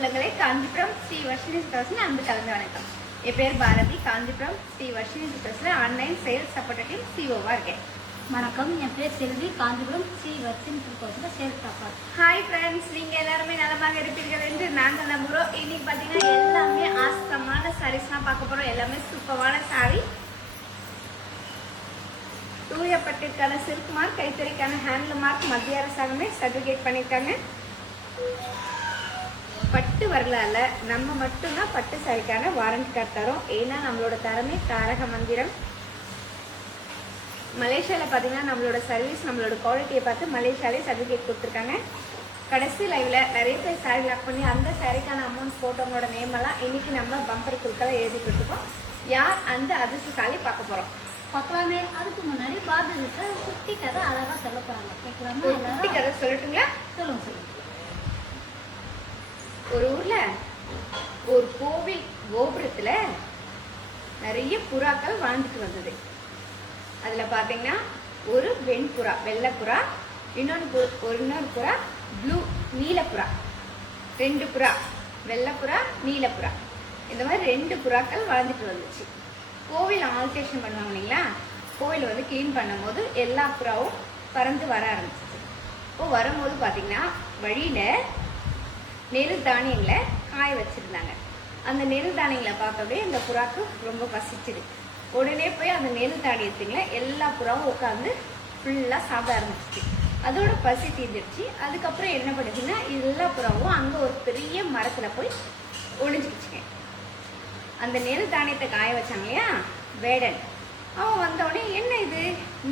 உள்ளங்களே, காஞ்சிபுரம் ஸ்ரீ வர்ஷினி சில்க்ஸ்ல அன்பு கலந்த வணக்கம். என் பேர் பாரதி. காஞ்சிபுரம் ஸ்ரீ வர்ஷினி சில்க்ஸ்ல ஆன்லைன் சேல்ஸ் சப்போர்ட்டிவ் சிஓவா இருக்கேன். வணக்கம், என் பேர் செல்வி. காஞ்சிபுரம் ஸ்ரீ வர்ஷினி சில்க்ஸ்ல சேல்ஸ் சப்போர்ட். ஹாய் ஃப்ரெண்ட்ஸ், நீங்க எல்லாருமே நலமாக இருப்பீர்கள் என்று நாங்கள் நம்புறோம். இன்னைக்கு பாத்தீங்கன்னா எல்லாமே ஆசமான சாரீஸ்லாம் பார்க்க போறோம். எல்லாமே சூப்பரான சாரி. தூயப்பட்டிற்கான சில்க் மார்க், கைத்தறிக்கான ஹேண்ட்லூம் மார்க் மத்திய அரசாங்கமே சர்டிஃபிகேட் பண்ணியிருக்காங்க. பட்டு வரலால நம்ம மட்டும்தான் பட்டு சாரிக்கான வாரண்டி கார்டு தரோம். ஏன்னா நம்மளோட தரமே தாரக மந்திரம். மலேசியாவில் பார்த்தீங்கன்னா நம்மளோட சர்வீஸ், நம்மளோட குவாலிட்டியை பார்த்து மலேசியாலே சர்டிஃபிகேட் கொடுத்துருக்காங்க. கடைசி லைவ்ல நிறைய பேர் சாரி லாக் பண்ணி அந்த சாரிக்கான அமௌண்ட் போட்டவங்களோட நேம் எல்லாம் இன்னைக்கு நம்ம பம்பர் குழுக்களை எழுதி கொடுத்துருக்கோம். யார் அந்த அதிர்ஷ்டசாலி பார்க்க போறோம். பார்க்கலாமே. அதுக்கு முன்னாடி பாரதிட்ட குட்டி கதை அழகா சொல்ல போறாங்க. கேட்கலாமா? குட்டி கதை சொல்லட்டுங்களா? சொல்லுங்க சொல்லுங்க. ஒரு ஊர்ல ஒரு கோவில் கோபுரத்துல நிறைய புறாக்கள் வாழ்ந்துட்டு வந்தது. அதுல பாத்தீங்கன்னா ஒரு வெண்புறா, வெள்ளைப்புறா, இன்னொரு புறா ப்ளூ நீலப்புறா. 2 புறா, வெள்ளைப்புறா நீலப்புறா, இந்த மாதிரி 2 புறாக்கள் வாழ்ந்துட்டு வந்துச்சு. கோவில் ஆல்ட்ரேஷன் பண்ணுவாங்க இல்லைங்களா, கோவில் வந்து கிளீன் பண்ணும் போது எல்லா புறாவும் பறந்து வர ஆரம்பிச்சிச்சு. இப்போ வரும்போது பாத்தீங்கன்னா வழியில நெல் தானியங்களை காய வச்சிருந்தாங்க. அந்த நெல் தானியங்களை பார்த்தோடனே இந்த புறாக்கு ரொம்ப பசிச்சுது. உடனே போய் அந்த நெல் தானியத்துங்களை எல்லா புறாவும் உட்காந்து ஃபுல்லாக சாப்பிட ஆரம்பிச்சிச்சு. அதோட பசி தீர்ந்துடுச்சு. அதுக்கப்புறம் என்ன பண்ணுச்சுன்னா எல்லா புறாவும் அங்கே ஒரு பெரிய மரத்தில் போய் ஒளிஞ்சிக்கிச்சுங்க. அந்த நெல் தானியத்தை காய வச்சாங்க இல்லையா வேடன், அவன் வந்தோடனே என்ன இது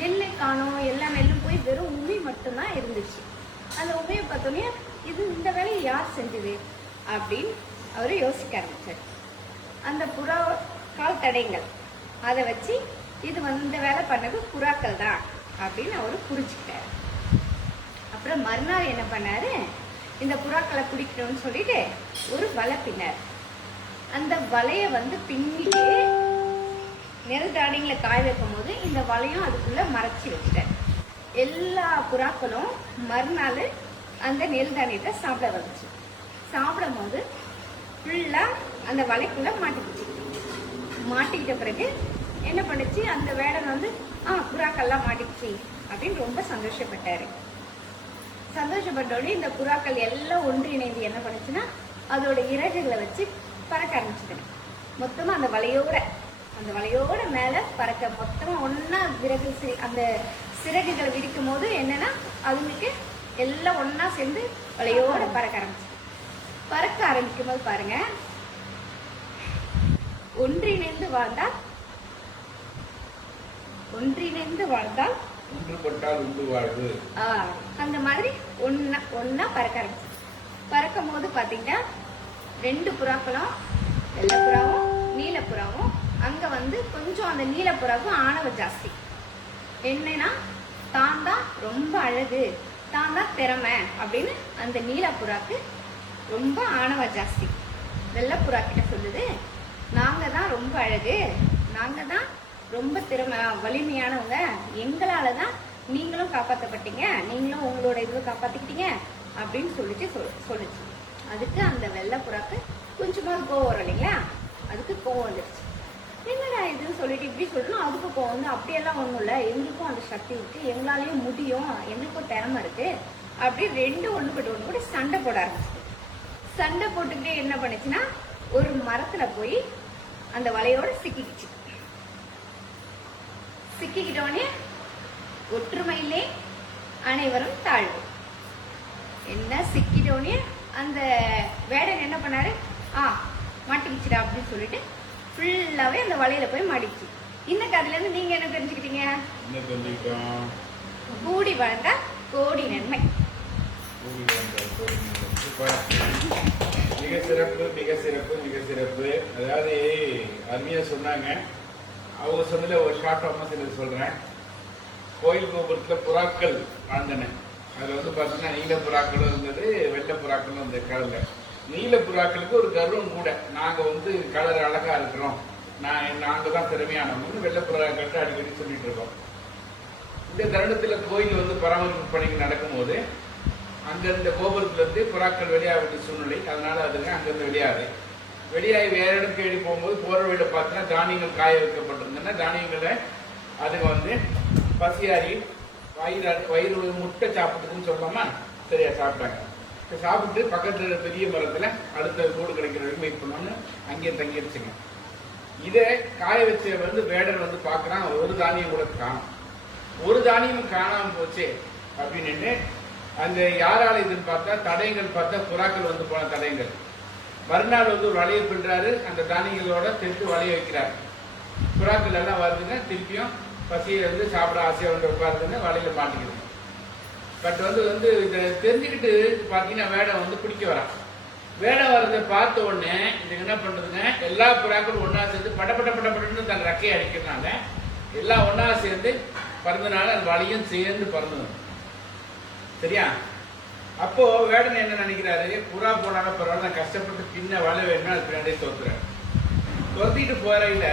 நெல்லை காணோம், எல்லா நெல்லும் போய் வெறும் உமி மட்டும்தான் இருந்துச்சு. அந்த உமையை பார்த்தோன்னே இது இந்த வேலையை யார் செஞ்சது அப்படின்னு அவரு யோசிக்க ஆரம்பிச்சார். அந்த புறா கால் தடைங்கள் அதை வச்சு இது இந்த வேலை பண்ணது புறாக்கள் தான் அப்படின்னு அவரு புரிஞ்சுக்கிட்டாரு. அப்புறம் மறுநாள் என்ன பண்ணாரு, இந்த புறாக்களை பிடிக்கணும்னு சொல்லிட்டு ஒரு வலை பின்னார். அந்த வலைய பின்னிட்டு நெல் தானியங்களை காய வைக்கும் போது இந்த வலையும் அதுக்குள்ள மறைச்சி வச்சுட்டார். எல்லா புறாக்களும் மறுநாள் அந்த நெல் தானியத்தை சாப்பிட வந்துச்சு. சாப்பிடும் போது ஃபுல்லா அந்த வலைக்குள்ள மாட்டிக்கிச்சு. மாட்டிக்கிட்ட பிறகு என்ன பண்ணுச்சு, அந்த வேடன் புறாக்கள்லாம் மாட்டிக்கிச்சு அப்படின்னு ரொம்ப சந்தோஷப்பட்டாரு. சந்தோஷப்பட்டோடனே இந்த புறாக்கள் எல்லாம் ஒன்றிணைந்து என்ன பண்ணுச்சுன்னா அதோட இறகுகளை வச்சு பறக்க ஆரம்பிச்சுது. மொத்தமா அந்த வலையோட மேல பறக்க மொத்தமா ஒன்னா விறகு அந்த சிறகுகளை விரிக்கும் போது என்னன்னா அதுங்களுக்கு எல்லாம் ஒன்னா சேர்ந்து வலையோட பறக்க ஆரம்பிக்கும் போது பாருங்க, ஒன்றிணைந்து வாழ்ந்தால் அந்த மாதிரி ஒன்னா பறக்க ஆரம்பிச்சு. பறக்கும் போது பாத்தீங்கன்னா 2 புறாக்களும் வெள்ளைப்புறாவும் நீலப்புறாவும் அங்க கொஞ்சம் அந்த நீலப்புறாவுக்கும் ஆணவம் ஜாஸ்தி. என்னன்னா தான் தான் ரொம்ப அழகு, தான் தான் திறமை அப்படின்னு அந்த நீலப்புறாக்கு ரொம்ப ஆணவம் ஜாஸ்தி. வெள்ளைப்புறா கிட்ட சொல்லுது, நாங்க தான் ரொம்ப அழகு, நாங்க தான் ரொம்ப திறமை வலிமையானவங்க, எங்களாலதான் நீங்களும் காப்பாற்றப்பட்டீங்க, நீங்களும் உங்களோட இதுவை காப்பாத்திக்கிட்டீங்க அப்படின்னு சொல்லுச்சு. அதுக்கு அந்த வெள்ளைப்புறாக்கு கொஞ்சமாவது கோவம் வரும் இல்லைங்களா, அதுக்கு கோவம் வந்துடுச்சு. என்னடா இதுன்னு சொல்லிட்டு இப்படி சொல்லணும், அதுக்கு கோவம் அப்படியெல்லாம் ஒண்ணும் இல்லை, எங்களுக்கும் அந்த சக்தி இருக்கு, எங்களாலையும் முடியும், எங்களுக்கும் திறமை இருக்கு அப்படி 2 ஒண்ணு கூட சண்டை போட ஆரம்பிச்சு. சண்டை போட்டுக்கிட்டே என்ன பண்ணுச்சுன்னா ஒரு மரத்துல போய் அந்த வலையோட சிக்கிக்கிட்டோடனே ஒற்றுமையிலே அனைவரும் தாழ்வு. என்ன சிக்கிட்டோடனே அந்த வேடன் என்ன பண்ணாரு, மாட்டிக்கிச்சுடா அப்படின்னு சொல்லிட்டு ஃபுல்லாவே அந்த வலையில போய் மாட்டிச்சு. இந்த கதையில இருந்து நீங்க என்ன தெரிஞ்சுக்கிட்டீங்க? கூடி வாழ்ந்தா கோடி நன்மை. மிக சிறப்பு. அதாவது அருமையா சொன்னாங்க. அவங்க சொன்னதுல ஒரு ஷார்ட் சிலர் சொல்றேன். கோயில் கோபுரத்துல புறாக்கள் வாழ்ந்தன. அதுல பாத்தீங்கன்னா நீல புறாக்களும் இருந்தது, வெள்ளை புறாக்களும் இருந்தது. கடல்ல நீல புறாக்களுக்கு ஒரு கர்வம் கூட, நாங்க கலர் அழகா இருக்கிறோம், நாங்க தான் திறமையானவங்க வெள்ளை புறாக்கள்கிட்ட அடிக்கடி சொல்லிட்டு இருக்கோம். இந்த தருணத்துல கோயில் பராமரிப்பு பணிகள் நடக்கும் போது அங்கிருந்த கோபுரத்துல இருந்து புறாக்கள் வெளியாக வேண்டிய சூழ்நிலை, அதனால அதுங்க அங்கிருந்து வெளியாது. வெளியாகி வேற இடம் தேடி போகும்போது போற வழியில பார்த்தீங்கன்னா தானியங்கள் காய வைக்கப்பட்டிருந்ததுன்னா தானியங்களை அதுங்க வந்து பசியாரி வயிறு முட்டை சாப்பிட்டுன்னு சொல்லலாமா, சரியா சாப்பிட்டாங்க. சாப்பிட்டு பக்கத்துல பெரிய மரத்துல அடுத்த கூடு கிடைக்கிற வரைக்கும் வெயிட் பண்ணோன்னு அங்கேயே தங்கிடுச்சுங்க. இதை காய வச்ச வந்து வேடர் வந்து பாக்குறான், ஒரு தானியம் கூட காணும். ஒரு தானியமும் காணாம போச்சு அப்படின்னு அந்த யாரால இதுன்னு பார்த்தா தடயங்கள் பார்த்தா புறாக்கள் வந்து போன தடயங்கள். மறுநாள் வந்து ஒரு வலையை பின்றாரு, அந்த தானியங்களோட திருப்பி வலைய வைக்கிறாரு. புறாக்கள் எல்லாம் வருதுங்க, திருப்பியும் பசியை வந்து சாப்பிட ஆசையா வந்து உட்காருதுன்னு வலையில மாட்டிக்குது. பட் வந்து இதை தெரிஞ்சுக்கிட்டு பாத்தீங்கன்னா வேடம் வந்து பிடிக்க வரான். வேடம் வர்றதை பார்த்த உடனே இது என்ன பண்றதுங்க, எல்லா புறாக்களும் ஒன்னா சேர்ந்து படப்பட்டு தன் ரெக்கையை அடிக்கிறாங்க. எல்லாம் ஒன்னா சேர்ந்து பறந்தனால அந்த வலையும் சேர்ந்து பறந்து. சரியா? அப்போ வேடன் என்ன நினைக்கிறாரு, புறா போனாலும் பரவாயில்ல, கஷ்டப்பட்டு பின்ன வலை வேணும்னா அது பின்னாடியே தோத்துறாரு. துரத்திட்டு போறையில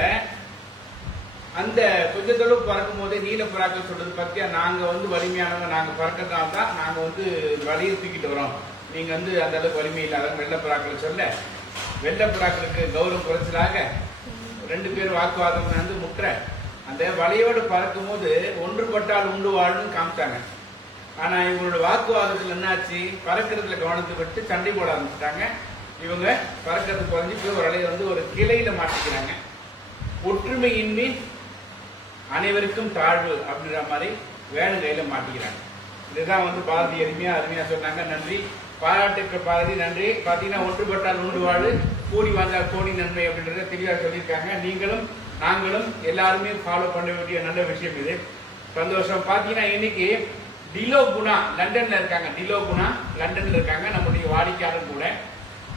அந்த கொஞ்ச தொழில் பறக்கும் போதே நீல புறாக்கள் சொல்றது பத்தியா, நாங்க வந்து வலிமையானவங்க, நாங்க பறக்கிறதால தான் நாங்க வந்து வலையை தூக்கிட்டு வரோம், நீங்க வந்து அந்த அளவுக்கு வலிமை இல்லாத வெள்ளை புறாக்களை சொல்ல, வெள்ளை புறாக்களுக்கு கௌரவம் குறைச்சலாக 2 பேர் வாக்குவாதம் வந்து முற்ற அந்த வலையோடு பறக்கும் போது ஒன்றுபட்டால் உண்டு வாழுன்னு காமிச்சாங்க. ஆனா இவங்களோட வாக்குவாதத்தில் என்னாச்சு, பறக்கிறதுல கவனத்தை விட்டு சண்டை போட ஆரம்பிச்சிட்டாங்க. இவங்க பறக்கிறது குறைஞ்சி போய் ஒரு அலையை வந்து ஒரு கிளையில மாட்டிக்கிறாங்க. ஒற்றுமையின்மை அனைவருக்கும் தாழ்வு அப்படின்ற மாதிரி வேணும் கையில மாட்டிக்கிறாங்க. இதுதான் வந்து பாரதி அருமையா சொன்னாங்க. நன்றி, பாராட்டுக்கு பாரதி, நன்றி. பாத்தீங்கன்னா ஒன்றுபட்டால் உண்டு வாழு, கூடி வாழ்ந்தால் கோடி நன்மை அப்படின்றத தெளிவாக சொல்லியிருக்காங்க. நீங்களும் நாங்களும் எல்லாருமே ஃபாலோ பண்ண வேண்டிய நல்ல விஷயம் இது. சந்தோஷம். பாத்தீங்கன்னா இன்னைக்கு டிலோ குணா லண்டன்ல இருக்காங்க. டிலோ குணா லண்டன்ல இருக்காங்க, நம்முடைய வாடிக்கையாளர் கூட.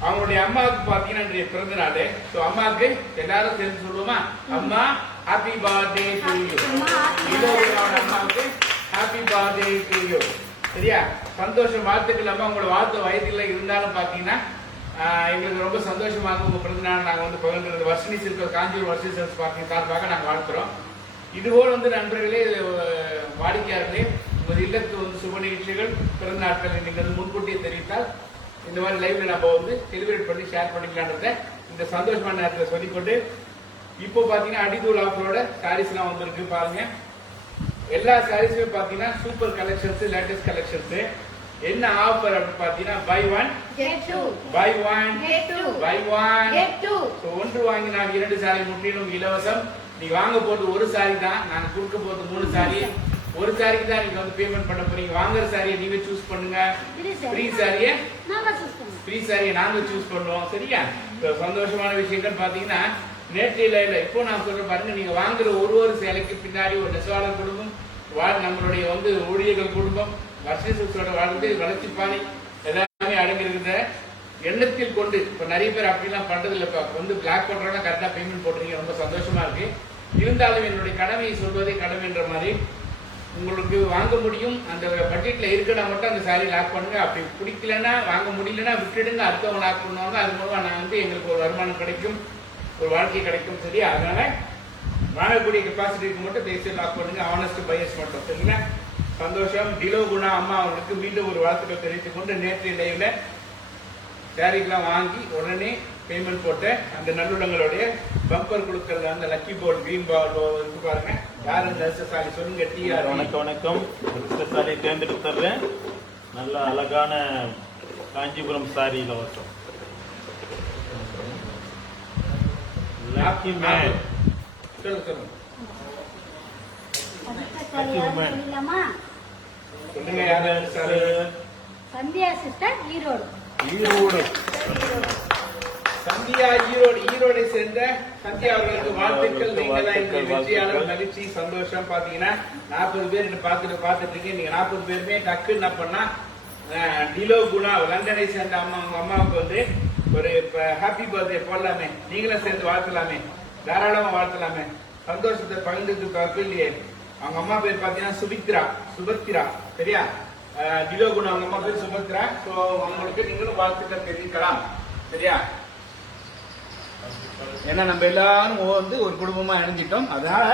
அவங்களுடைய அம்மாவுக்கு பாத்தீங்கன்னா இன்றைய பிறந்த நாள். ஸோ அம்மாவுக்கு எல்லாரும் சேர்ந்து சொல்லுவோமா, அம்மா ஹாப்பி பர்த்டே டு யூ. டிலோ குணாவோட அம்மாவுக்கு ஹாப்பி பர்த்டே டு யூ. சரியா? சந்தோஷம், வாழ்த்துக்கள். அம்மா உங்களோட வாழ்த்து வயதில் இருந்தாலும் பாத்தீங்கன்னா எங்களுக்கு ரொம்ப சந்தோஷமாக உங்க பிறந்த நாள் நாங்கள் வந்து பகிர்ந்து Varshini silk Kanchipuram Varshini silk parking சார்பாக நாங்கள் வாழ்த்துறோம். இதுபோல் வந்து நண்பர்களே, வாடிக்கையாளர்களே, உங்கள் இல்லத்துக்கு வந்து சுப நிகழ்ச்சிகள், பிறந்த நாட்கள் நீங்கள் முன்கூட்டியே தெரிவித்தால் இந்த மாதிரி லைவ்ல நம்ம வந்து செலிபிரேட் பண்ணி ஷேர் பண்ணிக்கலான்றத இந்த சந்தோஷமான நேரத்தில் சொல்லிக்கொண்டு, இப்போ பாத்தீங்கன்னா அடிதூள் ஆஃபரோட சாரீஸ் எல்லாம் வந்திருக்கு பாருங்க. எல்லா சாரீஸுமே பாத்தீங்கன்னா சூப்பர் கலெக்ஷன்ஸ், லேட்டஸ்ட் கலெக்ஷன்ஸ். என்ன ஆஃபர் அப்படின்னு பாத்தீங்கன்னா பை ஒன் கெட் டூ. ஒன்று வாங்கினால் 2 சாரி முற்றிலும் இலவசம். நீங்க வாங்க போறது ஒரு சாரி தான், நாங்க கொடுக்க போறது 3 சாரி. ஒரு சாரிக்கு தான் நீங்க வந்து பேமெண்ட் பண்ண போறீங்க. வாங்குற சாரியை நீங்க சூஸ் பண்ணுங்க, ஃப்ரீ சாரியை நாங்க சூஸ் பண்ணுவோம். சரியா? சந்தோஷமான விஷயங்கள் பாத்தீங்கன்னா நேற்றைய லைவ்ல இப்போ நான் சொல்றேன் பாருங்க, நீங்க வாங்குற ஒரு சேலைக்கு பின்னாடி ஒரு நெசவாளர் குடும்பம், நம்மளுடைய வந்து ஊழியர்கள் குடும்பம், வர்ஷிசோட வாழ்ந்து வளர்ச்சி பாணி எல்லாமே அடங்கி இருக்கிற எண்ணத்தில் கொண்டு இப்ப நிறைய பேர் அப்படிலாம் பண்றது இல்லப்பா, வந்து பிளாக் பண்றவங்க கரெக்டா பேமெண்ட் போட்டுறீங்க, ரொம்ப சந்தோஷமா இருக்கு. இருந்தாலும் என்னுடைய கடமையை சொல்வதே கடமைன்ற மாதிரி உங்களுக்கு வாங்க முடியும். அந்த பட்ஜெட்ல இருக்கனா மட்டும் அந்த சாரி லாக் பண்ணுங்க. அப்படி பிடிக்கலன்னா, வாங்க முடியலன்னா விட்டுடுங்க, அடுத்தவங்க லாக் பண்ணுவாங்க. அது மூலமா நான் வந்து எங்களுக்கு ஒரு வருமானம் கிடைக்கும், ஒரு வாழ்க்கை கிடைக்கும். சரியா? அதனால வாங்கக்கூடிய கெப்பாசிட்டிக்கு மட்டும் தயவுசெய்து லாக் பண்ணுங்க. ஆனஸ்ட் பையர்ஸ் மட்டும். சரிங்களா? சந்தோஷம். டிலோ குணா அம்மா அவர்களுக்கு மீண்டும் ஒரு வாழ்த்துக்கள் தெரிவித்துக் கொண்டு, நேற்றைய லைவ்ல சாரிக்கெல்லாம் வாங்கி உடனே பேமெண்ட் போட்டு அந்த நல்லுள்ளங்களுடைய பம்பர் குழுக்கள் அந்த லக்கி போர்டு கிரீன் பால் இருக்கு பாருங்க. யாரு அதிர்ஷ்டசாலி சொல்லுங்க. டிஆர் வணக்கம். அதிர்ஷ்டசாலியை தேர்ந்தெடுத்துறேன். நல்ல அழகான காஞ்சிபுரம் சாரி இலவசம். Lucky man. சொல்லுங்க யாரு அதிர்ஷ்டசாலி? சந்தியா சிஸ்டர், ஈரோடு. சந்தியா ஈரோடை சேர்ந்த சந்தியா அவர்களுக்கு வாழ்த்துக்கள். நீங்க தான் இந்த வெற்றியாளர். மகிழ்ச்சி, சந்தோஷம். பாத்தீங்கன்னா 40 பேர் பார்த்துட்டு இருக்கீங்க. நீங்க 40 பேருமே டக்கு என்ன பண்ணா டிலோ குணா லண்டனை சேர்ந்த அம்மாவுக்கு வந்து ஒரு ஹாப்பி பர்த்டே போடலாமே, நீங்களும் சேர்ந்து வாழ்த்தலாமே, தாராளமா வாழ்த்தலாமே. சந்தோஷத்தை பகிர்ந்துட்டு தப்பு இல்லையே. அவங்க அம்மா பேர் பாத்தீங்கன்னா சுபத்திரா. சரியா? டிலோ குணா அவங்க அம்மா பேர் சுபத்திரா. சோ அவங்களுக்கு நீங்களும் வாழ்த்துக்கள் தெரிவிக்கலாம். சரியா? ஏன்னா நம்ம எல்லாரும் வந்து ஒரு குடும்பமா இணைஞ்சிட்டோம். அதனால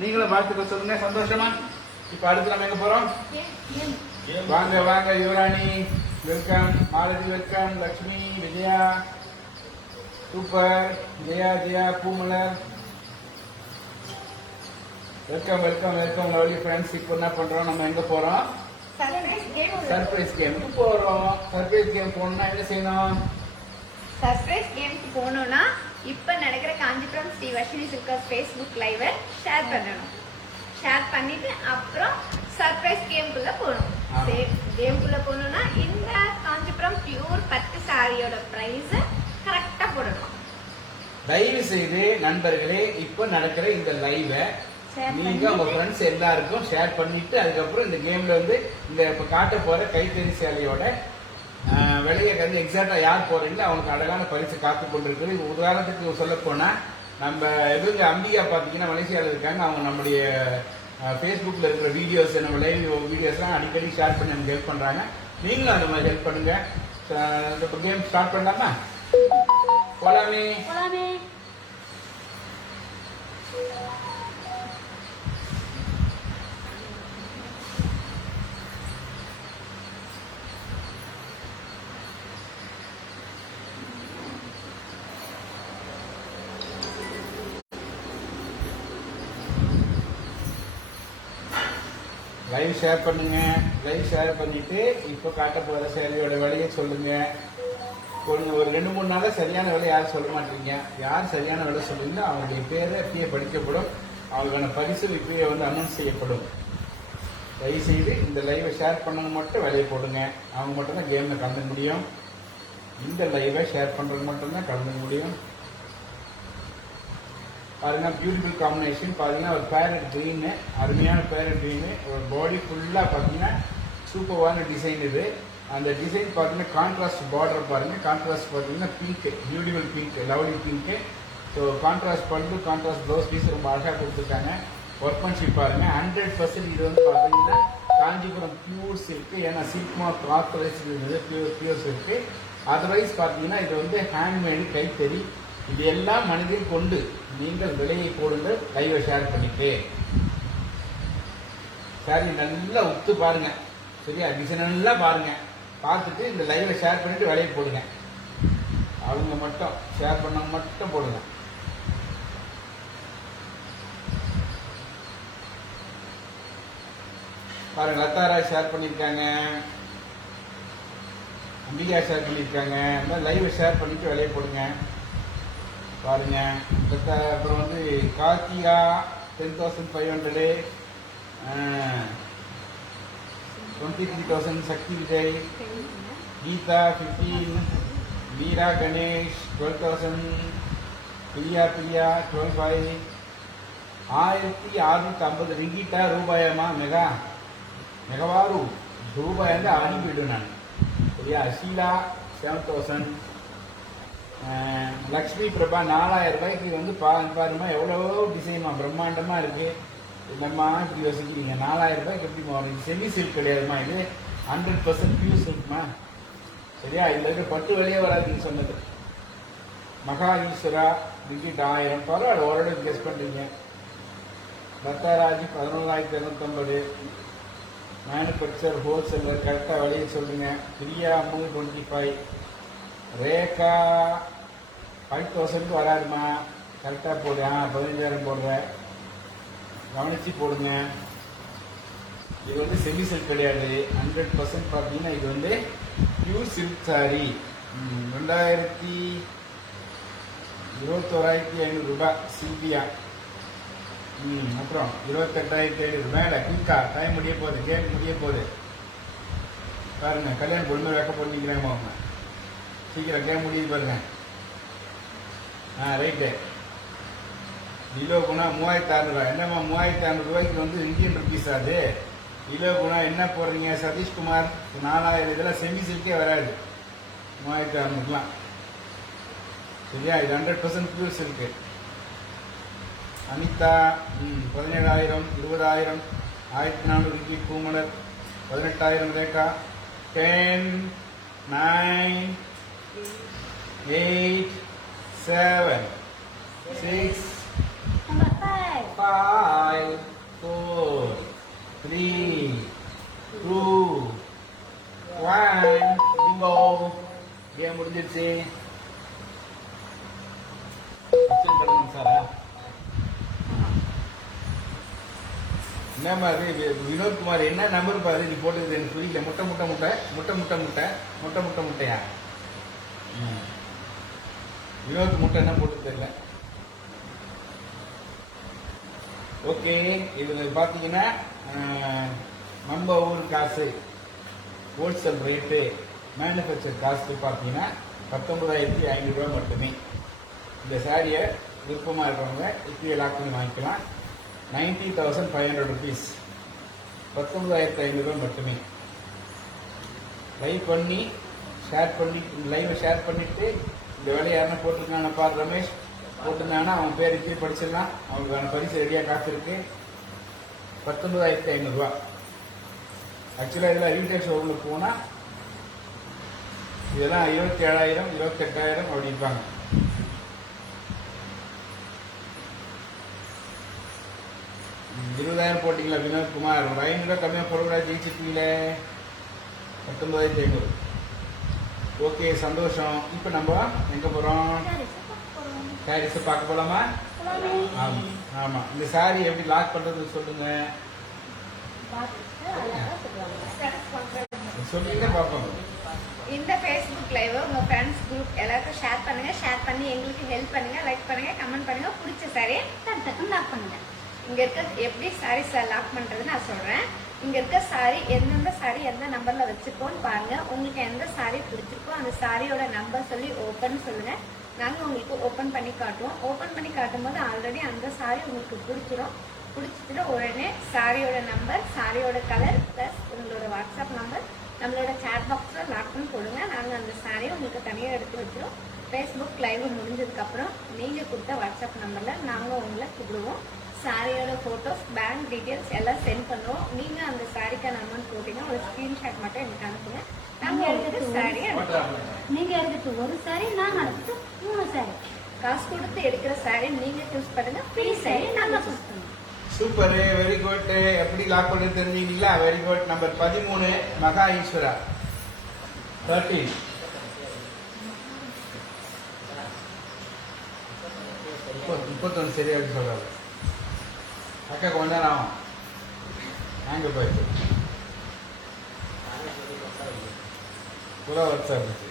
நீங்களும் வாழ்த்துக்கள் சொல்லுங்க. சந்தோஷமா? இப்ப அடுத்து நம்ம எங்க போறோம்? வாங்க வாங்க Yuvarani welcome, Malathi welcome, Lakshmi, Vijaya super, Jaya Poomalar welcome welcome welcome lovely friends. இப்போ என்ன பண்றோம், நம்ம எங்க போறோம்? சர்ப்ரைஸ் கேமுக்கு போறோம். சர்ப்ரைஸ் கேம் போகணும்னா என்ன செய்யணும்? சர்ப்ரைஸ் கேமுக்கு போகணும்னா இப்ப நடக்கிற காஞ்சிபுரம் ஸ்ரீ வர்ஷினி சில்கர்ஸ் ஃபேஸ்புக் லைவை ஷேர் பண்ணணும். ஷேர் பண்ணிட்டு அப்புறம் சர்ப்ரைஸ் கேமுக்குள்ள போகணும். ஆமா. கேமுக்குள்ள போகணும்னா இந்த காஞ்சிபுரம் பியூர் பட்டு சாரியோட பிரைஸ் கரெக்டா போடணும். தயவு செய்து நண்பர்களே, இப்போ நடக்கிற இந்த லைவை Share நீங்க பண்ணிட்டு. உங்க ஃப்ரெண்ட்ஸ் எல்லாருக்கும் ஷேர் பண்ணிட்டு அதுக்கப்புறம் இந்த கேம்ல வந்து இந்த இப்ப காட்ட போற கைத்தறி சேலையோட விலையை வந்து எக்ஸாக்டா யார் போறீங்களோ அவங்களுக்கு அழகான பரிசு காத்து கொண்டிருக்குது. உதாரணத்துக்கு சொல்ல போனா நம்ம இவங்க அம்பிகா பாத்தீங்கன்னா மலேசியாவில் இருக்காங்க. அவங்க நம்முடைய ஃபேஸ்புக்ல இருக்கிற வீடியோஸ், நம்ம லைவ் வீடியோஸ்லாம் அடிக்கடி ஷேர் பண்ணி நமக்கு ஹெல்ப் பண்றாங்க. நீங்களும் அந்த மாதிரி ஹெல்ப் பண்ணுங்க. கேம் ஸ்டார்ட் பண்ணலாமா? போலாமே. போலாமே. லைவ் ஷேர் பண்ணுங்க. லைவ் ஷேர் பண்ணிட்டு இப்போ காட்ட போற சேலையோட விலையை சொல்லுங்க. ஒரு 2-3 நாளா சரியான விலை யாரும் சொல்ல மாட்டீங்க. யார் சரியான விலை சொல்றீங்களோ அவங்களுடைய பேரை இப்பயே படிக்கப்படும். அவங்களுக்கான பரிசு இப்பயே வந்து அனௌன்ஸ் செய்யப்படும். தயவு செய்து இந்த லைவை ஷேர் பண்ணவங்க மட்டும் விலையை போடுங்க. அவங்க மட்டும் தான் கேம்ல கலந்துக்க முடியும். இந்த லைவை ஷேர் பண்றவங்க மட்டும் தான் கலந்துக்க முடியும். பாருங்க, பியூட்டிஃபுல் காம்பினேஷன். பாத்தீங்கன்னா ஒரு பேரட் கிரீனு, அருமையான பேரட் கிரீனு, ஒரு பாடி ஃபுல்லா பாத்தீங்கன்னா சூப்பரான டிசைன். இது அந்த டிசைன் பாத்தீங்கன்னா கான்ட்ராஸ்ட் பார்டர் பாருங்க. கான்ட்ராஸ்ட் பாத்தீங்கன்னா pink, beautiful pink, lovely pink. So contrast பல்லு, கான்ட்ராஸ்ட் ப்ளவுஸ் பீஸ் ரொம்ப அழகாக கொடுத்துருக்காங்க. ஒர்க்மன்ஷிப் பாருங்க. 100% இது வந்து பாத்தீங்கன்னா காஞ்சிபுரம் பியூர் சில்க். ஏன்னா silk mark authorise pure silk. Otherwise பாத்தீங்கன்னா இது வந்து ஹேண்ட்மேடு, கைத்தறி. இது எல்லாம் மனதில் கொண்டு நீங்கள் விலையை போடுங்கள். லைவை ஷேர் பண்ணிட்டு சாரி நல்லா உத்து பாருங்க. சரியா? டிசைன் நல்லா பாருங்க. பார்த்துட்டு இந்த லைவை ஷேர் பண்ணிட்டு விலையை போடுங்க. அவங்க மட்டும் ஷேர் பண்ணவங்க மட்டும் போடுங்க. பாருங்க, லத்தாராய் ஷேர் பண்ணியிருக்காங்க, அம்பிகா ஷேர் பண்ணியிருக்காங்க. இந்த மாதிரி லைவை ஷேர் பண்ணிட்டு விலையை போடுங்க. பாருங்க, அப்புறம் வந்து கார்த்திகா 10,500, 23,000 சக்தி விஜய், கீதா 15, மீரா கணேஷ் 12,000, பிரியா 12,500, 1650 ரிங்கிட்டா ரூபாயமா மெகவாரு ரூபாய் வந்து அனுப்பிவிடும் நான். சரியா? ஷீலா 7,000, லக்ஷ்மி பிரபா 4,000 ரூபாய்க்கு வந்து பாருமா எவ்வளவோ டிசைன்மா பிரம்மாண்டமா இருக்கு. என்னம்மா இப்படி யோசிக்கிறீங்க? 4,000 ரூபாய்க்கு எப்படி மாறும்? செமி சில்க் கிடையாதுமா, இது 100% பியூர் சில்க்மா. சரியா? இதுல இருக்க பட்டு வெளியே வராதுன்னு சொன்னது. மகா ஈஸ்வரா ரிங்கிட் 1000. பரவாயில்ல, ஓரளவுக்கு கெஸ் பண்றீங்க. பத்தாராஜி 11,250. மேனுபேக்சர் ஹோல்சேலர் கரெக்டா வெளியே சொல்லுங்க. பிரியா 25. ரேகா 5,000 வராதுமா. கரெக்டா போடு. 15,000 போடுறேன், கவனிச்சு போடுங்க. இது வந்து செமி சில்க் கிடையாது. 100% பார்த்தீங்கன்னா இது வந்து பியூர் சில்க் சாரி. 21,500 ரூபாய் சில்வியா. அப்புறம் 28,500 மேல குயிக்கா. டைம் முடிய போகுது, கேம் முடிய போகுது. பாருங்க, கல்யாணம் பொண்ணு வைக்க பண்ணிக்கிறாங்க அவங்க. சீக்கிரம் கேம் முடியுது பாருங்க. ரைட்டு. கிலோ குணா 3,600 ரூபாய். என்னம்மா 3,600 ரூபாய்க்கு வந்து இந்தியன் ருபீஸ் அது? கிலோ குணா என்ன போடுறீங்க? சதீஷ்குமார் 4,000. இதெல்லாம் செமி சில்கே வராது 3,600லாம். சரியா? இது 100% pure silk. Anitha 17,000, 20,000, 1,400 Poomalar, 18,000 Rekha. 10, 9, 8, 7, 6, Number 5. 5, 4, 3, 2, Bingo game முடிஞ்சிருச்சு. கிச்சன் கடமை சாரா என்ன மாதிரி வினோத்குமார் என்ன நம்பர் பாரு நீ போட்டது எனக்கு புரியல. முட்டை முட்டை முட்டை முட்டை முட்டை முட்டை முட்டை முட்டை முட்டையா? வினோத் முட்டை என்ன போட்டு தெரியல. ஓகே, இதுல பாத்தீங்கன்னா நம்ம ஊர் காசு ஹோல்சேல் ரேட்டு மேனுஃபேக்சர் காஸ்ட் பார்த்தீங்கன்னா 19,500 ரூபாய் மட்டுமே. இந்த சாரியை விருப்பமாக இருக்கிறவங்க இப்படியே லாக் பண்ணி வாங்கிக்கலாம். 90,500 ருபீஸ், 19,500 ரூபாய் மட்டுமே. லைவ் பண்ணி ஷேர் பண்ணி லைவை ஷேர் பண்ணிட்டு இந்த வேலையை யாருன்னா போட்டிருக்காங்க பார் ரமேஷ் போட்டிருந்தாங்கன்னா அவன் பேர் இப்படி படிச்சிடலாம். அவங்களுக்கான பரிசு ரெடியாக காத்திருக்கு. 19,500 ரூபா. ஆக்சுவலாக இதில் ரீட்டைல் ஷோரூமில் போனால் இதெல்லாம் 27,000 28,000 அப்படி இருப்பாங்க. $20,000 போட்டிங்களா வினோத்குமார்? ஒரு 500 ரூபா கம்மியாக போடக்கூடாது, ஜெயிச்சிருக்கீங்களே. 19,500. ஓகே, சந்தோஷம். இப்போ நம்ம எங்கே போகிறோம்? சாரீஸை பார்க்க போகலாமா? ஆமாம். இந்த சாரி எப்படி லாக் பண்ணுறது சொல்லுங்க. சொல்லுங்க பார்ப்போம். இந்த ஃபேஸ்புக் லைவ் உங்க ஃப்ரெண்ட்ஸ் குரூப் எல்லாருக்கும் ஷேர் பண்ணுங்க. ஷேர் பண்ணி எங்களுக்கு ஹெல்ப் பண்ணுங்க. லைக் பண்ணுங்க, கமெண்ட் பண்ணுங்க. பிடிச்ச சாரி டக்குன்னு லாக் பண்ணுங்க. இங்க இருக்க எப்படி சாரீஸ் லாக் பண்றது நான் சொல்றேன். இங்க இருக்க சாரி எந்தெந்த சாரி எந்த நம்பர்ல வச்சிருக்கோம்னு பாருங்க. உங்களுக்கு எந்த சாரி பிடிச்சிருக்கோ அந்த சாரியோட நம்பர் சொல்லி ஓப்பன் சொல்லுங்க. நாங்க உங்களுக்கு ஓப்பன் பண்ணி காட்டுவோம். ஓப்பன் பண்ணி காட்டும் போது ஆல்ரெடி அந்த சாரி உங்களுக்கு பிடிச்சிடும். பிடிச்சிட்டு உடனே சாரியோட நம்பர், சாரியோட கலர் பிளஸ் உங்களோட வாட்ஸ்அப் நம்பர் நம்மளோட சேட் பாக்ஸில் லாக் பண்ணி போடுங்க. நாங்கள் அந்த சாரியை உங்களுக்கு தனியாக எடுத்து வச்சிடும். ஃபேஸ்புக் லைவ் முடிஞ்சதுக்கப்புறம் நீங்கள் கொடுத்த வாட்ஸ்அப் நம்பரில் நாங்கள் உங்களை கூப்பிடுவோம். சாரியோட ஃபோட்டோஸ், பேங்க் டீட்டெயில்ஸ் எல்லாம் சென்ட் பண்ணுவோம். நீங்கள் அந்த சாரிக்கான அமௌண்ட் போட்டிங்கன்னா ஒரு ஸ்க்ரீன்ஷாட் மட்டும் எனக்கு அனுப்புங்க. நாங்கள் உங்களுக்கு சாரியை அனுப்புவோம். நீங்க எடுத்து ஒரு சாரி, நான் எடுத்து 3 சாரி. காசு கொடுத்து எடுக்கிற சாரி நீங்கள் சூஸ் பண்ணுங்க. ஃப்ரீ சாரி நாங்கள் சூஸ் பண்ணுவோம். Super, very good. எப்படி லாக் பண்ணி தெரிஞ்சுக்கிட்டீங்களா? Very good. நம்பர் 13 மகா ஈஸ்வரா. 13 31 சரியா சொல்றாரு. அக்கா கொஞ்ச நேரம் ஆகும். அங்கே போயிட்டு புற வருஷம் இருந்துச்சு.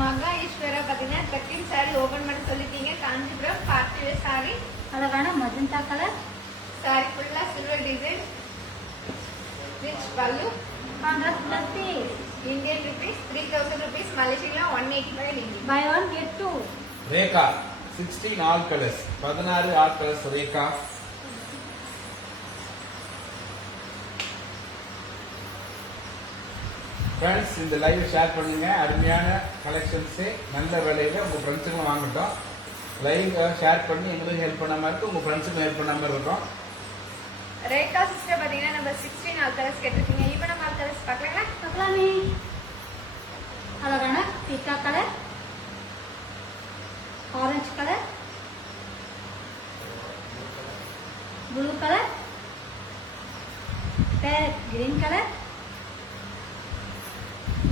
மகா ஈஸ்வரா பார்த்தீங்கன்னா 13 சாரி ஓபன் பண்ண சொல்லிட்டீங்க. காஞ்சிபுரம் பார்ட்டி சாரி, அழகான மஜந்தா கலர் சாரி ஃபுல்லா silver design, rich pallu, contrast plus piece. Indian rupees 3,000 rupees, Malaysia 185 Indian. Buy 1 get 2. Rekha 16 all colours, 16 all colours Rekha. Friends, இந்த லைவ் ஷேர் பண்ணுங்க. அருமையான கலெக்ஷன்ஸ் நல்ல விலையில உங்க ஃப்ரெண்ட்ஸுக்கும் வாங்கட்டும். லைவ் ஷேர் பண்ணி எங்களுக்கு ஹெல்ப் பண்ணாம இருக்கு, உங்க ஃப்ரெண்ட்ஸுக்கும் ஹெல்ப் பண்ணாம இருக்கும். ரேகா சிஸ்டர் பார்த்தீங்கன்னா நம்பர் 16 ஆல் கலர்ஸ் கேட்டிருக்கீங்க. இப்போ நம்ம ஆல் கலர்ஸ் பார்க்கலாங்களா? பார்க்கலாமே. அழகான பீக்கா colour, orange colour, blue colour, parrot green colour,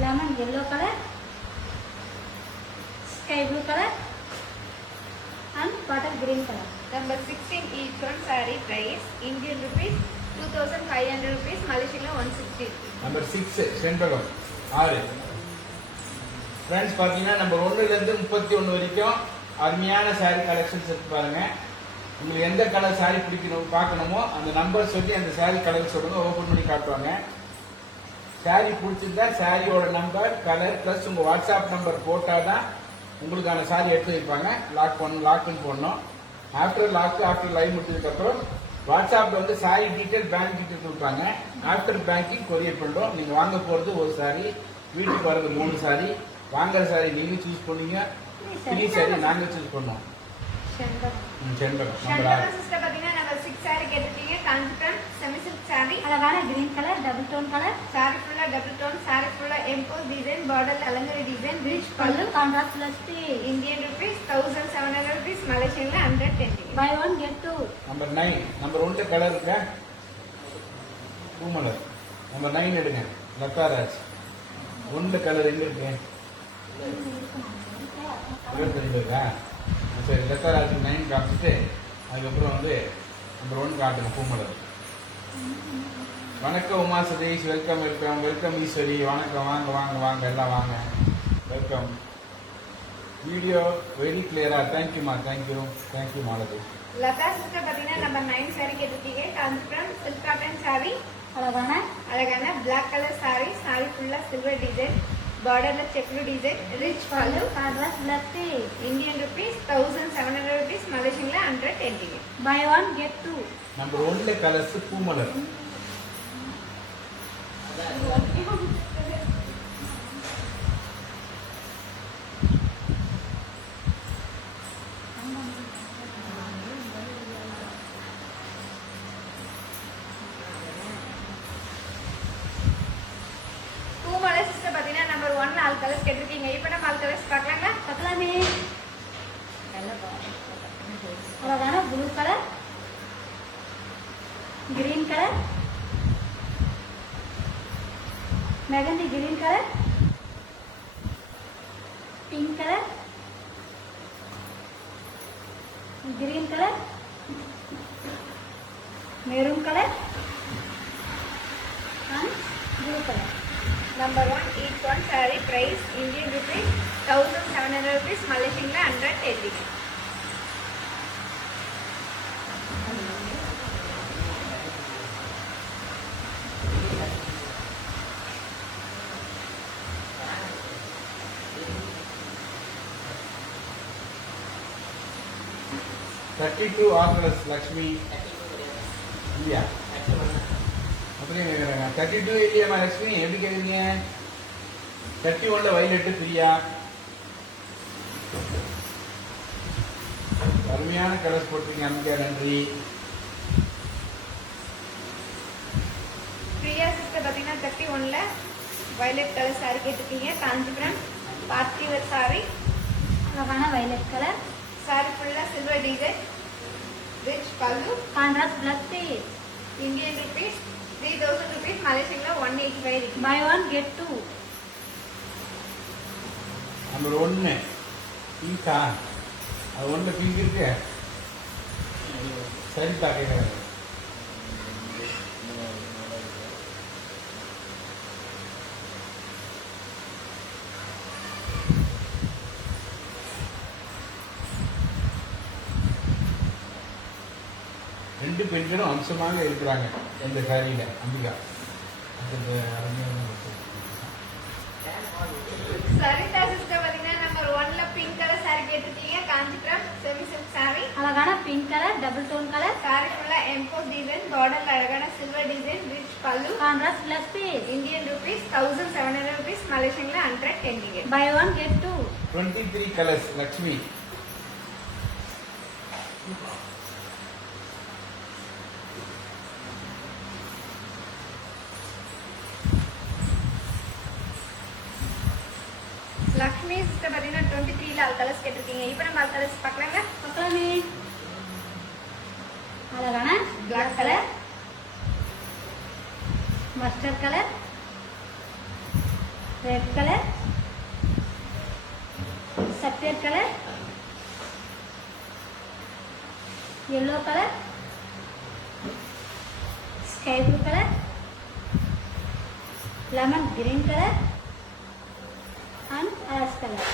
lemon yellow colour, sky blue colour and butter green colour. Number 16 each one saree price Indian rupees 2,500 rupees, Malaysian 160 rupees. Number 6 Shenbagam 6. Friends பார்த்தீங்கன்னா number 1லேருந்து 31 வரைக்கும் அருமையான sari collections இருக்கு பாருங்க. உங்களுக்கு எந்த colour sari பிடிக்கணும் பார்க்கணுமோ அந்த number சொல்லி அந்த சாரீ கலர் சொல்லுங்க, ஓப்பன் பண்ணி காட்டுவாங்க. சாரீ பிடிச்சிருந்தா சாரியோட நம்பர், கலர் பிளஸ் உங்க வாட்ஸ்அப் நம்பர் போட்டாதான் உங்களுக்கான சாரி எடுத்து வைப்பாங்க. லாக் பண்ணி போடணும். ஆஃப்டர் லைவ் முடிச்சதுக்கு அப்புறம் வாட்ஸ்அப்ல வந்து சாரி டீட்டெயில், பேங்க் டீட்டெயில் கொடுப்பாங்க. ஆஃப்டர் பேங்கிங் கொரியர் பண்றோம். நீங்க வாங்க போறது ஒரு சாரி, வீட்டுக்கு வர்றது 3 சாரி. வாங்குற சாரி நீங்க சூஸ் பண்ணீங்க, ஃப்ரீ சாரி நாங்க சூஸ் பண்ணோம். செண்பகம் நம்பர் 6. சிஸ்டர் பார்த்தீங்கன்னா நம்பர் 6 saree கேட்டிருக்கீங்க. காஞ்சிபுரம் செமி சில்க் saree, அழகான green colour, double tone colour, saree ஃபுல்லா டபுள் டோன், saree ஃபுல்லா எம்போஸ் டிசைன் பார்டர் அலங்கரி design rich pallu pallu contrast plus piece. Indian rupees 1700 rupees Malaysian 110 buy one get two. Number 9 number 1 colour இருக்கா Poomalar. Number 9 எடுங்க லத்தாராஜ். 1 colour எங்க இருக்கு 22 இருக்கா சரி லத்தாராஜ் 9 காமிச்சிட்டு அதுக்கப்புறம் வந்து நம்பர் 1 காட்டுங்க பூமலர். வணக்கம் Uma Satish welcome welcome welcome Eswari வணக்கம் வாங்க வாங்க வாங்க எல்லாம் வாங்க வெல்கம். வீடியோ வெரி கிளியரா தேங்க்யூமா தேங்க்யூ மாலதி. லதா சிஸ்டர் பாத்தீங்கன்னா நம்பர் 9 saree கேட்டிருக்கீங்க. காஞ்சிபுரம் silk cotton saree அழகான அழகான black color saree ஃபுல்லா சில்வர் டிசைன் பார்டர்ல checked design rich pallu pallu contrast plus piece. Indian rupees 1700 rupees Malaysian 110 buy one get two. Number 1 colours Poomalar. Poomalai sister பாத்தீங்கன்னா number 1 all colours கேட்டிருக்கீங்க. இப்போ நம்ம ஆல் கலர்ஸ் பார்க்கலாங்களா? பார்க்கலாமே. அழகான blue colour, green colour, mehndi green colour, pink colour, green colour, maroon colour and blue colour. Number 1 each one saree price Indian rupees 1700 rupees Malaysian 110 32 ஆர்கலஸ் Lakshmi இல்லையா அப்படியே கேட்குறாங்க 32 இல்லையாம்மா லக்ஷ்மி எப்படி கேட்குறீங்க 31ல வைலட்டு பிரியா. அருமையான கலர்ஸ் போட்டிருக்கீங்க அம்பிகா நன்றி. பிரியா சிஸ்டர் பாத்தீங்கன்னா 31ல violet கலர் saree கேட்டிருக்கீங்க. காஞ்சிபுரம் பார்ட்டி வேர் saree அழகான வயலட் கலர், saree ஃபுல்லா silver design rich pallu contrast plus piece. Indian rupees 3000 rupees Malaysian 185 இருக்கு. Buy one get two. Number 1 பிங்கா அது 1 பிங்க் இருக்கு சரிதா கேட்குறாங்க. ரெண்டு பெண்களும் அம்சமாக இருக்கிறாங்க இந்த சாரியில அம்பிகா. அது அருமையான சரிதா சிஸ்டர் பாத்தீங்கன்னா நம்பர் 1ல பிங்க் கலர் saree கேட்டிருக்கீங்க. காஞ்சிபுரம் செமி சில்க் saree அழகான pink colour, double tone colour, saree ஃபுல்லா எம்போஸ் டிசைன் பார்டர்ல அழகான silver design rich pallu contrast plus piece. Indian rupees 1700 rupees Malaysian 110 buy one get two. 23 colours Lakshmi. Lakshmi sister பாத்தீங்கன்னா 23ல all colours கேட்டிருக்கீங்க. இப்போ நம்ம ஆல் கலர்ஸ் பார்க்கலாங்க. பார்க்கலாமே. அழகான black colour, mustard colour, red colour, சஃபேட் colour, yellow colour, sky blue colour, lemon green colour and ash colour.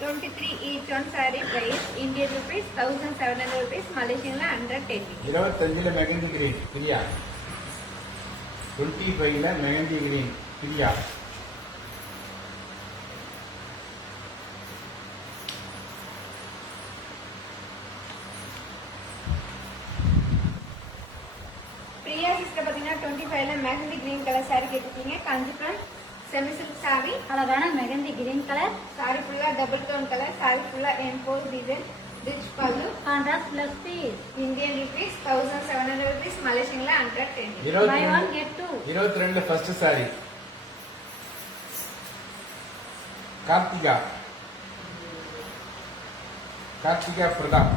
23 each one saree price Indian rupees 1700 rupees Malaysian 110 25ல மெகந்தி கிரீன் பிரியா. 25ல mehndi green Priya. Priya sister பாத்தீங்கன்னா 25ல mehndi green colour saree கேட்டிருக்கீங்க. Kanchipuram semi silk saree அழகான mehndi green colour, saree ஃபுல்லா double tone colour saree ஃபுல்லா emboss design rich pallu contrast plus piece. Indian rupees 1700 rupees Malaysian 110 buy one get two. 22ல first saree Karthika Prathap.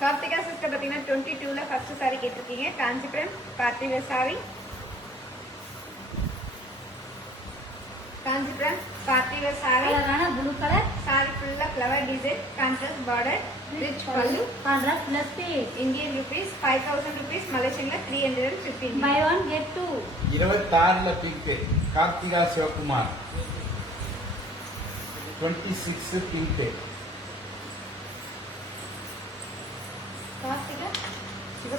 Karthika sister பார்த்தீங்கன்னா 22ல first sorry கேட்டிருக்கீங்க. Kanchipuram party wear saree. Kanchipuram party wear sorry. அழகான blue colour sorry ஃபுல்லா flower design, contrast border, rich pallu. Contrast plus piece. Indian rupees 5000 rupees, மலேசியன்ல 315. Buy one get two. 26ல pink Karthika Sivakumar. 26 pink Karthika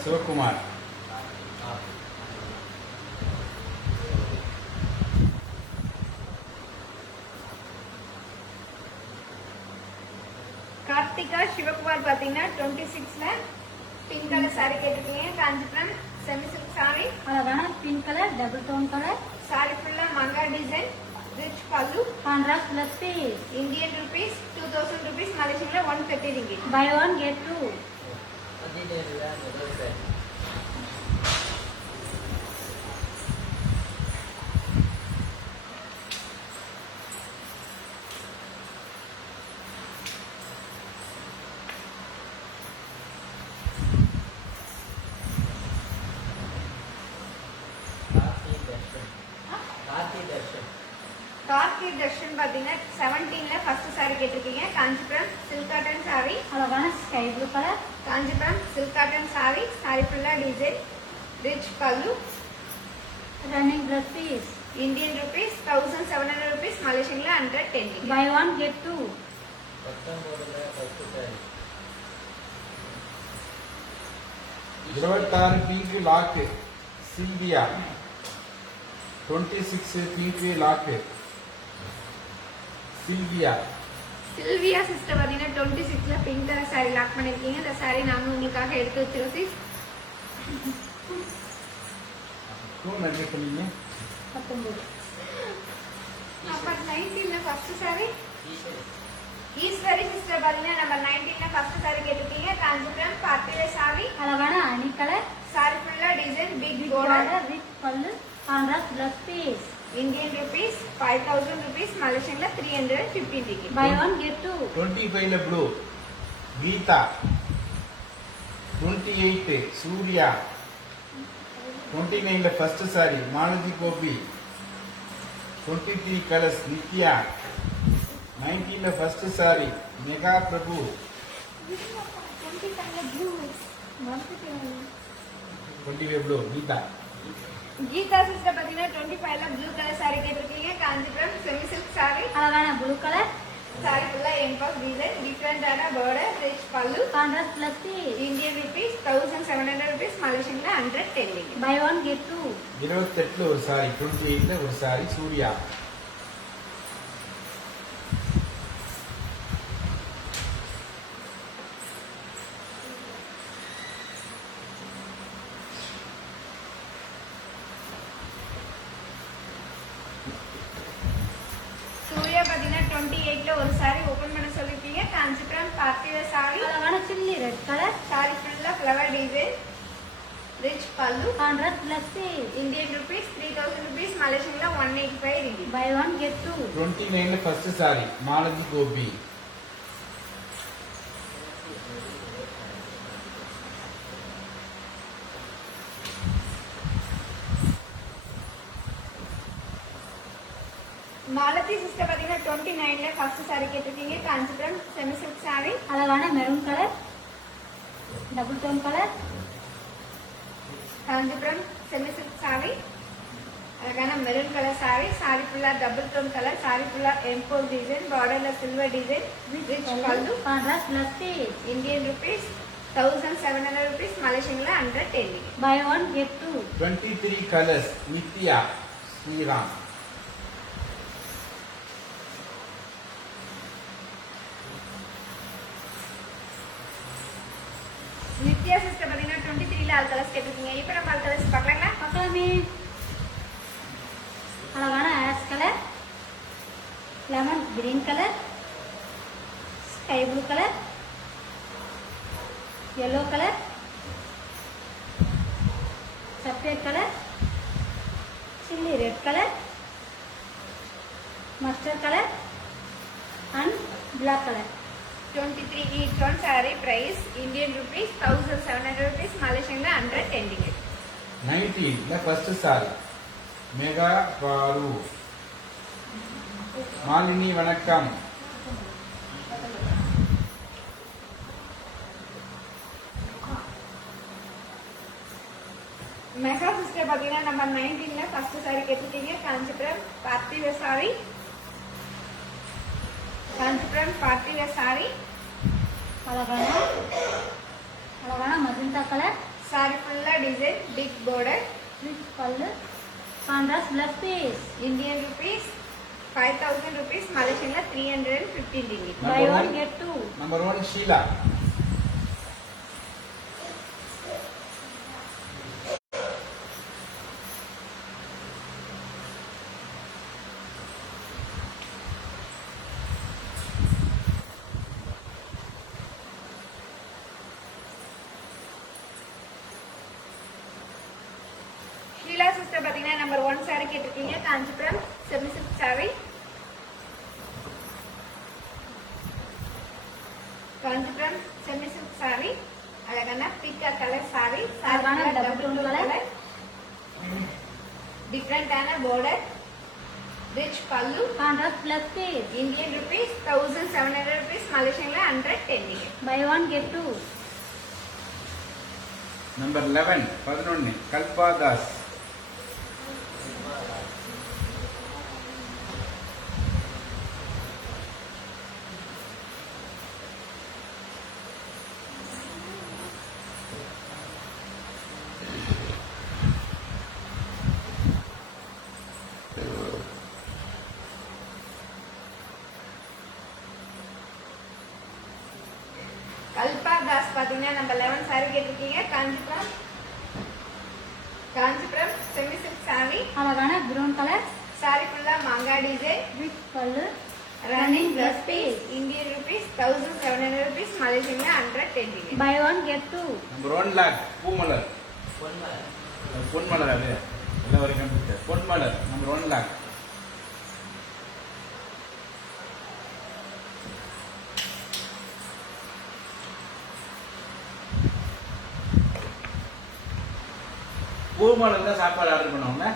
Sivakumar. கார்த்திகா சிவகுமார் பாத்தீங்கன்னா 26ல பிங்க் கலர் சாரி கேட்டிருக்கீங்க. Kanchipuram semi silk sorry. அழகான pink colour double tone colour. Sorry ஃபுல்லா மங்கா design, rich pallu. Contrast plus piece. Indian rupees 2000 rupees, மலேசியன்ல 130 ringgit. Buy one get two. Karthi Darshan பாத்தீங்கன்னா 17ல ஃபர்ஸ்ட் சாரி கேட்டிருக்கீங்க. Kanchipuram silk cotton sorry. அழகான sky blue colour. Kanchipuram silk cotton saree. Sorry ஃபுல்லா design, rich pallu. Running plus piece. Indian rupees 1700 rupees, மலேசியன்ல 110 ringgit. Buy one get two. 26 pink lock Silvia. 26 pink lock Silvia. Sylvia sister பாத்தீங்கன்னா 26ல pink colour sorry lock பண்ணிருக்கீங்க. இந்த சாரி நாங்க உங்களுக்காக எடுத்து வச்சிருக்கோம். நன்றி பண்ணீங்க. 19. நம்பர் 19ல ஃபர்ஸ்ட் சாரி. ஈஸ்வரி சிஸ்டர் பாத்தீங்கன்னா நம்பர் 19ல ஃபர்ஸ்ட் சாரி கேட்டிருக்கீங்க. Kanchipuram party wear sorry. அழகான அணி கலர். சாரி ஃபுல்லா design, big big border. Border rich pallu. Contrast plus piece. Indian rupees 5000 rupees, மலேசியன்ல 315 ringgit. Buy one get two. 25ல ப்ளூ கீதா. 28 சூர்யா. 29ல ஃபர்ஸ்ட் சாரி மாலதி கோபி. 23 கலர்ஸ் நித்யா. 19ல first sorry mega Prabhu. 25 blue Geetha. Geetha sister பாத்தீங்கன்னா 25ல blue colour sorry கேட்டிருக்கீங்க. Kanchipuram semi silk sorry. அழகான blue colour. Sorry ஃபுல்லா emboss design, டிஃபரெண்டான border, rich pallu. Contrast plus piece. Indian rupees 1700 rupees, மலேசியன்ல 110 ringgit. Buy one get two. 28ல ஒரு சாரி 28ல ஒரு சாரி சூர்யா. சூர்யா பாத்தீங்கன்னா 28ல ஒரு சாரி ஓபன் பண்ண சொல்லிருக்கீங்க. Kanchipuram party wear sorry. அழகான சில்லி ரெட் கலர். சாரி ஃபுல்லா flower design, rich pallu. Contrast plus piece. Indian rupees 3000 rupees, மலேசியன்ல 185 ringgit. Buy one get two. 29ல ஃபர்ஸ்ட் சாரி மாலதி கோபி. மாலதி சிஸ்டர் பாத்தீங்கன்னா 29ல ஃபர்ஸ்ட் சாரி கேட்டிருக்கீங்க. Kanchipuram semi silk sorry. அழகான maroon colour double tone colour. Kanchipuram semi silk sorry. அழகான maroon colour saree. Sorry ஃபுல்லா double tone colour. Sorry ஃபுல்லா emboss design, பார்டர்ல silver design, rich pallu. Contrast plus piece. Indian rupees 1700 rupees, மலேசியன்ல 110 ringgit. Buy one get two. 23 colours Nithya Sriram. Nithya sister பாத்தீங்கன்னா 23ல all colours கேட்டிருக்கீங்க. இப்போ நம்ம ஆல் கலர்ஸ் பார்க்கலாங்களா? பார்க்கலாமே. அழகான ash colour, lemon green colour, sky blue colour, yellow colour, சஃபேட் colour, white color, mustard color and black color. 23 each one saree price Indian rupees 1700 rupees, Malaysian 110 ringgit. 19 first sorry Megha பாரு மாலினி வணக்கம். Megha sister பாத்தீங்கன்னா number 19ல first saree கேட்டிருக்கீங்க. Kanchipuram party wear saree. Kanchipuram party wear saree. அழகான magenta color, saree ஃபுல்லா design, big border, rich pallu, contrast blouse piece. Indian rupees 5000 rupees, Malaysian 315 ringgit. Buy one get two. Number 1 Sheela. Sheela sister பாத்தீங்கன்னா number 1 saree கேட்டிருக்கீங்க. Kanchipuram semi silk saree. Kanchipuram semi silk saree. அழகான பீக்கா colour saree. அழகான double tone color. டிஃபரெண்டான border, rich pallu, Contrast blouse piece. Indian rupees 1700 rupees, Malaysian 110 ringgit. Buy one get two. Number 11 Kalpa Das. Kalpa Das பாத்தீங்கன்னா number 11 saree கேட்டிருக்கீங்க. Kanchipuram semi silk saree. அழகான brown color, saree ஃபுல்லா மாங்கா design, rich pallu, running dress piece, Indian rupees 1700 rupees, Malaysian 110 ringgit. buy one get two. Number 1 lock Poomalar. Ponmalar அது எல்லாம் வரைக்கும் Ponmalar number 1 lock. Poomalar தான் சாப்பாடு ஆர்டர் பண்ணுவோம்ல.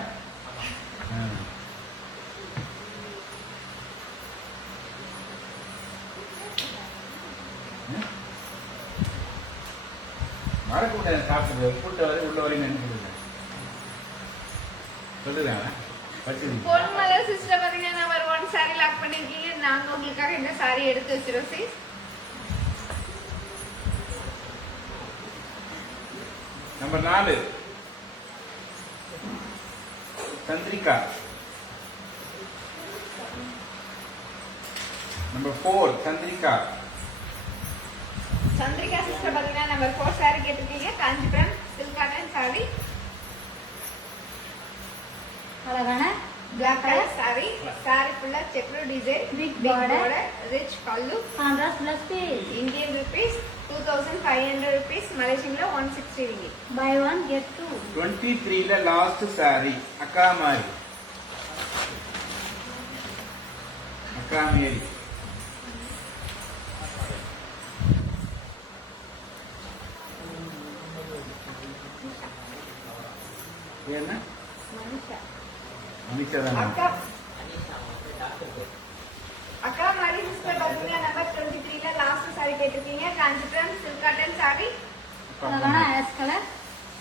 மறக்க சாப்பிடுறது கூட்ட வரை உள்ள வரையும் என்ன சொல்லுங்க படிச்சிருக்கீங்க. பொன்மலர் சிஸ்டர் பாத்தீங்கன்னா நம்பர் 1 saree லாக் பண்ணிருக்கீங்க. நாங்க உங்களுக்காக இந்த saree எடுத்து வச்சிரோம் sis. Number 4 Chandrika. Number 4 Chandrika. Chandrika sister பாத்தீங்கன்னா நம்பர் 4 saree கேட்டிருக்கீங்க. Kanchipuram silk cotton saree. அழகான black color saree. saree ஃபுல்லா checked design, Big big border. border, rich pallu, contrast blouse piece. Indian rupees 2500 rupees, Malaysian 160 ringgit. buy one get two. 23ல last saree அக்காமாரி. அக்காமேரி. என்ன மனிஷா. அமிச்சா தான். அக்கா அக்கா மாதிரி சிஸ்டர் பாத்தீங்கன்னா நம்பர் 23ல லாஸ்ட் saree கேட்டிருக்கீங்க. Kanchipuram silk cotton saree. அழகான ash color,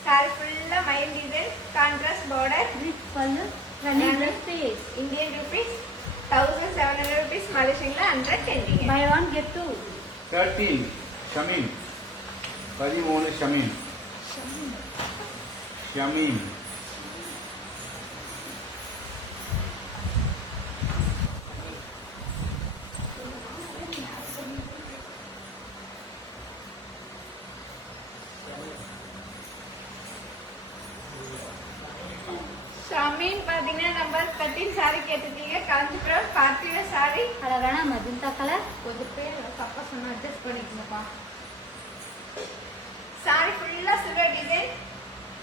saree ஃபுல்லா மயில் design, contrast border, rich pallu, running dress piece. Indian rupees 1700 rupees, Malaysian 110 ringgit. buy one get two. 13 Shameen. 13 Shameen. Shameen. Shameen பாத்தீங்கன்னா நம்பர் 13 saree கேட்டிருக்கீங்க. Kanchipuram party wear saree. அழகான magenta color, கொஞ்சம் பேர் தப்பா சொன்னா அட்ஜஸ்ட் பண்ணிக்கணும்ப்பா. saree ஃபுல்லா silver design,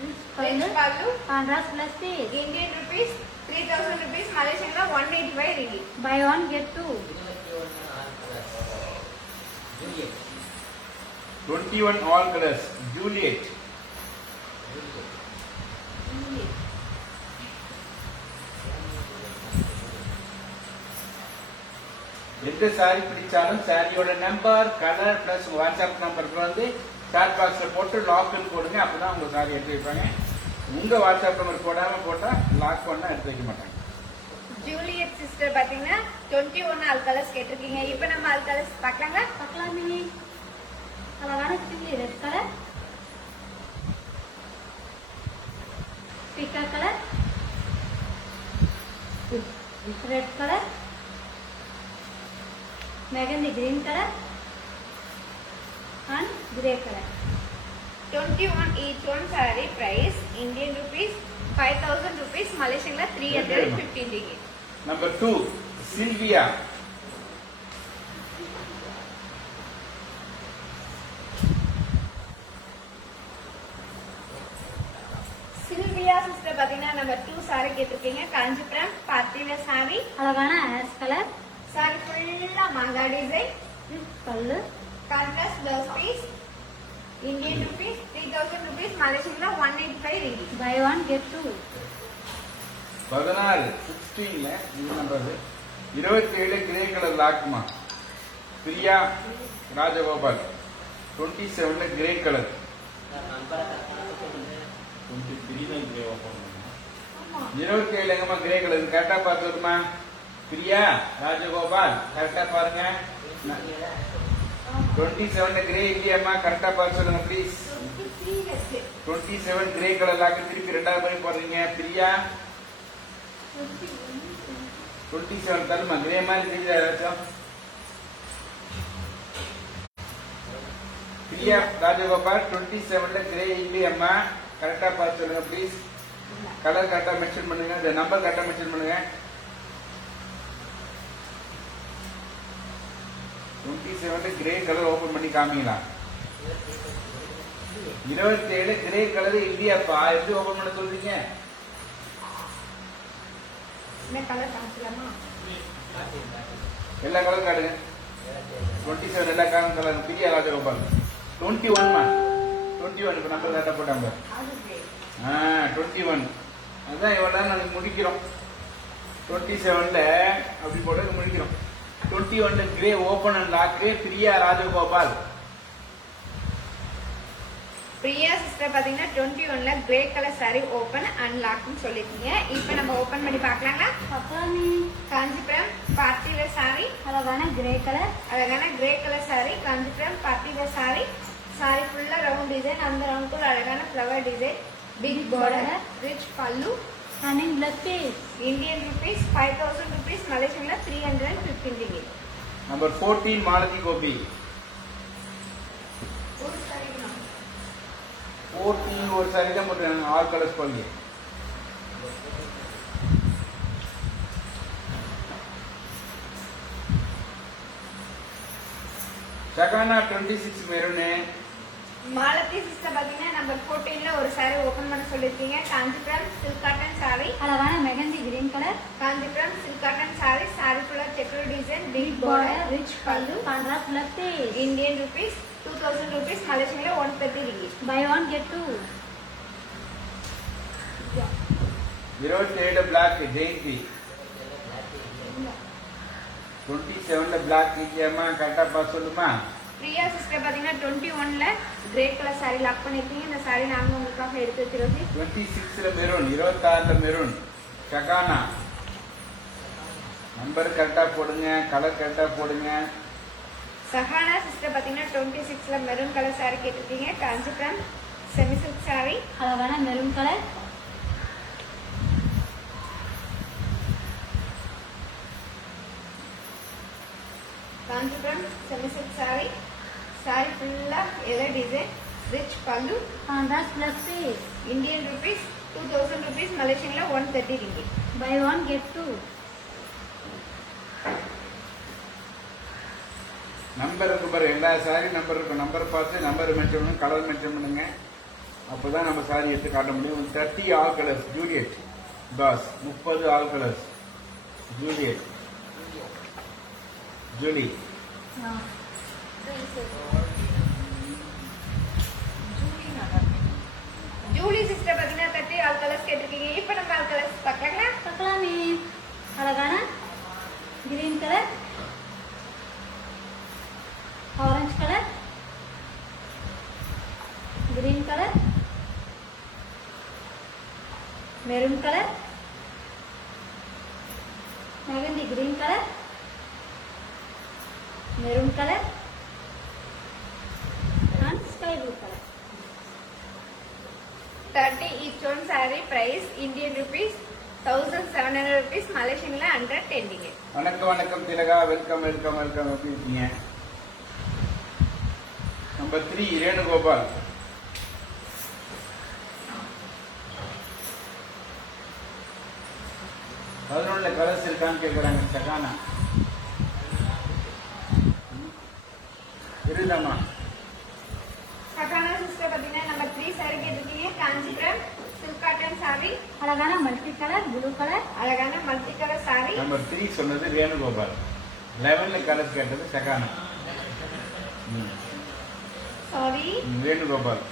rich pallu Rich pallu. Contrast plus piece Indian rupees 3000 rupees. Malaysian la 185 ringgit. Buy one get two 21 all colors. Juliet. எந்த சாரி பிடிச்சாலும் சாரியோட நம்பர் கலர் பிளஸ் வாட்ஸ்அப் நம்பருக்கு வந்து சாட் பாக்ஸ்ல போட்டு லாக்னு போடுங்க. அப்பதான் உங்க சாரி எடுத்து வைப்பாங்க. உங்க வாட்ஸ்அப் நம்பர் போடாம போட்டா லாக் பண்ணா எடுத்து வைக்க மாட்டாங்க. ஜூலியட் சிஸ்டர் பாத்தீங்கன்னா 21 ஆல் கலர்ஸ் கேட்டிருக்கீங்க. இப்போ நம்ம ஆல் கலர்ஸ் பார்க்கலாங்களா? பார்க்கலாமே. அழகான சில்லி ரெட் கலர், பீக்கா colour, red colour, mehndi green colour and grey colour. 21 each one saree price Indian rupees 5000 rupees. Malaysian la 315 ringgit. Number 2 Silvia. Sylvia sister பாத்தீங்கன்னா நம்பர் 2 saree கேட்டிருக்கீங்க. Kanchipuram party wear saree. அழகான ash colour, saree ஃபுல்லா மாங்கா design. Pallu contrast blouse piece. Indian rupees 3000 rupees. Malaysian la 185 ringgit. Buy one get two 16 16ல இது number 27 grey colour லாக்மா. பிரியா ராஜகோபால். 27ல grey colour. 23 தான் கிரே ஓப்பன் பண்ணுங்க. 27 எங்கம்மா கிரே கலர் கரெக்டா பார்த்துமா? பிரியா ராஜகோபால் கரெக்டா பாருங்க. 27 கிரே இல்லையாம்மா? கரெக்டா பார்த்து சொல்லுங்க ப்ளீஸ். 23 இருக்கு. 27 கிரே கலர் லாக்கு திருப்பி ரெண்டாவது மாதிரி போடுறீங்க. பிரியா 27 தருமா கிரே மாதிரி தெரியுதா ஏதாச்சும்? பிரியா ராஜகோபால் 27ல கிரே இல்லையம்மா? கரெக்டா பார்த்து சொல்லுங்க ப்ளீஸ். கலர் கரெக்டா மென்ஷன் பண்ணுங்க. இந்த நம்பர் கரெக்டா மென்ஷன் பண்ணுங்க. 27ல கிரே கலர் ஓபன் பண்ணி காமிங்களா? 27 கிரே கலர் இல்லையாப்பா? எப்படி ஓபன் பண்ண சொல்றீங்க? என்ன கலர் காமிக்கலாமா? எல்லா கலர் காட்டுங்க. 27 எல்லா கலர். பிரியா ராஜகோபால் 21மா? 21 இப்ப நம்பர் கரெக்டா போட்டாங்க. அது great. 21 அதான் இவ்வளவு நாளைக்கு முடிக்கிறோம். 27ல அப்படி போட்டு முடிக்கிறோம். 21 grey open and lock Priya Rajagopal. Priya sister பாத்தீங்கன்னா 21ல grey colour saree open and லாக்னு சொல்லிருக்கீங்க. இப்போ நம்ம ஓபன் பண்ணி பார்க்கலாங்களா? பார்க்கலாமே. Kanchipuram party wear saree. அழகான கிரே கலர், அழகான grey colour saree. Kanchipuram party wear saree. saree ஃபுல்லா ரவுண்ட் டிசைன். அந்த ரவுண்டுக்கு அழகான flower design. Big border, rich pallu. Running plus piece Indian rupees 5000 rupees. மலேசியன்ல 315 ringgit. நம்பர் 14 மாலதி கோபி. ஒரு saree தான். 14 ஒரு சாரி தான் போட்டுருக்காங்க. ஆல் கலர்ஸ் பாருங்க. சகானா 26 மெரூனு. மாலதி சிஸ்டர் பாத்தீங்கன்னா நம்பர் 14ல ஒரு saree ஓபன் பண்ண சொல்லிருக்கீங்க. Kanchipuram silk cotton saree. அழகான mehndi green colour, Kanchipuram silk cotton saree. saree ஃபுல்லா checked design. Big big border, border, rich pallu, contrast plus piece Indian rupees 2000 rupees. மலேசியன்ல 130 ringgit. Buy one get two 27 black Jayanthi. 27ல black இல்லையாம்மா? கரெக்டா பார்த்து சொல்லுமா? Priya sister பாத்தீங்கன்னா 21ல கிரே கலர் saree லாக் பண்ணிருக்கீங்க. இந்த saree நாங்க உங்களுக்காக எடுத்து வச்சிரோம். 26ல மெரூன். 26ல மெரூன். சகானா நம்பர் கரெக்டா போடுங்க. கலர் கரெக்டா போடுங்க. சஹானா சிஸ்டர் பாத்தீங்கன்னா 26ல மெரூன் கலர் saree கேட்டிருக்கீங்க. Kanchipuram semi silk saree. அழகான maroon colour, Kanchipuram semi silk saree. saree ஃபுல்லா yellow design. Rich pallu. Contrast plus piece Indian rupees 2000 rupees. மலேசியன்ல 130 ringgit. Buy one get two number இருக்கு பாரு. எல்லா சாரி நம்பர் இருக்கும். நம்பர் பார்த்து நம்பர் மென்ஷன் பண்ணுங்க. Colour mention பண்ணுங்க. அப்பதான் நம்ம சாரி எடுத்து காட்ட முடியும். 30 ஆல் கலர்ஸ் ஜூலியட் பாஸ், 30 all colours Juliet Julie. Julie sister பார்த்தீங்கன்னா 30 ஆல் கலர்ஸ் கேட்டிருக்கீங்க. இப்போ நம்ம ஆல் கலர்ஸ் பார்க்கலாங்களா? பார்க்கலாமே. அழகான green colour, orange colour, green colour, maroon colour, mehndi green colour, maroon colour and sky blue color. 30 each one saree price Indian rupees 1700 rupees, Malaysian la 110 ringgit. வணக்கம் வணக்கம் திலகா, welcome welcome welcome. எப்படி இருக்கீங்க? Number 3 Renugopal. பதினொன்றுல colours இருக்கான்னு கேட்குறாங்க. சகானா இருந்தம்மா. Sahana sister பார்த்தீங்கன்னா number 3 saree கேட்டிருக்கீங்க. Kanchipuram silk cotton saree, அழகான மல்டி கலர், ப்ளூ கலர், அழகான மல்டி கலர் saree. நம்பர் 3 சொன்னது ரேணுகோபால். 11ல கலர்ஸ் கேட்டது சகானா. சாரி ரேணுகோபால்.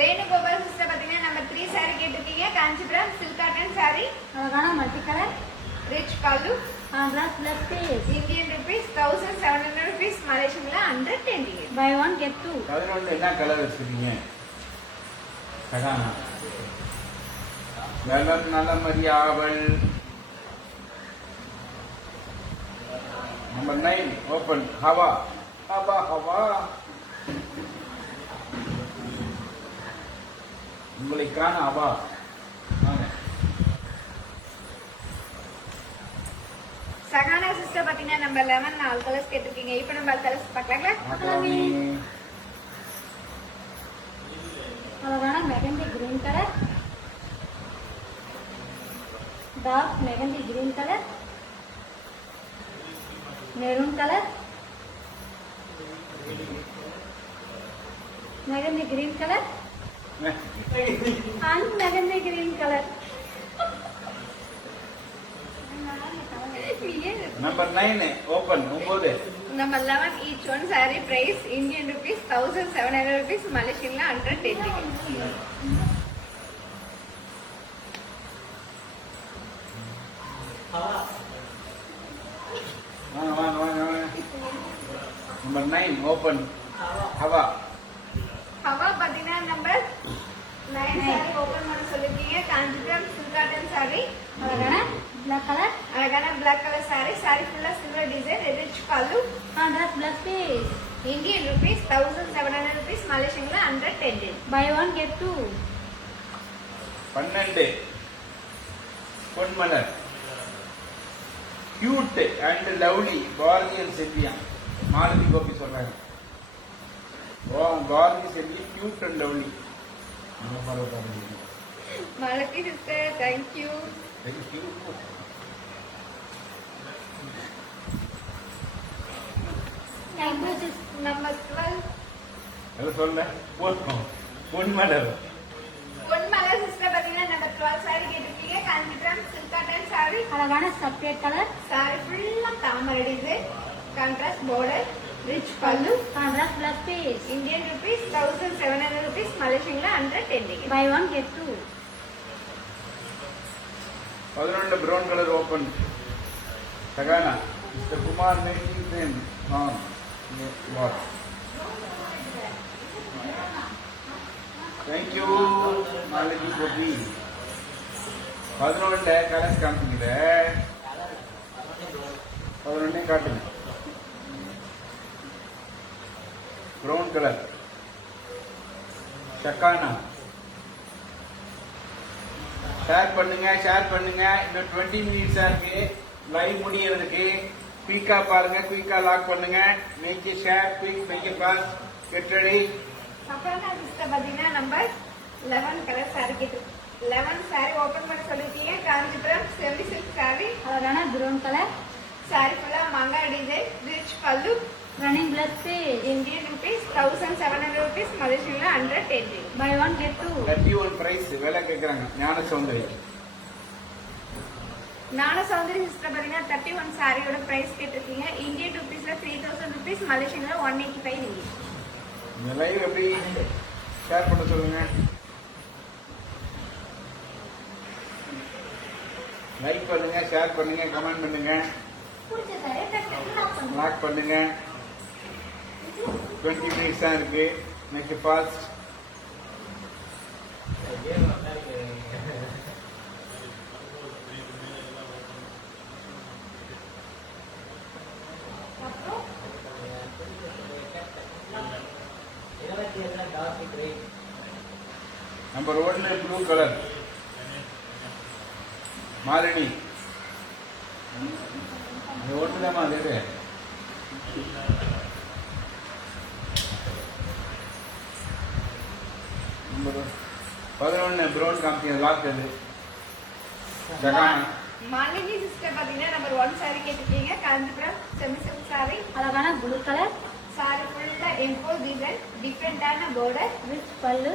ரேணுகோபால் சிஸ்டர் பார்த்தீங்கன்னா நம்பர் 3 saree கேட்டிருக்கீங்க. காஞ்சிபுரம் silk cotton saree, அழகான multi colour, rich pallu, contrast plus piece. Indian rupees 1700 rupees, Malaysian la 110 ringgit. Buy one get two. 11 என்ன colour வச்சிருக்கீங்க? சகானா. நலம் நலமறியாவல். Number 9 open. ஹவா ஹவா ஹவா. உங்களை காண ஹவா. வாங்க. சகானா சிஸ்டர் பார்த்தீங்கன்னா நம்பர் 11 ஆல் கலர்ஸ் கேட்டிருக்கீங்க. இப்போ நம்ம ஆல் கலர்ஸ் பார்க்கலாங்களா? பார்க்கலாமே. அழகான mehndi green colour, dark mehendi green colour, maroon colour, mehndi green colour and mehendi green colour. Number 9 open. 9 நம்ம 11 each one saree price Indian rupees 1700 rupees, Malaysian la 110 ringgit. வாங்க வாங்க வாங்க வாங்க. Number 9 open. ஹவா. ஹவா பார்த்தீங்கன்னா நம்பர் 9 saree ஓபன் பண்ண சொல்லிருக்கீங்க. காஞ்சிபுரம் silk cotton saree, அழகான black colour, அழகான black color saree, saree full silver design, rich pallu, contrast plus piece. Indian rupees 1700 rupees, Malaysian la 110 ringgit. Buy one get two. 12 Ponmalar. Cute and lovely Bharathi and செல்வியா. மாலதி கோபி சொல்றாங்க. Oh Bharathi Selvi cute and lovely. நம்ம follow பண்ணுங்க. Malati sister, thank you. Very cute. Thank you sis. Number 12 அது சொல்ல Ponmalar. Ponmalar sister பார்த்தீங்கன்னா number 12 saree கேட்டிருக்கீங்க. Kanchipuram silk cotton saree, அழகான subject colour, saree full Thamarai design, contrast border, rich pallu, contrast plus piece. Indian rupees 1700 rupees, Malaysian la 110 ringgit. Buy one get two. 11 brown colour open. Sahana. Mister Kumar making frame on what. Thank you Malathi Gopi. 11 colour காமிங்க. 11 காட்டுங்க. Brown colour. Sahana. Share பண்ணுங்க share பண்ணுங்க. இன்னும் 20 மினிட்ஸா இருக்கு live முடியறதுக்கு. குயிக்கா பாருங்க, குயிக்கா லாக் பண்ணுங்க. Make a share quick, make a pass, get ready. அப்புறம் சிஸ்டர் பார்த்தீங்கன்னா நம்பர் 11 கலர் saree கேட்டு 11 saree ஓபன் பண்ண சொல்லிருக்கீங்க. காஞ்சிபுரம் செமி சில்க் saree, அழகான ப்ரௌன் கலர், saree full மாங்காய் design, rich pallu, Running blood paste. Indian rupees 1700 rupees, Malaysian 110. Buy one get two. 31 price விலை கேட்குறாங்க ஞான சௌந்தரி. நான சௌந்தரி சிஸ்டர் பார்த்தீங்கன்னா 31 சாரியோட பிரைஸ் கேட்டிருக்கீங்க. இந்தியன் ருபீஸ்ல 3000 rupees, மலேசியன்ல 185 ringgit. இந்த லைவ் எப்படி ஷேர் பண்ண சொல்லுங்க. லைக் பண்ணுங்க, ஷேர் பண்ணுங்க, கமெண்ட் பண்ணுங்க, பிடிச்ச சாரி டக்குனு லாக் பண்ணுங்க. லாக் பண்ணுங்க. 20 மினிட்ஸ் தான் இருக்கு. Next fast. அப்புறம் நம்பர் 1 ப்ளூ கலர் மாலினி. இது ஒன்று தான்மா அது. நம்பர் 11 ப்ரௌன் காம்பி லாக் அது. ஜகானா மாலினி சிஸ்டர் பார்த்தீங்கன்னா நம்பர் 1 சாரி கேட்டிருக்கீங்க. Kanchipuram semi silk sorry. அழகான ப்ளூ கலர் சாரி ஃபுல்லா எம்போ டிசைன், டிஃப்ரெண்டான border, rich pallu.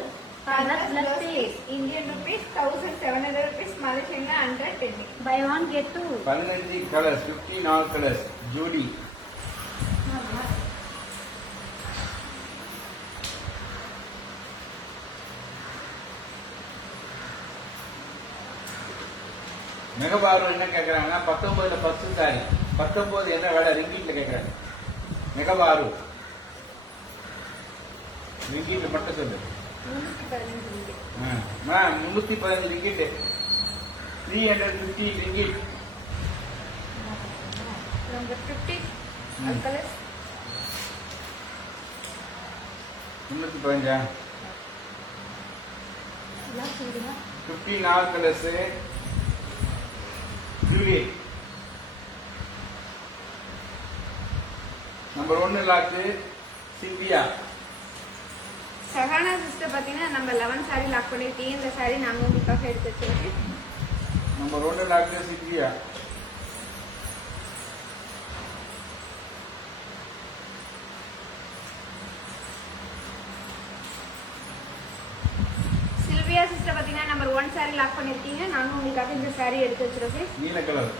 Colour blood paste. Indian rupees 1700 rupees, மலேசியன்ல 110. Buy one get two. 15 colours, 15 all colours. Judy மெகபாரு என்ன கேட்கறாங்க? 19 10 சாரி. 19 என்ன வேலை? ரிங்கிட்ல கேட்கறாங்க. மெகபாரு ரிங்கிட்ல மட்டும் சொல்லு. 315 ringgit. 315 ringgit. 350 ringgit. Number 50 all colors. 315 எல்லாம் சொல்லுங்க. 15 all colours. Julie number 1 lock Cynthia. Sahana sister பார்த்தீங்கன்னா நம்ம 11 சாரி லாக் பண்ணிருக்கீங்க. இந்த சாரி நாங்க உங்களுக்காக எடுத்து வச்சிருக்கோம். Number 1 lock Cynthia. Sylvia sister பார்த்தீங்கன்னா நம்பர் 1 சாரி லாக் பண்ணிருக்கீங்க. நாங்க உங்களுக்காக இந்த சாரி எடுத்து வச்சிருக்கோம். நீல கலர்.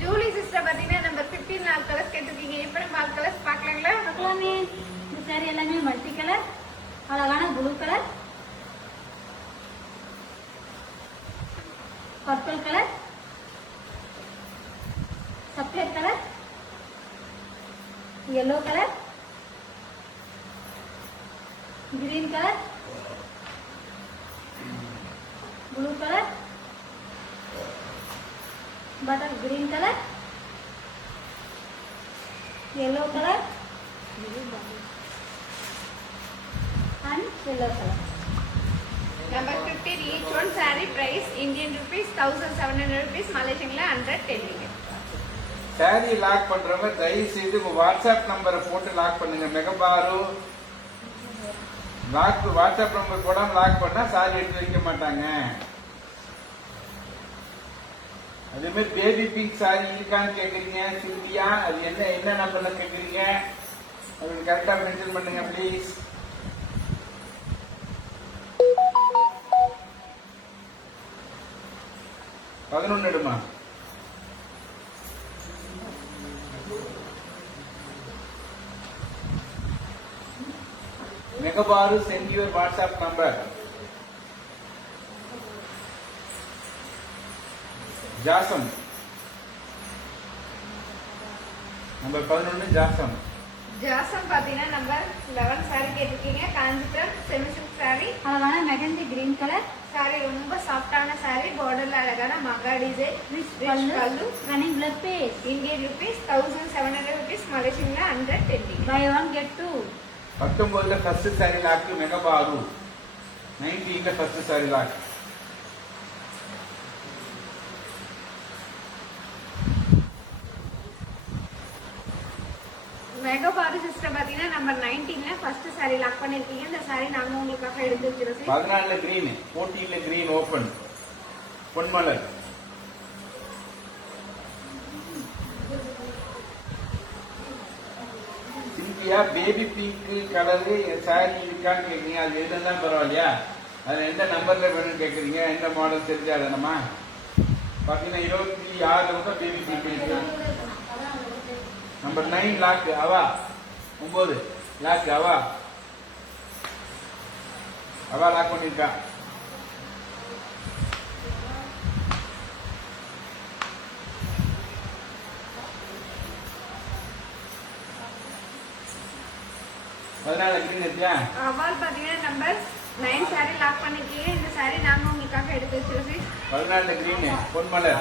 ஜூலி சிஸ்டர் பார்த்தீங்கன்னா நம்பர் 15 நாலு கலர்ஸ் கேட்டிருக்கீங்க. இப்போ நம்ம 4 கலர்ஸ் பார்க்கலாங்களா? பார்க்கலாமே. இந்த சாரி எல்லாமே மல்டி கலர். அழகான ப்ளூ கலர், பர்பிள் கலர், சஃபேட் colour, yellow colour, green colour, blue colour, butter green colour, yellow colour and yellow colour. Number 15 each one saree price Indian rupees 1700 rupees, மலேசியன்ல 110 ringgit. சாரி லாக் பண்றவங்க தயவு செய்து உங்க WhatsApp நம்பரை போட்டு lock பண்ணுங்க. மெகபாரு லாக் வாட்ஸ்அப் நம்பர் போடாம லாக் பண்ணா சாரி எடுத்து வைக்க மாட்டாங்க. அதே மாதிரி பேபி பிங்க் சாரி இருக்கான்னு கேக்குறீங்க சிந்தியா. அது என்ன நம்பர்ல கேக்குறீங்க? அது கரெக்டா மென்ஷன் பண்ணுங்க ப்ளீஸ். பதினொன்னு எடுமா. Megabaru, send your WhatsApp number. Jasam. Number 11 Jasam. Jasim பார்த்தீங்கன்னா நம்பர் 11 சாரி கேட்டிருக்கீங்க. Kanchipuram semi silk sorry. அழகான மெகந்தி கிரீன் கலர், சாரி ரொம்ப சாஃப்டான சாரி. பார்டர்ல அழகான மகா design, rich rich pallu, pallu. Running blood paste. Indian rupees 1700 rupees, மலேசியன்ல 110 ringgit. Buy one get two. 19 first sorry lock மெகபாரு. 19 ஃபர்ஸ்ட் சாரி லாக். மெகபாரு சிஸ்டர் பார்த்தீங்கன்னா நம்பர் 19ல ஃபர்ஸ்ட் saree லாக் பண்ணிருக்கீங்க. இந்த saree நாங்க உங்களுக்காக எடுத்து வச்சிருக்கோம். 14ல கிரீன், 14ல green open Ponmalar. Cynthia baby pink colour saree இருக்கான்னு கேக்குறீங்க. அது எதுனா பரவாயில்லையா? அது எந்த நம்பர்ல வேணும்னு கேக்குறீங்க. எந்த மாடல் தெரிஞ்சாடணுமா? பாத்தீங்கன்னா 26ல கூட பேபி பிங்க் இருக்கு. நம்பர் 9 லாக் அவா, 9 லாக் அவா லாக் பண்ணிருக்கா. பதினாலு கிரீன் இருக்கியா? அவால் பாத்தீங்கன்னா நம்பர் 9 saree லாக் பண்ணிருக்கீங்க. இந்த saree நாங்க உங்களுக்காக எடுத்து வச்சிருக்கோம். 14 கிரீன் பொன்மலர்.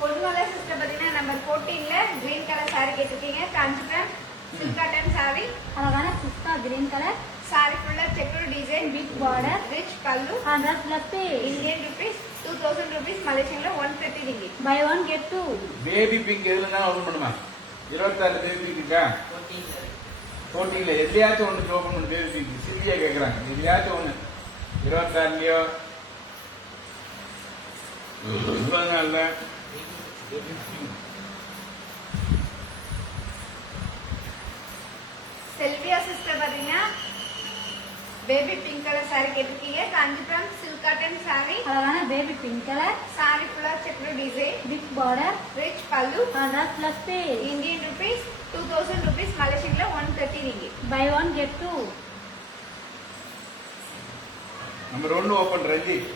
பொன்மலர் சிஸ்டர் பாத்தீங்கன்னா நம்பர் 14ல கிரீன் கலர் saree கேட்டிருக்கீங்க. Kanchipuram silk cotton saree. அழகான பிஸ்தா கிரீன் கலர், saree ஃபுல்லா checked design, big border, rich pallu, 100 plus pay. Indian rupees 2000 rupees, மலேசியன்ல 130 ringgit. Buy one get two. Baby pink எதுலன்னா ஓபன் பண்ணுமா? 26 பேபி பிங்க் இருக்கா? 14ல எதுலயாச்சும் ஒண்ணு open பண்ணு. Baby pink சிலியா கேக்குறாங்க. எதுலயாச்சும் ஒண்ணு 26லயோ 14ல செல்வியா சிஸ்டர் பாத்தீங்கன்னா பேபி பிங்க் கலர் saree கேட்டிருக்கீங்க. Kanchipuram silk cotton saree. அழகான பேபி பிங்க் கலர், saree ஃபுல்லா checked design, big border, rich pallu, 100 plus pay. Indian rupees 2000 rupees, மலேசியன்ல 130 ringgit. Buy one get two. Number 1 open Ranjith.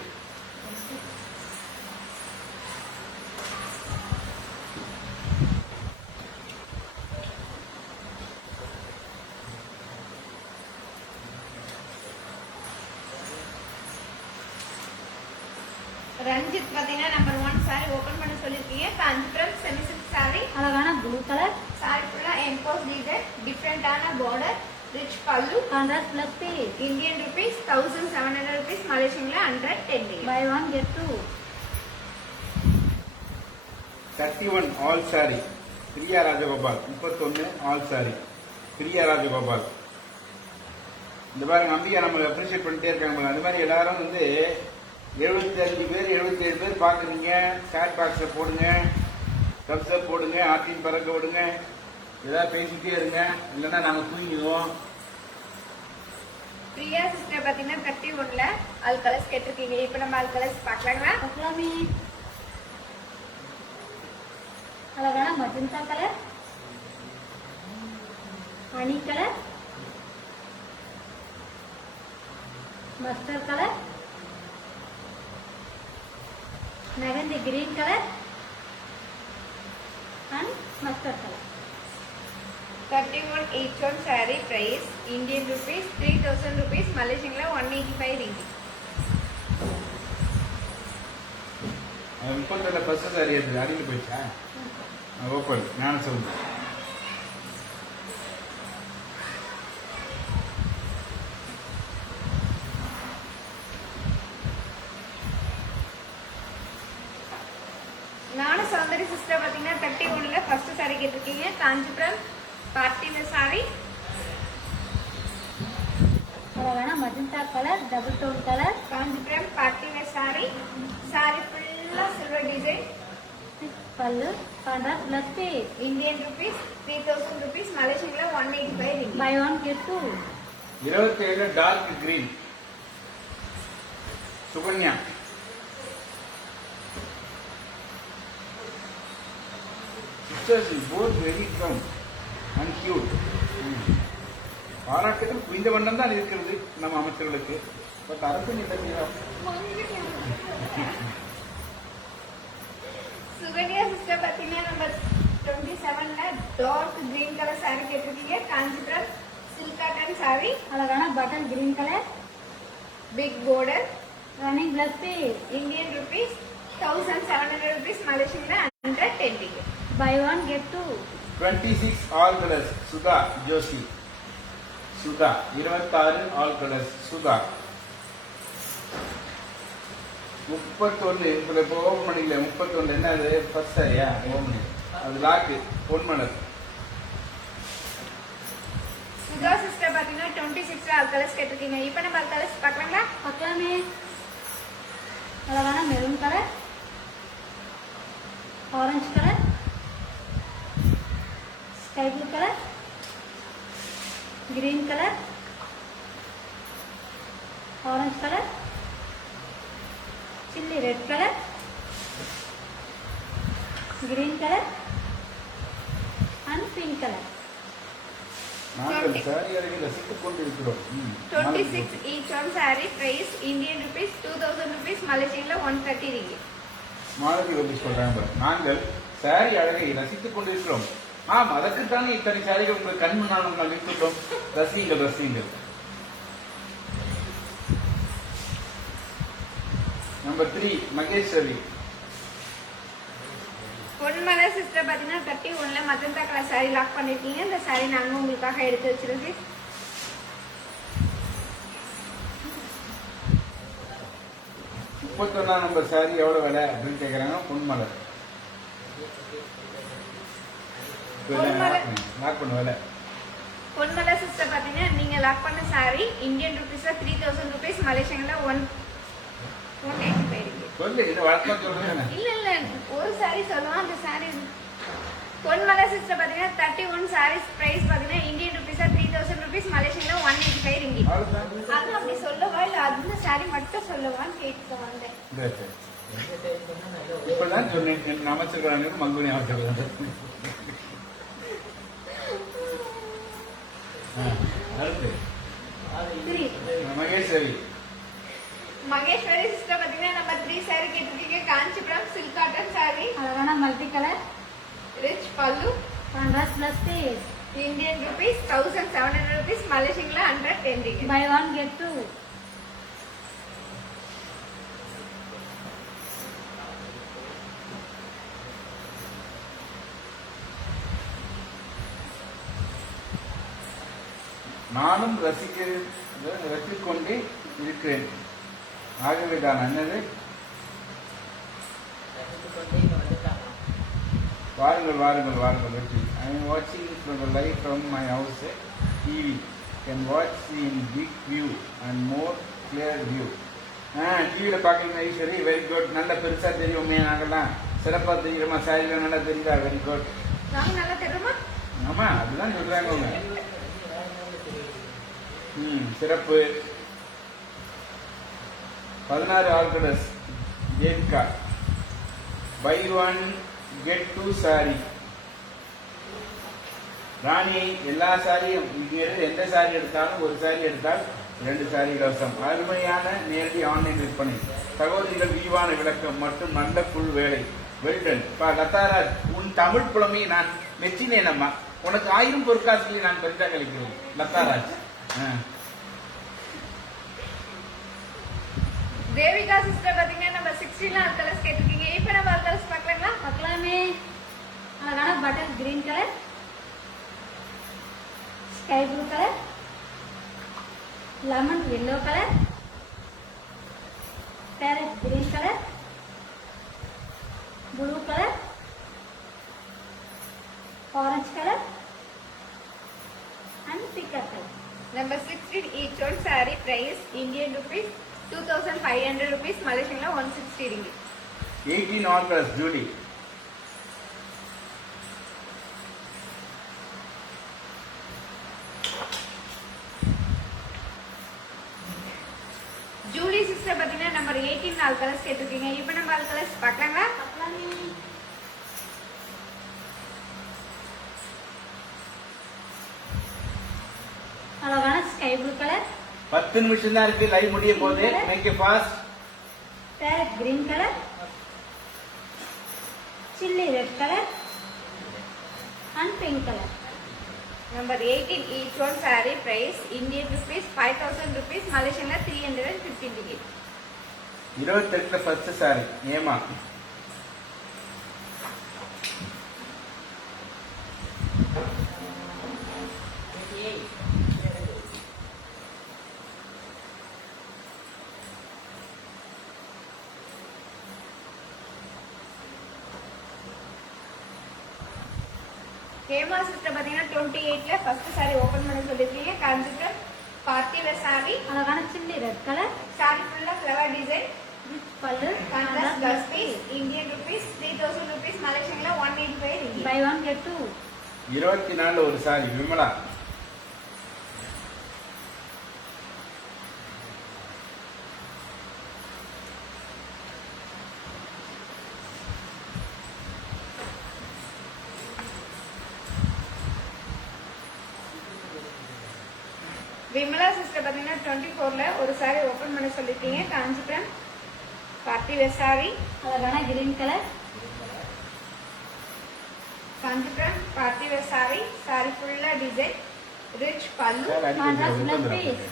Ranjith பாத்தீங்கன்னா நம்பர் 1 saree ஓபன் பண்ண சொல்லிருக்கீங்க. Kanchipuram semi silk saree. அழகான blue colour, saree ஃபுல்லா emboss design, டிஃபரெண்டான border, rich pallu, 100 plus pay. Indian rupees 1700 rupees, மலேசியன்ல 110 ringgit. Buy one get two. 31 all sorry Priya Rajagopal. 31 all sorry Priya Rajagopal. இந்த பாருங்க அம்பிகா நம்மளை அப்ரிஷியேட் பண்ணிட்டே இருக்காங்க. அந்த மாதிரி எல்லாரும் வந்து 75 பேர் 77 பேர் பாக்குறீங்க. சாட் பாக்ஸ்ல போடுங்க, கப்ஸ போடுங்க, ஆர்டின் பறக்க விடுங்க, ஏதாவது பேசிட்டே இருங்க, இல்லைன்னா நாங்க தூங்கிடுவோம். பிரியா சிஸ்டர் பாத்தீங்கன்னா 31ல ஆல் கலர்ஸ் கேட்டிருக்கீங்க. இப்போ நம்ம ஆல் கலர்ஸ் பார்க்கலாங்களா? பார்க்கலாமே. அழகான magenta colour, honey colour, mustard colour, mehndi green colour and mustard colour. 31 each one saree price Indian rupees 3000 rupees, மலேசியன்ல 185 ringgit. 31 ஃபர்ஸ்ட் சாரி எடுத்து அடியில் போயிடுச்சா? ஓப்பன் ஞான சவுண்ட். ஞான சௌந்தரி சிஸ்டர் பாத்தீங்கன்னா 31ல ஃபர்ஸ்ட் saree கேட்டிருக்கீங்க. Kanchipuram party wear saree. அழகான magenta colour, double tone colour, Kanchipuram party wear saree. saree ஃபுல்லா silver design, pallu, 100 plus pay. Indian rupees 3000 rupees, மலேசியன்ல 185 ringgit. Buy one get two. 27 dark green Sukanya. Sisters is both very calm and cute. பாராட்டுகள் குவிந்த வண்ணம் தான் இருக்கிறது நம்ம அமைச்சர்களுக்கு. பட் அரசு சுகன்யா சிஸ்டர் பாத்தீங்கன்னா நம்பர் 27ல டார்க் கிரீன் கலர் saree கேட்டிருக்கீங்க. Kanchipuram silk cotton saree. அழகான button green colour, big border, running plus pay. Indian rupees 1700 rupees, மலேசியன்ல 110 ringgit. Buy one get two. 26 all colours Sudha Joshi. Sudha 26 all colours Sudha. 31 இப்போ ஓபன் பண்ணிக்கல. 31 என்னது first சாரியா? Open அது lock Ponmalar. Sudha sister பாத்தீங்கன்னா 26 all colours கேட்டிருக்கீங்க. இப்போ நம்ம ஆல் கலர்ஸ் பார்க்கலாங்களா? பார்க்கலாமே. அழகான maroon colour, orange colour, sky blue colour, green colour, orange colour, chilli red colour, green colour and pink colour. நாங்கள் சாரி அழகை ரசித்துக் கொண்டிருக்கிறோம். 26 each on saree price Indian rupees 2000 rupees, Malaysian 130 ringgit. Malathi வந்து சொல்றாங்க, நாங்கள் சாரி அழகை ரசித்துக் கொண்டிருக்கிறோம். ஆம், அதற்குத்தானே இத்தனை சாரிகள் உங்கள் கண் முன்னால் நாங்கள் வைத்துள்ளோம். ரசிங்கள் ரசிங்கள். நம்பர் 3 மகேஸ்வரி. பொன்மலர் சிஸ்டர் பாத்தீங்கன்னா 31ல மஜந்தா கலர் saree லாக் பண்ணிருக்கீங்க. இந்த saree நாங்க உங்களுக்காக எடுத்து வச்சிருக்கோம். 31 நம்பர் சாரி எவ்வளவு விலை அப்படின்னு கேக்குறாங்க. பொன்மலர் லாக் பண்ண விலை. பொன்மலர் சிஸ்டர் பாத்தீங்கன்னா நீங்க லாக் பண்ண saree இந்தியன் ருபீஸ்ல 3000 rupees, மலேசியன்ல 185 ringgit. சொல்லு, இது வழக்கமா சொல்றேன். இல்ல ஒரு saree சொல்லுவோம். அந்த saree பொன்மலர் சிஸ்டர் பாத்தீங்கன்னா 31 sarees price பாத்தீங்கன்னா இந்தியன் ருபீஸ்ல 3000 rupees, மலேசியன்ல 185 ringgit. அது அப்படி சொல்லவா இல்ல அந்த saree மட்டும் சொல்லவான்னு கேட்க வந்தேன். இப்பதான் சொன்னேன், அமைச்சிருக்காங்க மங்குனி அவர்கள். அடுத்து 3 மகேஸ்வரி. மகேஸ்வரி சிஸ்டர் பாத்தீங்கன்னா நம்பர் 3 saree கேட்டிருக்கீங்க. காஞ்சிபுரம் சில்க் காட்டன் saree, அழகான multi colour, rich pallu, contrast plus piece, Indian rupees 1700 rupees, மலேசியன்ல 110 ringgit. Buy 1 get 2. நானும் ரசித்துக் கொண்டே இருக்கிறேன். ஆகவே தான் அண்ணது வாருங்கள் வாருங்கள் வாருங்கள் வெற்றி. ஐ எம் வாட்சிங் from the live from my house TV. Can watch in big view and more clear view. டிவியில் பார்க்குறீங்க ஈஸ்வரி, வெரி குட். நல்ல பெருசாக தெரியுமே, நாங்கள்லாம் சிறப்பாக தெரியுமா, சாரிலாம் நல்லா தெரியுதா, வெரி குட். நாங்க நல்லா தெரியுமா? ஆமாம், அதுதான் சொல்கிறாங்க அவங்க. சிறப்பு. 16 ஆர்கடஸ் தேவிகா. Buy 1 get 2 saree. ராணி, எல்லா சாரியும் இங்கே எந்த சாரி எடுத்தாலும் ஒரு சாரி எடுத்தால் 2 சாரி இலவசம். அருமையான நேரடி ஆன்லைன் விற்பனை. சகோதரிகள் விரிவான விளக்கம் மற்றும் நல்ல புல் வேலை. வெல்டன். லதாராஜ், உன் தமிழ் புலமையை நான் மெச்சினேன் அம்மா. உனக்கு 1000 பொற்காசுகளை நான் பரிசாக அளிக்கிறேன் லதாராஜ். தேவிகா சிஸ்டர் பாத்தீங்கன்னா நம்ம 16 ஆல் கலர்ஸ் கேட்டிருக்கீங்க. இப்போ நம்ம ஆல் கலர்ஸ் பார்க்கலாங்களா? பார்க்கலாமே. அழகான butter green colour, sky blue colour, lemon yellow colour, parrot green colour, blue colour, orange colour and bigger colour. Number 16 each on saree price Indian rupees 2500 rupees, மலேசியன்ல 160 ringgit. 18 ஆர்கடஸ் Julie. Julie sister பாத்தீங்கன்னா number 18 all colours கேட்டிருக்கீங்க. இப்போ நம்ம all colours பார்க்கலாங்களா? பார்க்கலாமே. அழகான sky blue colour, 10 நிமிஷம் தான் இருக்கு, லைவ் முடிய போகுது. Make it fast. Parrot green colour, chilli red colour and pink colour. Number 18 each on saree price Indian rupees 5000 rupees, மலேசியன்ல 315 ringgit. 28 ஃபர்ஸ்ட் சாரி ஏமா. ஹேமா சிஸ்டர் பாத்தீங்கன்னா 28ல ஃபர்ஸ்ட் சாரி ஓபன் பண்ண சொல்லிருக்கீங்க. காஞ்சிபுரம் பார்ட்டி வேர் சாரி, அழகான chilli red colour, sorry ஃபுல்லா flower design, rich pallu, contrast plus piece, Indian rupees 3000 rupees, மலேசியன்ல 185 ringgit. Buy one get two. 24 ஒரு sorry Vimala. Vimala sister பாத்தீங்கன்னா 24ல ஒரு சாரி ஓபன் பண்ண சொல்லிருக்கீங்க. காஞ்சிபுரம் பார்ட்டி வேர் சாரி, அழகான green colour, Kanchipuram party wear sorry, sorry ஃபுல்லா design, rich pallu, contrast plus piece.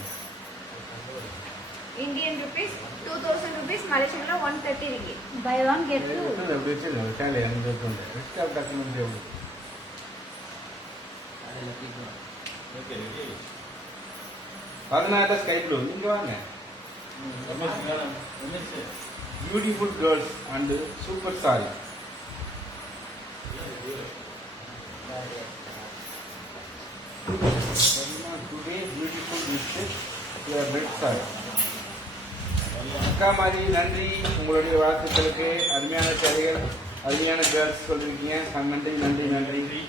Indian rupees 2000 rupees, மலேசியன்ல 130 ringgit. Buy one get two. Okay ready 16 sky blue. நீங்க வாங்க. Ramesh madam Ramesh beautiful girls and super saree. Today beautiful with your red saree. அக்கா மாதிரி நன்றி உங்களுடைய வாழ்த்துக்களுக்கு. அருமையான சாரிகள், அருமையான கேர்ள்ஸ் சொல்லிருக்கீங்க. நன்றி நன்றி நன்றி.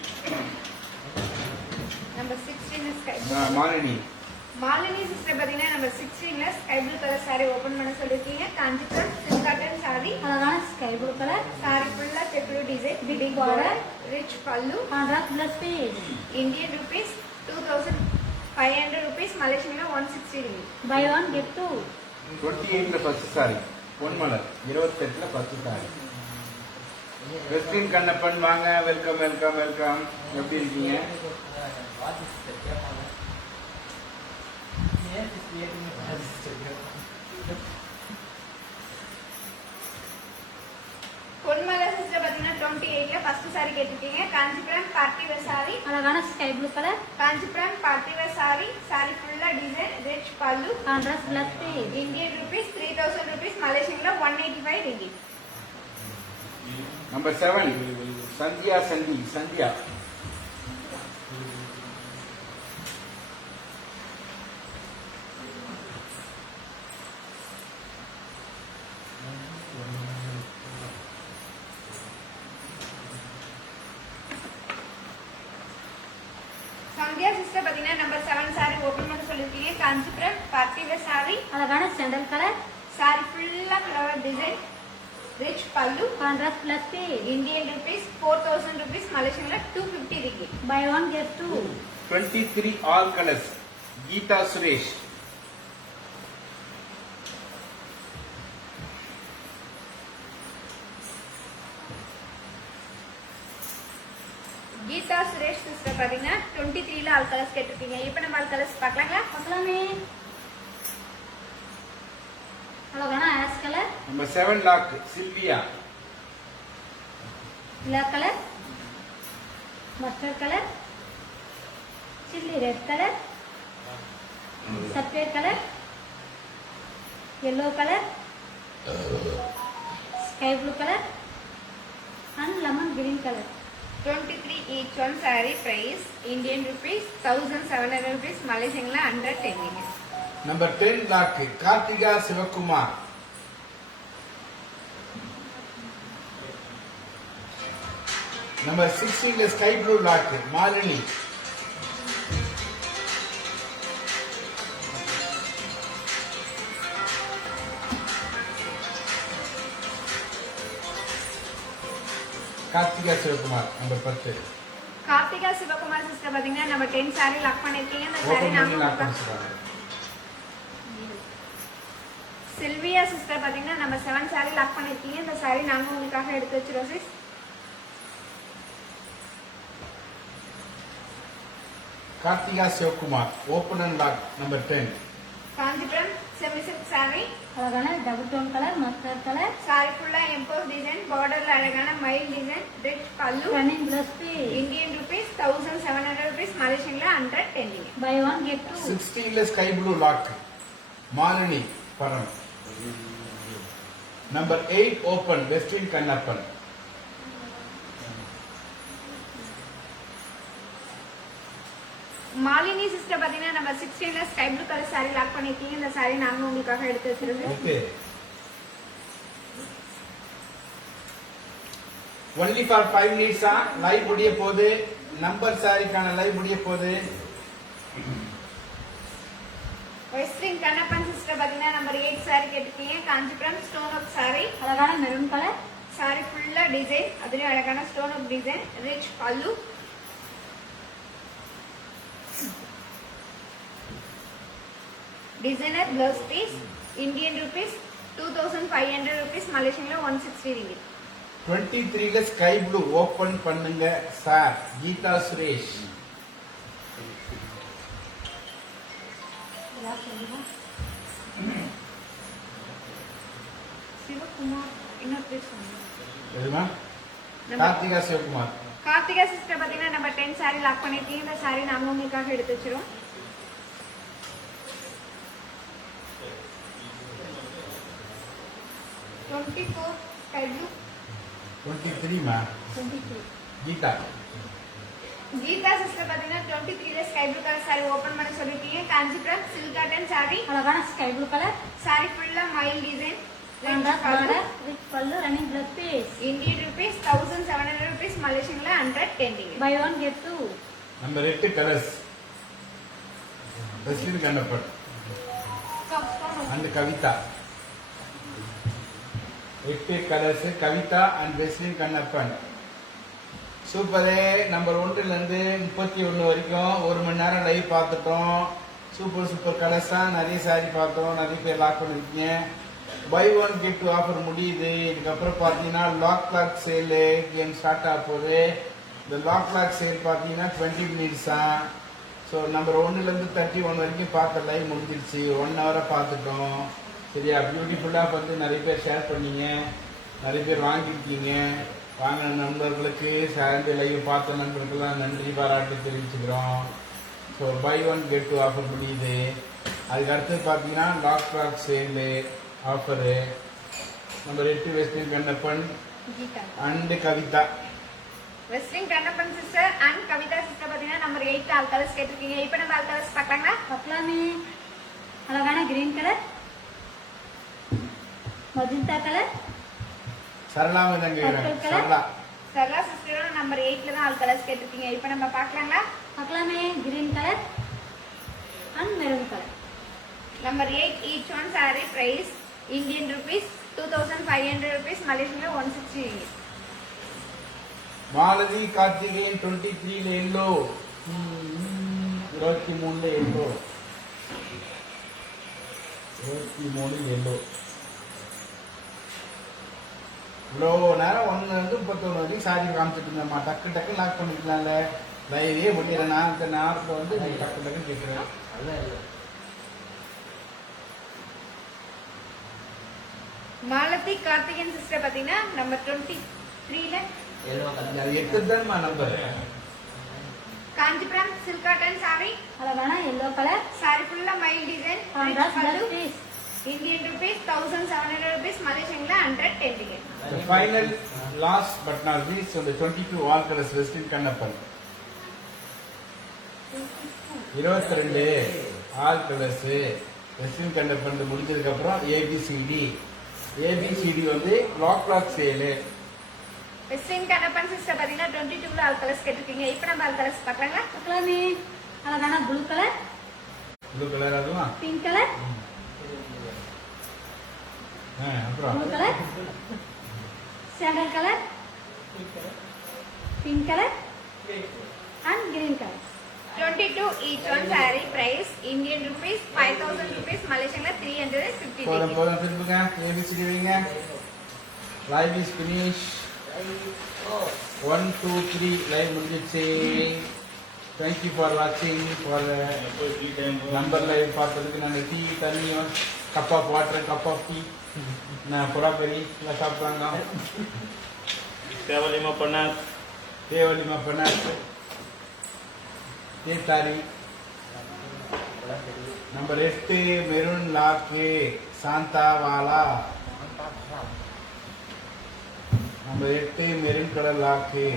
Number 16 sky Malini. Malini sister பாத்தீங்கன்னா நம்பர் 16ல sky blue colour sorry open பண்ண சொல்லிருக்கீங்க. காஞ்சிபுரம் சில்க் காட்டன் சாரி, அழகான ஸ்கை ப்ளூ கலர், சாரி ஃபுல்லா checked design, Big big border, border, rich pallu, contrast plus piece. Indian rupees 2500 rupees, மலேசியன்ல 160 ringgit. Buy one get two. 28ல first sorry Ponmalar. 28ல first saree. வெஸ்டின் கண்ணப்பன் வாங்க. Welcome welcome welcome. எப்படி இருக்கீங்க? Ponmalar sister பாத்தீங்கன்னா 28ல ஃபர்ஸ்ட் சாரி கேட்டிருக்கீங்க. காஞ்சிபுரம் பார்ட்டி வேர் சாரி, அழகான sky blue colour, Kanchipuram party wear sorry, sorry ஃபுல்லா design, rich pallu, contrast plus piece. Indian rupees 3000 rupees, மலேசியன்ல 185 ringgit. Number 7 Sandhya. Sandhya Sandhya sister பாத்தீங்கன்னா நம்பர் 7 சாரி ஓபன் பண்ண சொல்லிருக்கீங்க. காஞ்சிபுரம் பார்ட்டி வேர் சாரி, அழகான சாண்டல் கலர், சாரி ஃபுல்லா flower design, rich pallu, contrast plus piece. Indian rupees 4000 rupees, மலேசியன்ல 250 ringgit. Buy one get two. 23 all colours. Geetha Suresh. Geetha Suresh sister பாத்தீங்கன்னா 23ல all colours கேட்டிருக்கீங்க. இப்போ நம்ம ஆல் கலர்ஸ் பார்க்கலாங்களா? பார்க்கலாமே. அழகான ash colour, number 7 lock Silvia. Black colour, mustard colour, chilli red colour, சஃபேட் colour, yellow colour, sky blue colour and lemon green colour. 23 each one saree price Indian rupees 1700 rupees, Malaysian 110 ringgit. Number 10 lock Karthika Sivakumar. Number 16 sky blue lock Malini. Karthika Sivakumar number 10. Karthika Sivakumar sister பாத்தீங்கன்னா நம்ம 10 saree lock பண்ணிருக்கீங்க. இந்த saree open பண்ணி lock நாங்க பண்ணி சொல்றாங்க. Sylvia sister பாத்தீங்கன்னா நம்ம 7 saree லாக் பண்ணிருக்கீங்க. இந்த saree நாங்க உங்களுக்காக எடுத்து வச்சிரோம் sis. Karthika Sivakumar open and lock number 10. Kanchipuram semi silk saree, அழகான double tone colour, mustard colour, saree ஃபுல்லா எம்போஸ் டிசைன், பார்டர்ல அழகான மைல் design, rich pallu, running plus piece. Indian rupees 1700 rupees, Malaysian 110 ringgit. Buy one get two. 16 sky blue lock Malini Param. Number 8 open Westin Kannappan. Malini sister பாத்தீங்கன்னா நம்ம 16ல sky blue colour saree lock பண்ணிருக்கீங்க. இந்த saree நாங்க உங்களுக்காக எடுத்து வச்சிருக்கோம். ஓகே. ஒன்லி ஃபார் 5 மினிட்ஸா லைவ் முடிய போகுது. நம்பர் சாரிக்கான லைவ் முடிய போகுது. வெஸ்டின் கண்ணப்பன் சிஸ்டர் பாத்தீங்கன்னா நம்பர் 8 saree கேட்டிருக்கீங்க. Kanchipuram stone work saree. அழகான மெரூன் கலர். saree ஃபுல்லா டிசைன், அதுலயும் அழகான stone work design, rich pallu. Designer blouse piece. Indian rupees 2500 rupees, மலேசியன்ல 160 ringgit. 23ல ஸ்கை ப்ளூ ஓபன் பண்ணுங்க சார். கீதா சுரேஷ். சிவகுமார் இன்னொரு பேர் சொன்னாங்க. எதுமா? கார்த்திகா சிவகுமார். கார்த்திகா சிஸ்டர் பாத்தீங்கன்னா நம்ம 10 saree லாக் பண்ணிருக்கீங்க. இந்த saree நாங்க உங்களுக்காக எடுத்து வச்சிரோம். 24 sky blue. 23 மா. 23. கீதா. கீதா சிஸ்டர் பாத்தீங்கன்னா 23ல sky blue colour saree open பண்ண சொல்லிருக்கீங்க. Kanchipuram silk cotton saree. அழகான ஸ்கை ப்ளூ கலர். saree ஃபுல்லா மைல் design, contrast border with pallu running blouse piece. Indian rupees 1700 rupees, மலேசியன்ல 110 ringgit. Buy 1 get 2. Number 8 colours. Weslin Kannappan and Kavitha. 8 colours Kavitha and Weslin Kannappan. சூப்பரே. Number 1ல இருந்து 31 வரைக்கும் 1 மணி நேரம் லைவ் பார்த்துட்டோம். சூப்பர் சூப்பர் கலர்ஸா நிறைய சாரி பார்த்தோம். நிறைய பேர் லாக் பண்ணிருக்கீங்க. பை 1 கெட் 2 ஆஃபர் முடியுது. இதுக்கப்புறம் பார்த்தீங்கன்னா லாக் சேல் கேம் ஸ்டார்ட் ஆக போகுது. இந்த லாக் சேல் பார்த்தீங்கன்னா 20 மினிட்ஸ் தான். ஸோ நம்பர் 1ல இருந்து 31 வரைக்கும் பார்த்த லைவ் முடிஞ்சிருச்சு. 1 ஹவரை பார்த்துட்டோம். சரியா? பியூட்டிஃபுல்லாக வந்து நிறைய பேர் ஷேர் பண்ணீங்க, நிறைய பேர் வாங்கியிருக்கீங்க. வாங்கின நண்பர்களுக்கு சேர்ந்து லைவ் பார்த்த நண்பர்களுக்கெல்லாம் நன்றி பாராட்டு தெரிவிச்சுக்கிறோம். ஸோ பை 1 கெட் 2 ஆஃபர் முடியுது. அதுக்கு அடுத்து பார்த்தீங்கன்னா லாக் சேலு ஆஃபரு. நம்பர் 8 வெஸ்டின் கண்ணப்பன் கீதா அண்ட் கவிதா. வெஸ்டின் Kannappan sister and Kavitha sister பாத்தீங்கன்னா நம்பர் 8 ஆல் கலர்ஸ் கேட்டிருக்கீங்க. இப்போ நம்ம ஆல் கலர்ஸ் பார்க்கலாங்களா? பார்க்கலாமே. அழகான கிரீன் கலர், மஜந்தா கலர், சரளாவை தாங்க Purple colour. சரளா. சரளா சிஸ்டரோட நம்பர் 8ல தான் ஆல் கலர்ஸ் கேட்டிருக்கீங்க. இப்போ நம்ம பார்க்கலாங்களா? பார்க்கலாமே. Green colour and maroon colour. Number 8 each one saree price Indian rupees 2500 rupees, மலேசியன்ல 160 ringgit. மாலதி கார்த்திகேயன் 23ல எல்லோ. 23ல எல்லோ. 23 எல்லோ. இவ்வளோ நேரம் 1ல இருந்து 31 வரைக்கும் சாரி காமிச்சிட்டு இருந்தேம்மா. டக்கு டக்கு லாக் பண்ணிக்கலாம்ல. லைவே முடியல. நான் இந்த நேரத்தில் வந்து நீங்க டக்கு டக்குன்னு கேட்குறேன். மாலதி கார்த்திகேயன் சிஸ்டர் பாத்தீங்கன்னா நம்பர் 23ல அது 8 தான்மா number. Kanchipuram silk cotton saree. அழகான எல்லோ கலர். saree ஃபுல்லா மைல் design, contrast blouse piece. Indian rupees 1700 rupees, மலேசியன்ல 110 ringgit. The final last but not least on the 22 all colors Westin Kannappan. 22 all colours Westin Kannappan முடிஞ்சதுக்கு அப்புறம் ஏபிசிடி வந்து lock sale. Westin Kannappan sister பாத்தீங்கன்னா 22ல all colours கேட்டிருக்கீங்க. இப்போ நம்ம ஆல் கலர்ஸ் பார்க்கலாங்களா? பார்க்கலாமே. அழகான ப்ளூ கலர், ப்ளூ கலர் அதுவும். பிங்க் கலர், அப்புறம் blue colour, sandal colour, pink colour and green colour. 22 each one saree price Indian rupees 5000 rupees, மலேசியன்ல 350 போதும் ringgit. போதும் திரும்புங்க. ஏபிசிடி வைங்க. Live is finish. 1 2 3 லைவ் முடிஞ்சிச்சு. தேங்க்யூ ஃபார் வாட்சிங். ஃபார் நம்பர் லைவ் பார்த்ததுக்கு நாங்கள் டீ தண்ணியும் cup of water cup of tea நான் புறாக்கறி எல்லாம் சாப்பிட்றாங்க. தேவலிமா பண்ண தேவலிமா பண்ணாஸ் தேத்தாரி. நம்பர் 8 மெரூன் லாக்கு சாந்தாவாலா. Number 8 maroon colour lock.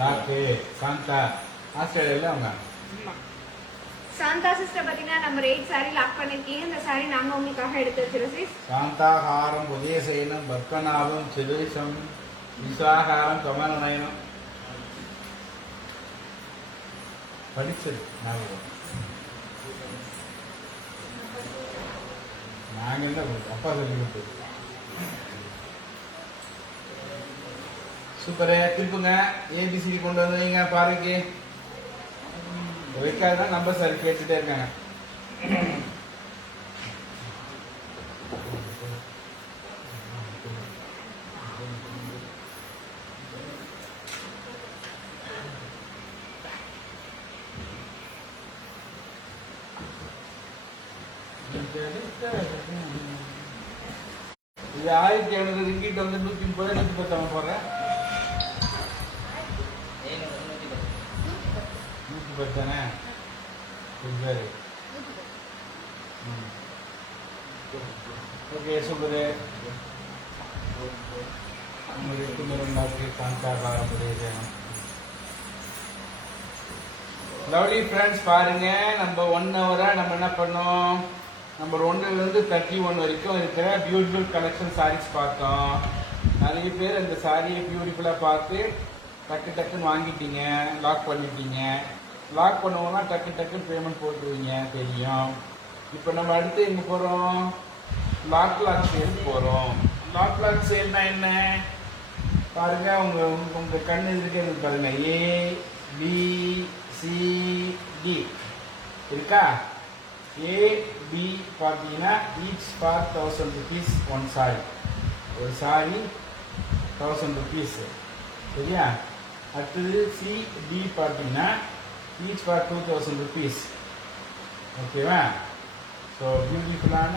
ராக்கு சாந்தா ஆஸ்திரேலியாவில் அவங்க சாந்தா சிஸ்டர் பாத்தீங்கன்னா நம்பர் 8 சாரி லாக் பண்ணிருக்கீங்க. இந்த சாரி நாங்க உங்களுக்காக எடுத்து வச்சிருக்கோம் சிஸ். சாந்தாகாரம் உதயசேனம் பத்மநாபம் சிறுஷம் விசாகாரம் கமலநயனம் படிச்சது ஞாபகம். நாங்க என்ன அப்பா சொல்லி கொடுத்தது. சூப்பரு. திருப்புங்க. ஏபிசிடி கொண்டு வந்து வைங்க பாருங்க. வைக்காதான் நம்பர் சார் கேட்டுட்டே இருக்காங்க. இது 1700 ரிங்கிட் வந்து 130 110 போடுறேன். 110 தானே. சரி ஓகே சூப்பரு. உங்களுக்கு நிறந்தாக்கு சாந்தாகாரம் உதயசேனம். லவ்லி ஃப்ரெண்ட்ஸ் பாருங்க, நம்ம 1 ஹவரா நம்ம என்ன பண்ணோம், நம்பர் 1லேருந்து 31 வரைக்கும் இருக்கிற பியூட்டிஃபுல் கலெக்ஷன் சாரீஸ் பார்த்தோம். நிறைய பேர் அந்த சாரியை பியூட்டிஃபுல்லாக பார்த்து டக்கு டக்குன்னு வாங்கிட்டீங்க, லாக் பண்ணிட்டீங்க. லாக் பண்ணுவோம்னா டக்கு டக்குன்னு பேமெண்ட் போட்டுருவீங்க தெரியும். இப்போ நம்ம அடுத்து எங்கே போகிறோம், லாக் சேல் போகிறோம். லாக் சேல்னா என்ன பாருங்க. உங்கள் கண் இருக்கிறது பாருங்க. ABCD இருக்கா. AB பார்த்தீங்கன்னா each for 1000 rupees one saree. ஒரு சாரி 1000 rupees சரியா. அடுத்தது CD பார்த்தீங்கன்னா ஈச் ஃபார் 2000 rupees. ஓகேவா. ஸோ பியூட்டிஃபுல்லான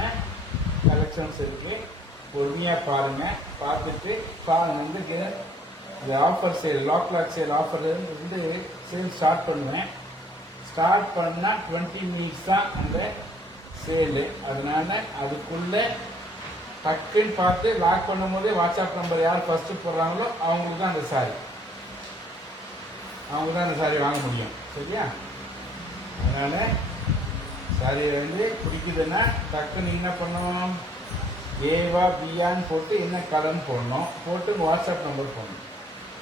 கலெக்ஷன்ஸ் இருக்கு. பொறுமையாக பாருங்க. பார்த்துட்டு வந்து இந்த offer sale lock sale offer வந்து சேல் ஸ்டார்ட் பண்ணுவேன். ஸ்டார்ட் பண்ணால் 20 மினிட்ஸ் தான் அந்த சேலு. அதனால அதுக்குள்ள டக்குன்னு பார்த்து லாக் பண்ணும் போதே வாட்ஸ்அப் நம்பர் யார் ஃபர்ஸ்ட் போடுறாங்களோ அவங்களுக்கு தான் அந்த சாரி வாங்க முடியும் சரியா. அதனால சாரி வந்து பிடிக்குதுன்னா டக்குன்னு என்ன பண்ணணும், ஏவா பியான்னு போட்டு என்ன கலர்னு போடணும். போட்டு வாட்ஸ்அப் நம்பர் போடணும்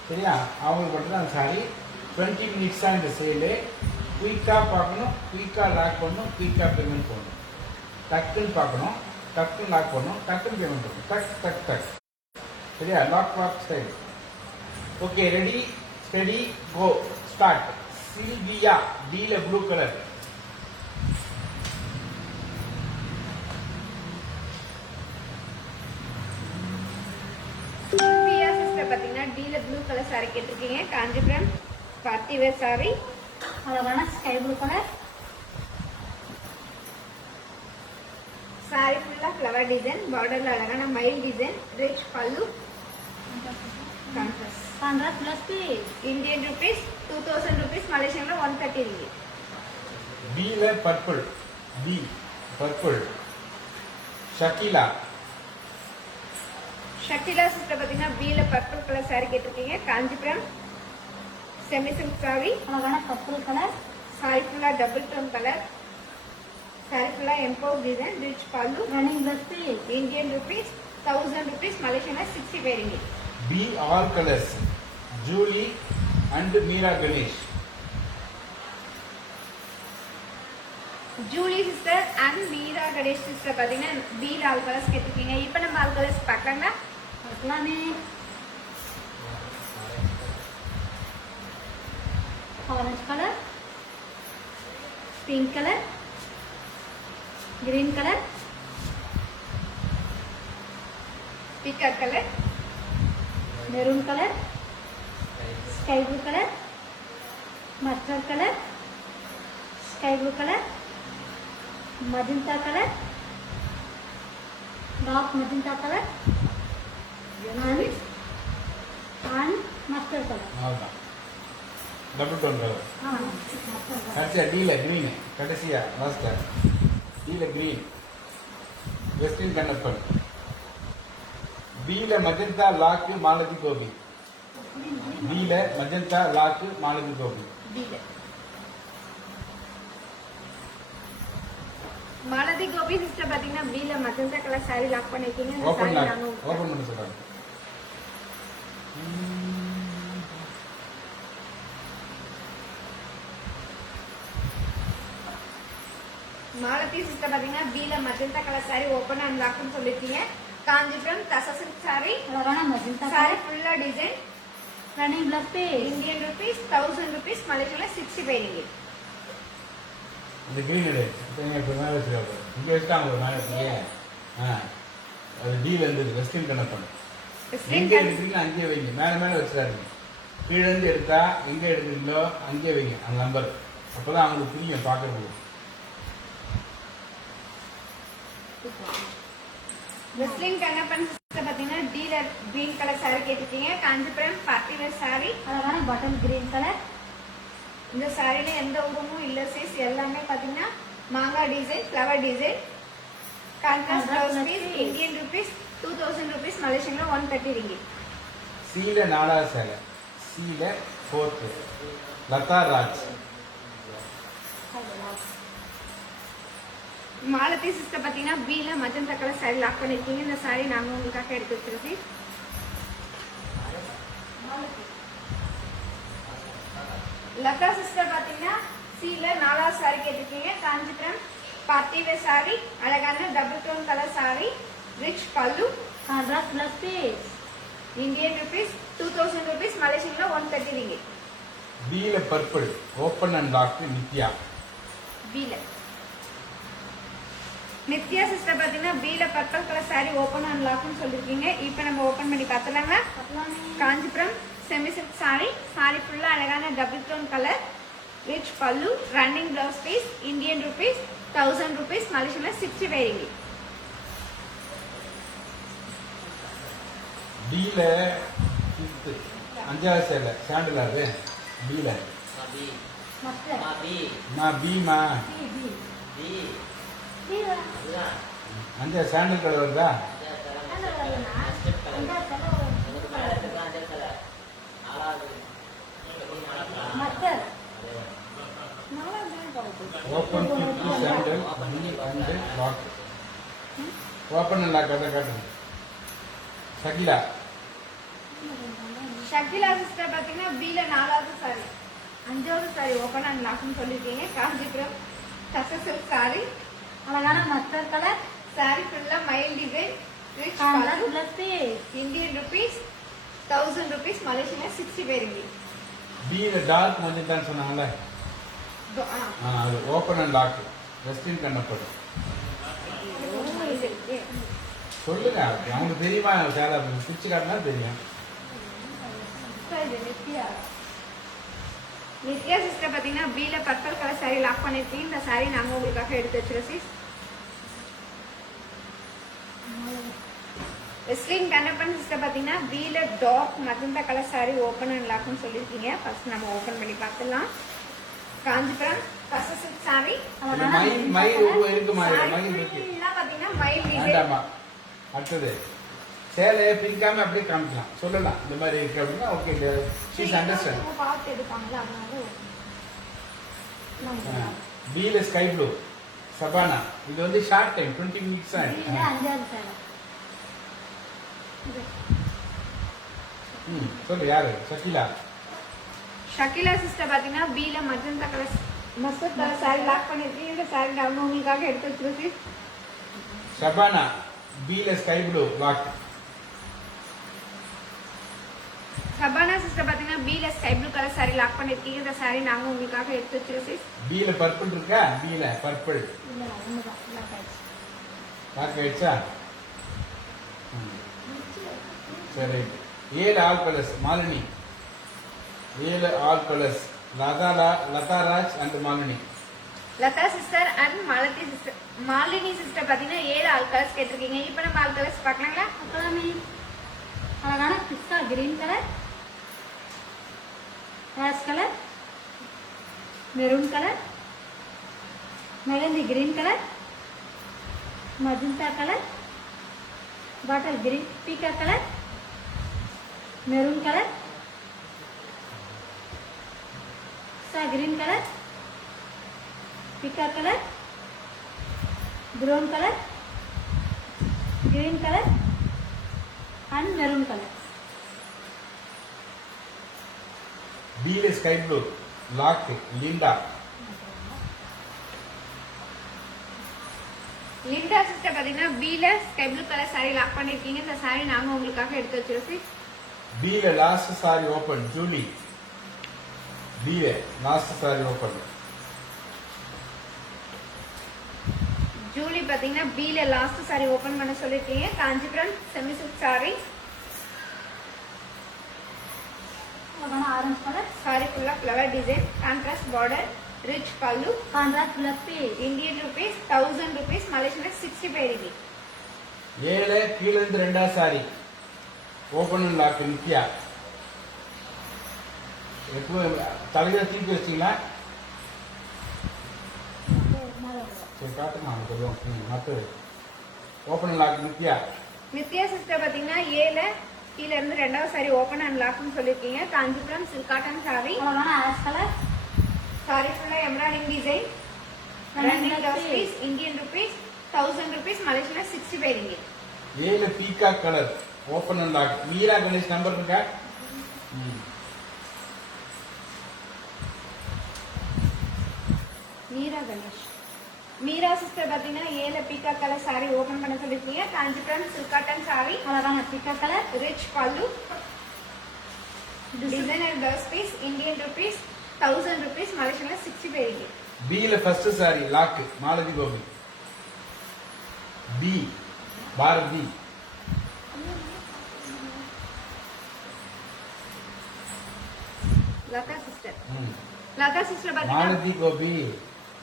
சரியா. அவங்களுக்கு மட்டும் தான் அந்த சாரி. 20 மினிட்ஸ் தான் இந்த சேலு. குயிக்காக பார்க்கணும், குயிக்காக லாக் பண்ணணும், குயிக்காக பேமெண்ட் பண்ணணும். டக்குன்னு பார்க்கணும், டக்குன்னு லாக் பண்ணணும், டக்குன்னு பேமெண்ட் பண்ணணும். டக் டக் டக் சரியா. Lock style. Okay ready steady go start. Silvia டீல ப்ளூ கலர். சில்வியா சிஸ்டர் பாத்தீங்கன்னா டீல ப்ளூ கலர் சாரி கேட்டிருக்கீங்க. Kanchipuram party wear sorry. அழகான ஸ்கை ப்ளூ கலர். சாரி ஃபுல்லா ஃப்ளவர் டிசைன், பார்டர்ல அழகான மயில் design, rich pallu, contrast. Contrast blouse Indian rupees 2000 rupees, மலேசியன்ல 130 ringgit. பீல purple. B purple. Shakila. Shakila sister பாத்தீங்கன்னா பீல பர்பிள் கலர் சாரி கேட்டிருக்கீங்க. Kanchipuram semi silk sorry. அழகான பர்பிள் கலர். சாரி ஃபுல்லா டபுள் டோன் கலர். சாரி ஃபுல்லா emboss design, rich pallu, running plus Indian rupees 1000 rupees, மலேசியன்ல 65 ringgit. B all colours. Julie and Meera Ganesh. Julie sister and Meera Ganesh sister பாத்தீங்கன்னா பீல all colours கேட்டிருக்கீங்க. இப்போ நம்ம all colours பார்க்கலாங்களா? பார்க்கலாமே. Orange colour, pink colour, green colour, peacock colour, maroon colour, sky blue colour, mustard colour, sky blue colour, magenta colour, dark magenta colour and mustard colour. அவ்வளோதான். Double tone colour. Mustard colour. கடைசியா டீல green. கடைசியா லாஸ்ட்ல Cல green Westin Kannappan. Bல magenta lock Malathi Gopi. Bல magenta lock Malathi Gopi. பீல Malathi Gopi sister பாத்தீங்கன்னா பீல மஜந்தா கலர் சாரி லாக் பண்ணிருக்கீங்க. இந்த ஓபன் saree லாக் நாங்க ஓபன் பண்ண சொல்றாங்க. மாலதி சிஸ்டர் பாத்தீங்கன்னா பீல magenta colour sorry open and லாக்னு சொல்லிருக்கீங்க. காஞ்சிபுரம் தசசில்க் சாரி. அழகான மஜந்தா சாரி ஃபுல்லா design. Running plus piece. Indian rupees 1000 rupees மலேசியால 65 ringgit. இந்த கிரீன் எடு. இப்போ மேலே வச்சுருக்காங்க. இங்கே வச்சுட்டாங்க ஒரு மேலே வச்சுருக்கீங்க. அது டீல இருந்தது வெஸ்டின் கண்ணப்பன். எங்கே எடுக்கிறீங்களோ அங்கேயே வைங்க. மேலே மேலே வச்சுடாதீங்க. கீழே இருந்து எடுத்தா எங்கே எடுக்கிறீங்களோ அங்கேயே வைங்க அந்த நம்பர். அப்போதான் அவங்களுக்கு புரியும் பார்க்கறது. வெஸ்லின் கண்ணப்பன் சிஸ்டர் பாத்தீங்கன்னா டீலர் கிரீன் கலர் சாரி கேட்டிருக்கீங்க. Kanchipuram party wear sorry. அழகான பட்டன் கிரீன் கலர். இந்த சாரில எந்த உருவமும் இல்ல சைஸ் எல்லாமே பாத்தீங்கன்னா மாங்காய் design, flower design. Contrast blouse piece. Indian rupees 2000 rupees மலேசியால 130 ringgit. சீல 4வது சேலை. சீல 4th லதா ராஜ். மாலதி சிஸ்டர் பாத்தீங்கன்னா பீல மஜந்தா கலர் சாரி லாக் பண்ணிருக்கீங்க. இந்த சாரி நாங்க உங்களுக்காக எடுத்து வச்சிருக்கோம். லதா சிஸ்டர் பாத்தீங்கன்னா சீல 4வது சாரி கேட்டிருக்கீங்க. Kanchipuram party wear sorry. அழகான double tone colour sari. Rich pallu. Contrast plus piece. Indian rupees 2000 rupees மலேசியால 130 ringgit. பீல purple open and lock Nithya. பீல நித்யா சிஸ்டர் பாத்தீங்கன்னா பீல purple colour sorry open and லாக்னு சொல்லிருக்கீங்க. இப்போ நம்ம ஓபன் பண்ணி பார்த்தலாங்க. Kanchipuram semi silk sari. Sorry ஃபுல்லா அழகான double tone colour. Rich pallu. Running blouse piece. Indian rupees 1000 rupees மலேசியால 65 ringgit. பீல 5th 5வது சேலை சாண்டில் அது பீல. மஸ்டர். நான் பீமா பி பி. பி. பி. 5 சாண்டில் கலர் வருதா? அந்த வரலனா அந்த கலர் மஸ்டர். நல்லா இருக்கு. ஓப்பன் 5th சாண்டில் பீ and lock. Open and lock அதை காட்டுங்க. ஷகிலா. ஷகிலா சிஸ்டர் பாத்தீங்கன்னா பீல 4வது சாரி 5வது சாரி ஓபன் அண்ட் லாக்னு சொல்லிருக்கீங்க. Kanchipuram silk sorry. அழகான மஸ்டர் கலர். சாரி ஃபுல்லா மயில் design. Rich contrast pallu. Blouse piece. Indian rupees 1000 rupees மலேசியால 65 ringgit. பீல டார்க் மஞ்சள் சொன்னாங்கல்ல அது ஓப்பன் அண்ட் லாக் வெஸ்டின் கண்ணப்பன். சொல்லுங்க அவங்களுக்கு தெரியுமா? சேலை பிடிச்சு காட்டினா தெரியும். நித்யா சிஸ்டர் பாத்தீங்கன்னா பீல பர்பிள் கலர் சாரி லாக் பண்ணிருக்கீங்க. இந்த சாரி நாங்க உங்களுக்காக எடுத்து வச்சிருக்கோம் சிஸ். வெஸ்லின் கண்ணப்பன் சிஸ்டர் பாத்தீங்கன்னா பீல dark magenta colour sorry open and லாக்னு சொல்லிருக்கீங்க. ஃபர்ஸ்ட் நம்ம ஓபன் பண்ணி பார்க்கலாம். காஞ்சிபுரம் சில்க் சாரி. மயில் மயில் இருக்குமா? மயில் இருக்கு. பாத்தீங்கன்னா மயில் டிசைன். வேண்டாமா? அடுத்தது சேலையை பிரிக்காம அப்படியே காமிக்கலாம். சொல்லலாம் இந்த மாதிரி இருக்கு அப்படின்னா ஓகே. She's understand. பார்த்து எடுப்பாங்களா அதனால பீல ஸ்கை ப்ளூ சபானா. இது வந்து ஷார்ட் டைம் 20 minutes தான். இது 5வது சேலை. சொல்லு யாரு? ஷகிலா. ஷகிலா சிஸ்டர் பாத்தீங்கன்னா பீல magenta colour mustard colour sorry lock பண்ணிருக்கீங்க. இந்த சாரி நான் உங்களுக்காக எடுத்து வச்சிருக்கேன். ஷபானா பீல sky blue lock. Shabana sister பாத்தீங்கன்னா பீல sky blue colour sorry lock பண்ணிருக்கீங்க. இந்த சாரி நாங்க உங்களுக்காக எடுத்து வச்சிருக்கோம். பீல பர்பிள் இருக்கா? பீல பர்பிள் இல்ல ஒண்ணுதான் லாக் ஆயிடுச்சு. லாக் ஆயிடுச்சா? சரி. 7 all colours Malini. 7 all colours Latha Raj and Malini. Latha sister and Malini sister பாத்தீங்கன்னா 7 ஆல் கலர்ஸ் கேட்டிருக்கீங்க. இப்போ நம்ம ஆல் கலர்ஸ் பார்க்கலாங்களா? அப்பலாமே அழகான பிஸ்தா green colour. Ash colour. Maroon colour. Mehndi green colour. magenta color, bottle green, peacock color, maroon color, green color, peacock color, brown color, green color and maroon color. B is sky blue. Lock Linda. Linda sister பாத்தீங்கன்னா பீல sky blue colour sorry lock பண்ணிருக்கீங்க. இந்த சாரி நாங்க உங்களுக்காக எடுத்து வச்சிருக்கோம். B le last saree open. Julie. B le last saree open. Julie பாத்தீங்கன்னா பீல லாஸ்ட் சாரி ஓபன் பண்ண சொல்லிருக்கீங்க. Kanchipuram semi silk sari. orange color, sari ஃபுல்லா flower design, contrast border, rich pallu, contrast fluffy, Indian rupees 1000 rupees, Malaysian 65 ringgit. ஏழு கீழ இருந்து ரெண்டா sari open and lock Nithya. எப்போ தலையில தூக்கி வச்சிங்களா? சரி காட்டுங்க அவங்க சொல்லுவோம். மற்றது open and lock Nithya. Nithya sister பாத்தீங்கன்னா ஏல கீழ இருந்து ரெண்டாவது சாரி ஓபன் அண்ட் லாக்னு சொல்லிருக்கீங்க. Kanchipuram silk cotton sari. ash color, sari ஃபுல்லா embroidery design, running rupees, Indian rupees 1000 rupees, Malaysian 65 ringgit. ஏழு peacock colour open and lock. Meera Ganesh number இருக்கா? மீரா கணேஷ். மீரா சிஸ்டர் பாத்தீங்கன்னா ஏல பீகா கலர் சாரி ஓபன் பண்ண சொல்லிருக்கீங்க. Kanchipuram silk cotton sari, peacock color, rich pallu, designer blouse piece, Indian rupees 1000 rupees, Malaysian 65 ringgit. B le first saree lock Malathi Gopi. B Bharathi. Latha sister. Latha sister பாத்தீங்கன்னா Malathi Gopi.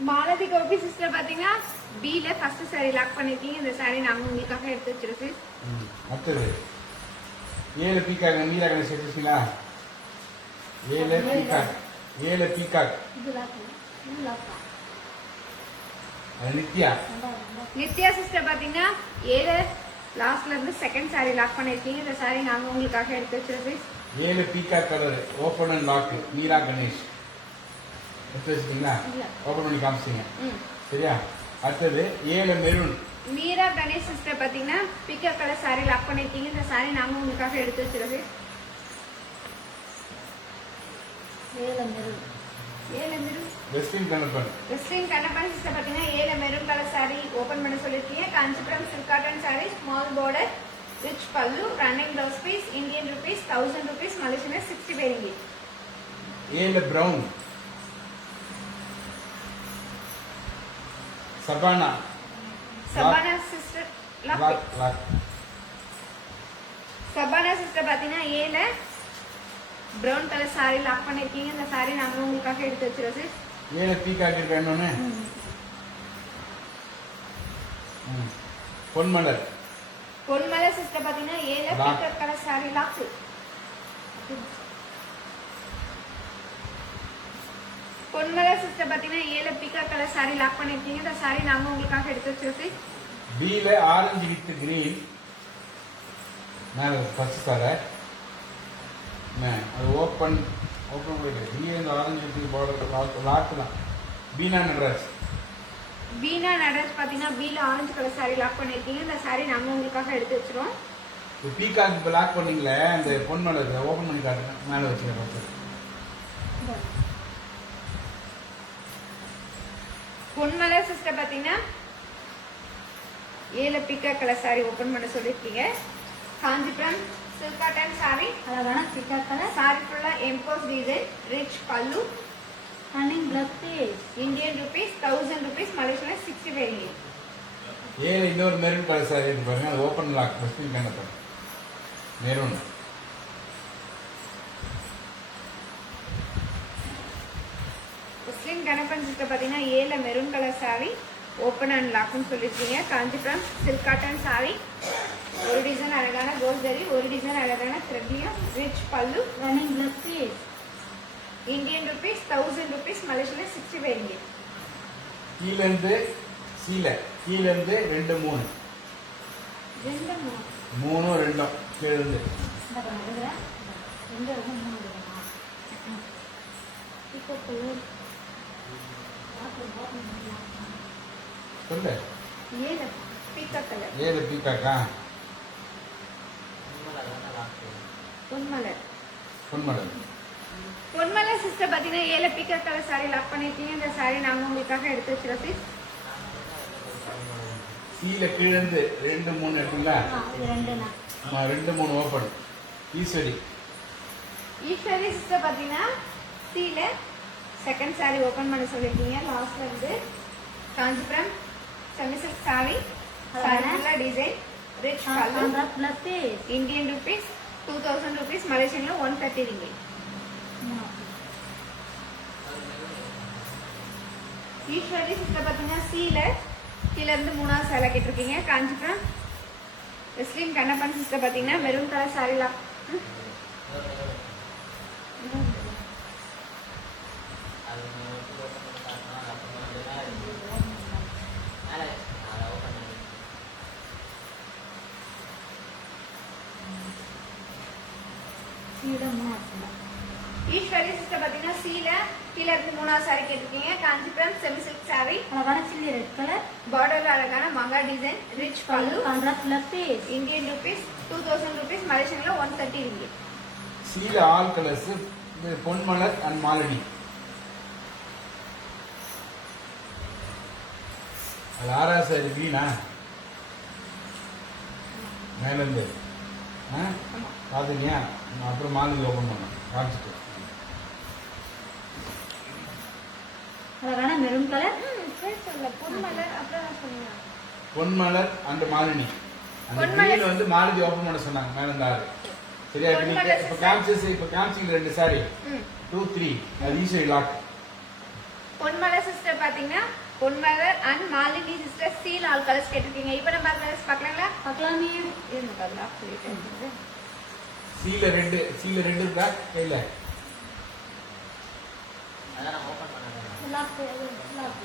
Malathi Gopi sister பாத்தீங்கன்னா B ல first sorry lock பண்ணிருக்கீங்க. இந்த சாரி நாங்க உங்களுக்காக எடுத்து வச்சிருக்கோம். அடுத்தது ஏழு பீகாக். மீரா கணேஷ் எடுத்துங்களா? ஏழு பீகாக். ஏழு பீகாக். நித்யா. நித்யா சிஸ்டர் பாத்தீங்கன்னா ஏழு லாஸ்ட்ல இருந்து செகண்ட் சாரி லாக் பண்ணிருக்கீங்க. இந்த சாரி நாங்க உங்களுக்காக எடுத்து வச்சிருக்கோம். ஏழு peacock colour open and lock. Meera Ganesh எடுத்து வச்சிட்டீங்களா? ஓபன் பண்ணி காமிச்சிங்க. சரியா? அடுத்தது ஏழு மெரூன். மீரா கணேஷ் சிஸ்டர் பாத்தீங்கன்னா பிக்கப் கலர் சாரி லாக் பண்ணிருக்கீங்க. இந்த சாரி நாங்க உங்களுக்காக எடுத்து வச்சிருக்கோம். ஏழு maroon. Westin Kannappan. Western Kannappan sister பாத்தீங்கன்னா ஏழு மெரூன் கலர் சாரி ஓபன் பண்ண சொல்லிருக்கீங்க. Kanchipuram silk cotton sari, small border, rich pallu, running blouse piece, Indian rupees 1000 rupees, Malaysian 65 ringgit. ஏழு brown. Shabana. Shabana sister lock. Lock. Shabana sister பாத்தீங்கன்னா ஏழு பிரவுன் கலர் சாரி லாக் பண்ணிருக்கீங்க. இந்த சாரி நாங்க உங்களுக்காக எடுத்து வச்சிருக்கோம். ஏழு பீகாக் இருக்கா இன்னொன்னு? பொன்மலர். பொன்மலை சிஸ்டர் பாத்தீங்கன்னா ஏழு Lock. Peacock colour sorry lock. Ponmalai sister பாத்தீங்கன்னா ஏழு பிக்கப் கலர் சாரி லாக் பண்ணிருக்கீங்க. இந்த சாரி நாங்க உங்களுக்காக எடுத்து வச்சிருக்கோம். B ல ஆரஞ்சு வித் கிரீன். மேல ஃபர்ஸ்ட் கலர். அது ஓபன் பண்ணிட்டு B இந்த ஆரஞ்சு வித் பார்டர் லாக் தான். பீனா நட்ராஜ். பீனா நடராஜ் பாத்தீங்கன்னா B ல ஆரஞ்சு கலர் சாரி லாக் பண்ணிருக்கீங்க. இந்த சாரி நாங்க உங்களுக்காக எடுத்து வச்சிரோம். பீகாக் இப்போ லாக் பண்ணீங்களே அந்த பொன்மலர் ஓபன் பண்ணி காட்டுங்க. மேல வச்சுக்கிறேன். பொன்மலை சிஸ்டர் பாத்தீங்கன்னா ஏழு பிக்கப் கலர் சாரி ஓபன் பண்ண சொல்லிருக்கீங்க. Kanchipuram silk cotton sari, peacock color, sari ஃபுல்லா emboss design, rich pallu, running blouse piece, Indian rupees 1000 rupees, Malaysian 65 ringgit. ஏழு இன்னொரு மெரூன் கலர் சாரி இருக்கு பாருங்க. அது open lock Westin Kannappan. Maroon. Muslim Kannappan sister பாத்தீங்கன்னா ஏழு maroon colour sorry open and லாக்னு சொல்லிருக்கீங்க. காஞ்சிபுரம் சில்க் காட்டன் சாரி, ஒரு டிசைன் அழகான கோல்ட் ஜரி, ஒரு டிசைன் அழகான த்ரெட்லியும், rich pallu, running blouse piece, Indian rupees 1000 rupees, Malaysian 65 ringgit. கீழ இருந்து சீலை கீழேருந்து 2 3 ரெண்டு மூணு 3 2 கீழேருந்து இந்த பாருங்க, இதுல ரெண்டு இருக்கும் மூணு இருக்குமா இப்போ சொல்லு ஏழு பீக்கா கலர் 7 பீக்காக்கா பொன்மலர் பொன்மலர் பொன்மலர் சிஸ்டர் பார்த்தீங்கன்னா ஏழு பீக்கா கலர் சாரி லாக் பண்ணிருக்கீங்க. இந்த சாரி நாங்கள் உங்களுக்காக எடுத்து வச்சிருக்கோம் sis. சீலை கீழேருந்து 2 3 எடுத்தீங்களா? இது ரெண்டுண்ணா. ஆமா 2 3 ஓப்பன் ஈஸ்வரி ஈஸ்வரி சிஸ்டர் பார்த்தீங்கன்னா சீல செகண்ட் சாரி ஓப்பன் பண்ண சொல்லியிருக்கீங்க. லாஸ்ட்ல இருந்து காஞ்சிபுரம் செமிசில்க் சாரி சாரிக்குள்ள design rich colour contrast plus piece Indian rupees 2000 rupees மலேசியன்ல 130 ringgit. ஈஸ்வரி சிஸ்டர் பார்த்தீங்கன்னா சீல கீழ இருந்து 3வது சேலை கேட்டிருக்கீங்க. காஞ்சிபுரம் வெஸ்லின் கண்ணப்பன் சிஸ்டர் பார்த்தீங்கன்னா maroon colour sorry lock Eswari sister பார்த்தீங்கன்னா சீல கீழ இருந்து 3வது சாரி கேட்டிருக்கீங்க. காஞ்சிபுரம் செமி சில்க் சாரி அழகான சில்லி ரெட் கலர் பார்டர்ல அழகான மங்கா design rich pallu contrast plus piece Indian rupees 2000 rupees மலேசியன்ல 130 ringgit. சீலை all colours Ponmalar and Malini அது 6வது சாரி வீணா மேலேருந்து பார்த்துக்கியா அப்புறம் மாலினி ஓப்பன் பண்ணேன் காமிச்சிட்டு அழகான மெரூன் கலர் பொன்மலர் அப்புறம் சொன்னீங்க பொன்மலர் அண்ட் மாலினி அந்த பொன்மலர். green வந்து மாலினி ஓப்பன் பண்ண சொன்னாங்க மேல இந்த ஆறு சரியா இப்ப நீங்க பொன்மலர் இப்ப காமிச்சிங்க 2 சாரி 2 3 அது ஈஸி லாக் பொன்மலர் சிஸ்டர் பாத்தீங்கன்னா பொன்மலர் அண்ட் மாலினி சிஸ்டர் சீல் ஆல் கலர்ஸ் கேட்டிருக்கீங்க. இப்போ நம்ம கலர்ஸ் பார்க்கலாங்களா? பார்க்கலாமே. இருங்க பார்க்கலாம் சொல்லிட்டேன். சீலை 2 இருக்கா கையில லாக் லாக்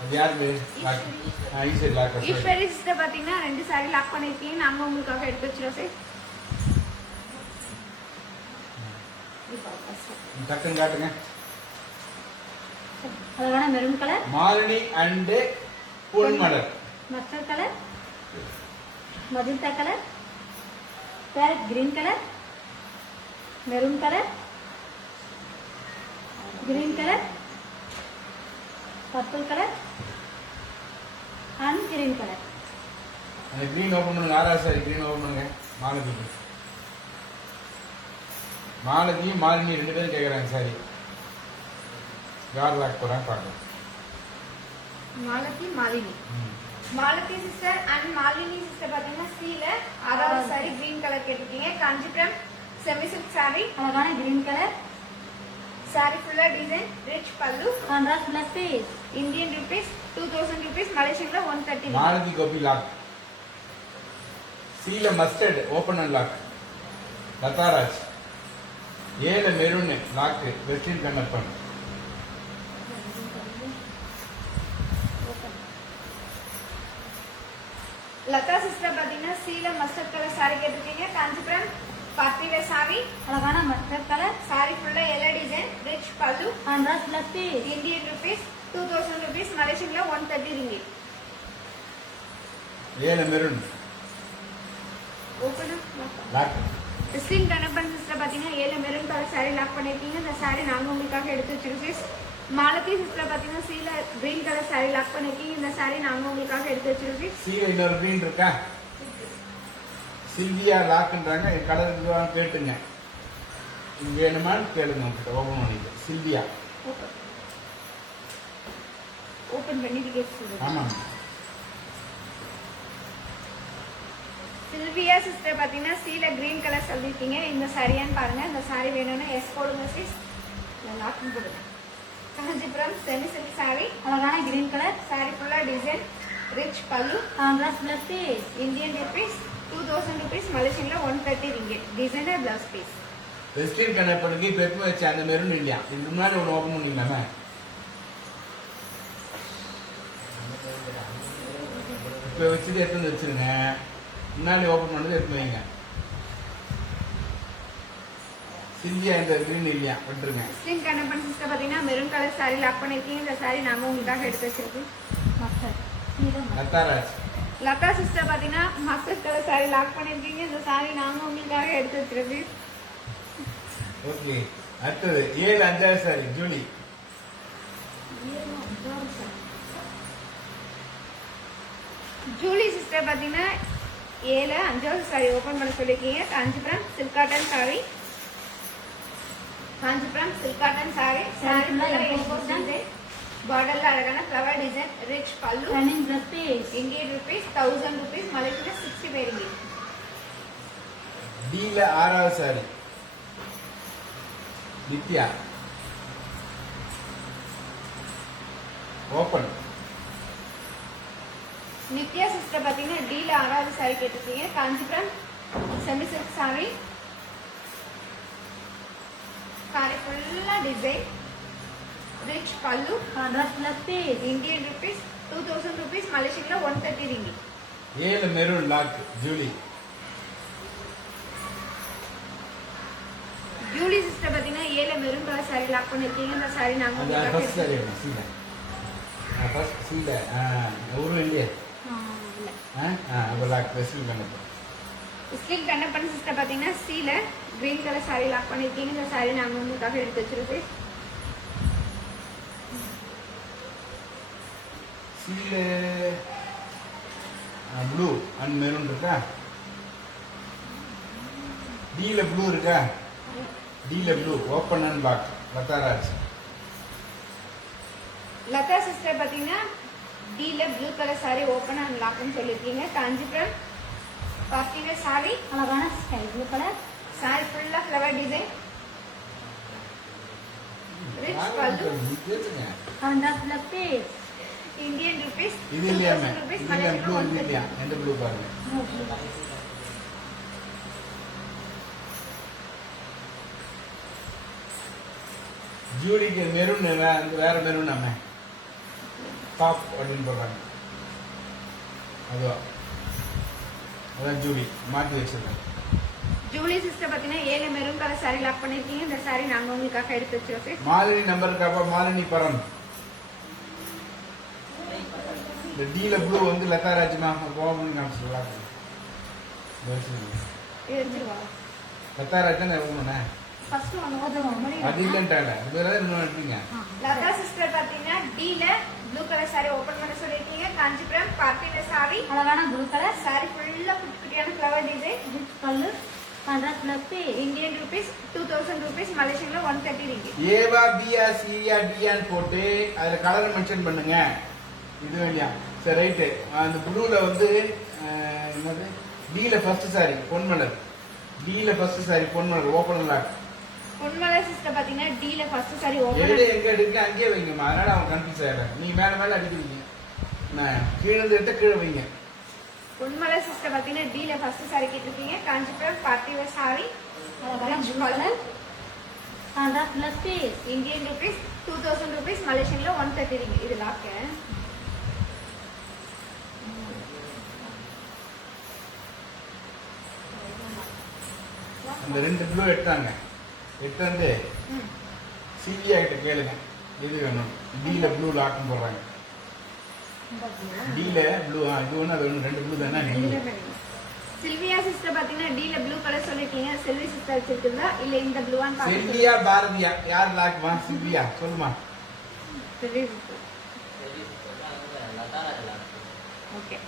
அது யாருக்கு lock easy lock Eswari sister பாத்தீங்கன்னா 2 சாரி லாக் பண்ணிருக்கீங்க. நாங்க உங்களுக்காக எடுத்து வச்சிரோம் சார். டக்குன்னு காட்டுங்க அழகான maroon colour Malini and Ponmalar mustard colour magenta colour parrot green colour maroon colour green colour purple colour and green colour அந்த கிரீன் ஓபன் பண்ணுங்க 6வது சாரி கிரீன் ஓபன் பண்ணுங்க மாலதி மாலினி 2 பேரும் கேக்குறாங்க சாரி யார் லாக் போறாங்க பாருங்க Malathi Malini Malathi sister and Malini sister பாத்தீங்கன்னா சீல 6வது சாரி கிரீன் கலர் கேட்டிருக்கீங்க. காஞ்சிபுரம் செமி சில்க் சாரி அழகான கிரீன் கலர் சாரி ஃபுல்லா design rich pallu contrast plus piece Indian rupees 2000 rupees மலேசியன்ல 130 மாலதி கோபி லாக் சீல mustard open and lock Latharaj 7 maroon lock வெஸ்டின் Kannappan Latha sister பாத்தீங்கன்னா சீல மஸ்டர்ட் கலர் சாரி கேட்டிருக்கீங்க. காஞ்சிபுரம் பார்ட்டி வேர் சாரி அழகான மஸ்டர்ட் கலர் சாரி ஃபுல்லா எல்லா design rich pallu contrast plus piece Indian rupees 2000 rupees மலேசியன்ல 130 ringgit. 7 maroon open lock Christine Kannappan sister பாத்தீங்கன்னா 7 maroon colour sorry lock பண்ணிருக்கீங்க. இந்த சாரி நாங்க உங்களுக்காக எடுத்து வச்சிருக்கோம். மாலதி சிஸ்டர் பாத்தீங்கன்னா சீல கிரீன் கலர் சாரி லாக் பண்ணிருக்கீங்க. இந்த சாரி நாங்க உங்களுக்காக எடுத்து வச்சிருக்கோம். சீல இன்னொரு கிரீன் இருக்கா சில்வியா லாக்ன்றாங்க என் கலருக்கு கேட்டுங்க இங்க வேணுமான்னு கேளுங்க உங்ககிட்ட ஓபன் பண்ணிட்டு சில்வியா ஓபன் பண்ணி டிக்கெட் சொல்லுங்க. ஆமா சில்வியா சிஸ்டர் பாத்தீங்கன்னா சீல கிரீன் கலர் சொல்லிருக்கீங்க. இந்த சாரியான்னு பாருங்க. இந்த சாரி வேணும்னா எஸ் போடுங்க சிஸ். லாக் போடுங்க. காஞ்சிபுரம் செமி சில்க் சாரி அழகான கிரீன் கலர் சாரி ஃபுல்லா design rich pallu contrast plus piece Indian rupees 2000 rupees மலேசியன்ல 130 ringgit. Designer blouse piece Westin கண்ணப்பனுக்கு இப்ப எப்போ வச்சு அந்த மெரூன் இல்லையா இதுக்கு முன்னாடி ஒன்று ஓப்பன் பண்ணிக்கலாமே இப்போ வச்சுட்டு எடுத்து வந்து வச்சிருங்க. முன்னாடி ஓப்பன் பண்ணது எடுத்து வைங்க. சிந்தியா இந்த கிரீன் இல்லையா விட்டுருங்க. முஸ்லீம் கண்ணப்பன் சிஸ்டர் பார்த்தீங்கன்னா மெரூன் கலர் saree லாக் பண்ணிருக்கீங்க. இந்த saree நாங்கள் உங்களுக்காக எடுத்து வச்சிருக்கோம். மஸ்டர்ட் சீரம் லதாராஜ். லதா சிஸ்டர் பார்த்தீங்கன்னா மஸ்டர்ட் கலர் saree லாக் பண்ணிருக்கீங்க. இந்த saree நாங்கள் உங்களுக்காக எடுத்து வச்சிருக்கோம். ஓகே. அடுத்தது 7 5 சாரி ஜூலி. ஜூலி சிஸ்டர் பார்த்தீங்கன்னா 7 5 saree ஓப்பன் பண்ண சொல்லியிருக்கீங்க. Kanchipuram silk cotton saree. Kanchipuram silk cotton saree. saree ஃபுல்லாக பார்டர்ல அழகான flower design, rich pallu. Running rupees Indian rupees 1000 rupees, Malaysia 60 ringgit. Teal 6வது சாரி நித்யா. ஓப்பன். நித்யா சிஸ்டர் பார்த்தீங்கன்னா டீல 6வது saree கேட்டிருக்கீங்க. Kanchipuram semi silk saree. saree ஃபுல்லா design, rich pallu. 100 rupees Indian rupees 2000 rupees, Malaysia 130 ringgit. 7 maroon lock Julie. Julie sister பார்த்தீங்கன்னா 7 maroon colour saree lock பண்ணிருக்கீங்க. இந்த saree நாங்க அது உங்களுக்காக ஃபர்ஸ்ட் சாரி சீல. ஃபர்ஸ்ட் சீல ஒரு இல்லையே. இல்ல அப்போ லாக் ஸ்லீவ் பண்ணப்போ. முஸ்லீம் கண்ணப்பன் சிஸ்டர் பார்த்தீங்கன்னா சீல கிரீன் கலர் saree லாக் பண்ணிருக்கீங்க. இந்த saree நாங்க உங்களுக்காக எடுத்து வச்சிருக்கோம். சீல ப்ளூ அண்ட் மெரூன் இருக்கா? டீல ப்ளூ இருக்கா? Teal blue open and lock Latharaj. Latha sister பார்த்தீங்கன்னா teal blue colour saree open and லாக்னு சொல்லியிருக்கீங்க. Kanchipuram party wear saree. அழகான ஸ்கை ப்ளூ கலர் saree ஃபுல்லா ஃப்ளவர் டிசைன், ரிச் பல்லு. பேசுங்க. 100 ருபீஸ் இந்தியன் ருபீஸ் இது இல்லையாமே 2000 ருபீஸ், இது இல்லையா ப்ளூ இது மலேசியா இல்லையா எந்த ப்ளூ பாருங்க. ஜூலிக்கு மெரூன் வேற மெரூன் நம்ம டாப் அப்படின்னு போடுறாங்க. அதுவா அதான் ஜூலி மாற்றி வச்சிருக்கேன். ஜூலி சிஸ்டர் பார்த்தீங்கன்னா 7 மெரூன் கலர் saree லாக் பண்ணிருக்கீங்க. இந்த saree நாங்க உங்களுக்காக எடுத்து வச்சிருக்கோம். மாலினி நம்பர் இருக்காப்பா? மாலினி பரன். இந்த டீல ப்ளூ வந்து லதாராஜ்மா கோவம் காமிச்சிடலாம். எடுத்துருவா. லதாராஜ் தான் எவ்வளோண்ணே ஃபர்ஸ்ட் ஒன் ஓதுவோம் அது இல்லைன்ட்டாங்க. அது வேற இன்னும் எடுத்தீங்க. லதா சிஸ்டர் பார்த்தீங்கன்னா teal blue colour saree open பண்ண சொல்லியிருக்கீங்க. Kanchipuram party wear saree. அழகான ப்ளூ கலர் saree ஃபுல்லா குட்டி குட்டியான flower design, rich pallu 100 rupees Indian rupees 2000 rupees, Malaysia 130 ringgit. ஏவா பியா சியா டியான்னு போட்டு அதில் கலர் மென்ஷன் பண்ணுங்க. இது இல்லையா? சரி ரைட்டு. அந்த ப்ளூல வந்து என்னது டீல first sorry Ponmalar. Teal first sorry Ponmalar open lock. Ponmalai sister பார்த்தீங்கன்னா டீல ஃபர்ஸ்ட் saree ஓப்பன். எடு எங்க எடுக்க அங்கேயே வைங்கம்மா. அதனால அவன் கன்ஃபியூஸ் ஆயிடுறான். நீ மேல மேல அடிக்கிறீங்க. நான் கீழே இருந்து எடுத்த கீழே வைங்க. பொன்மலை சிஸ்டர் பார்த்தீங்கன்னா டீல ஃபர்ஸ்ட் saree கேட்டிருக்கீங்க. காஞ்சிபுரம் பார்ட்டி வேர் saree, அழகான ரிச் ப்ளூ பல்லு. Colour 100 rupees Indian rupees 2000 rupees, Malaysia 130 ringgit. இது லாக்கு. அந்த 2 ப்ளூ எடுத்தாங்க. எடுத்தாந்து சிவியா கிட்ட கேளுங்க எது வேணும். டீல ப்ளூ லாக்னு போடுறாங்க. டீல ப்ளூ இது ஒன்று அது ஒன்று 2 ப்ளூ தானே நீங்க. சில்வியா சிஸ்டர் பார்த்தீங்கன்னா டீல ப்ளூ கலர் சொல்லிருக்கீங்க. செல்வி சிஸ்டர் வச்சிருக்கீங்களா இல்ல இந்த ப்ளூவான்னு பாருங்க. செல்வியா பாரதியா யார் லாக்மா? சில்வியா சொல்லுமா. செல்வி சிஸ்டர். ஓகே.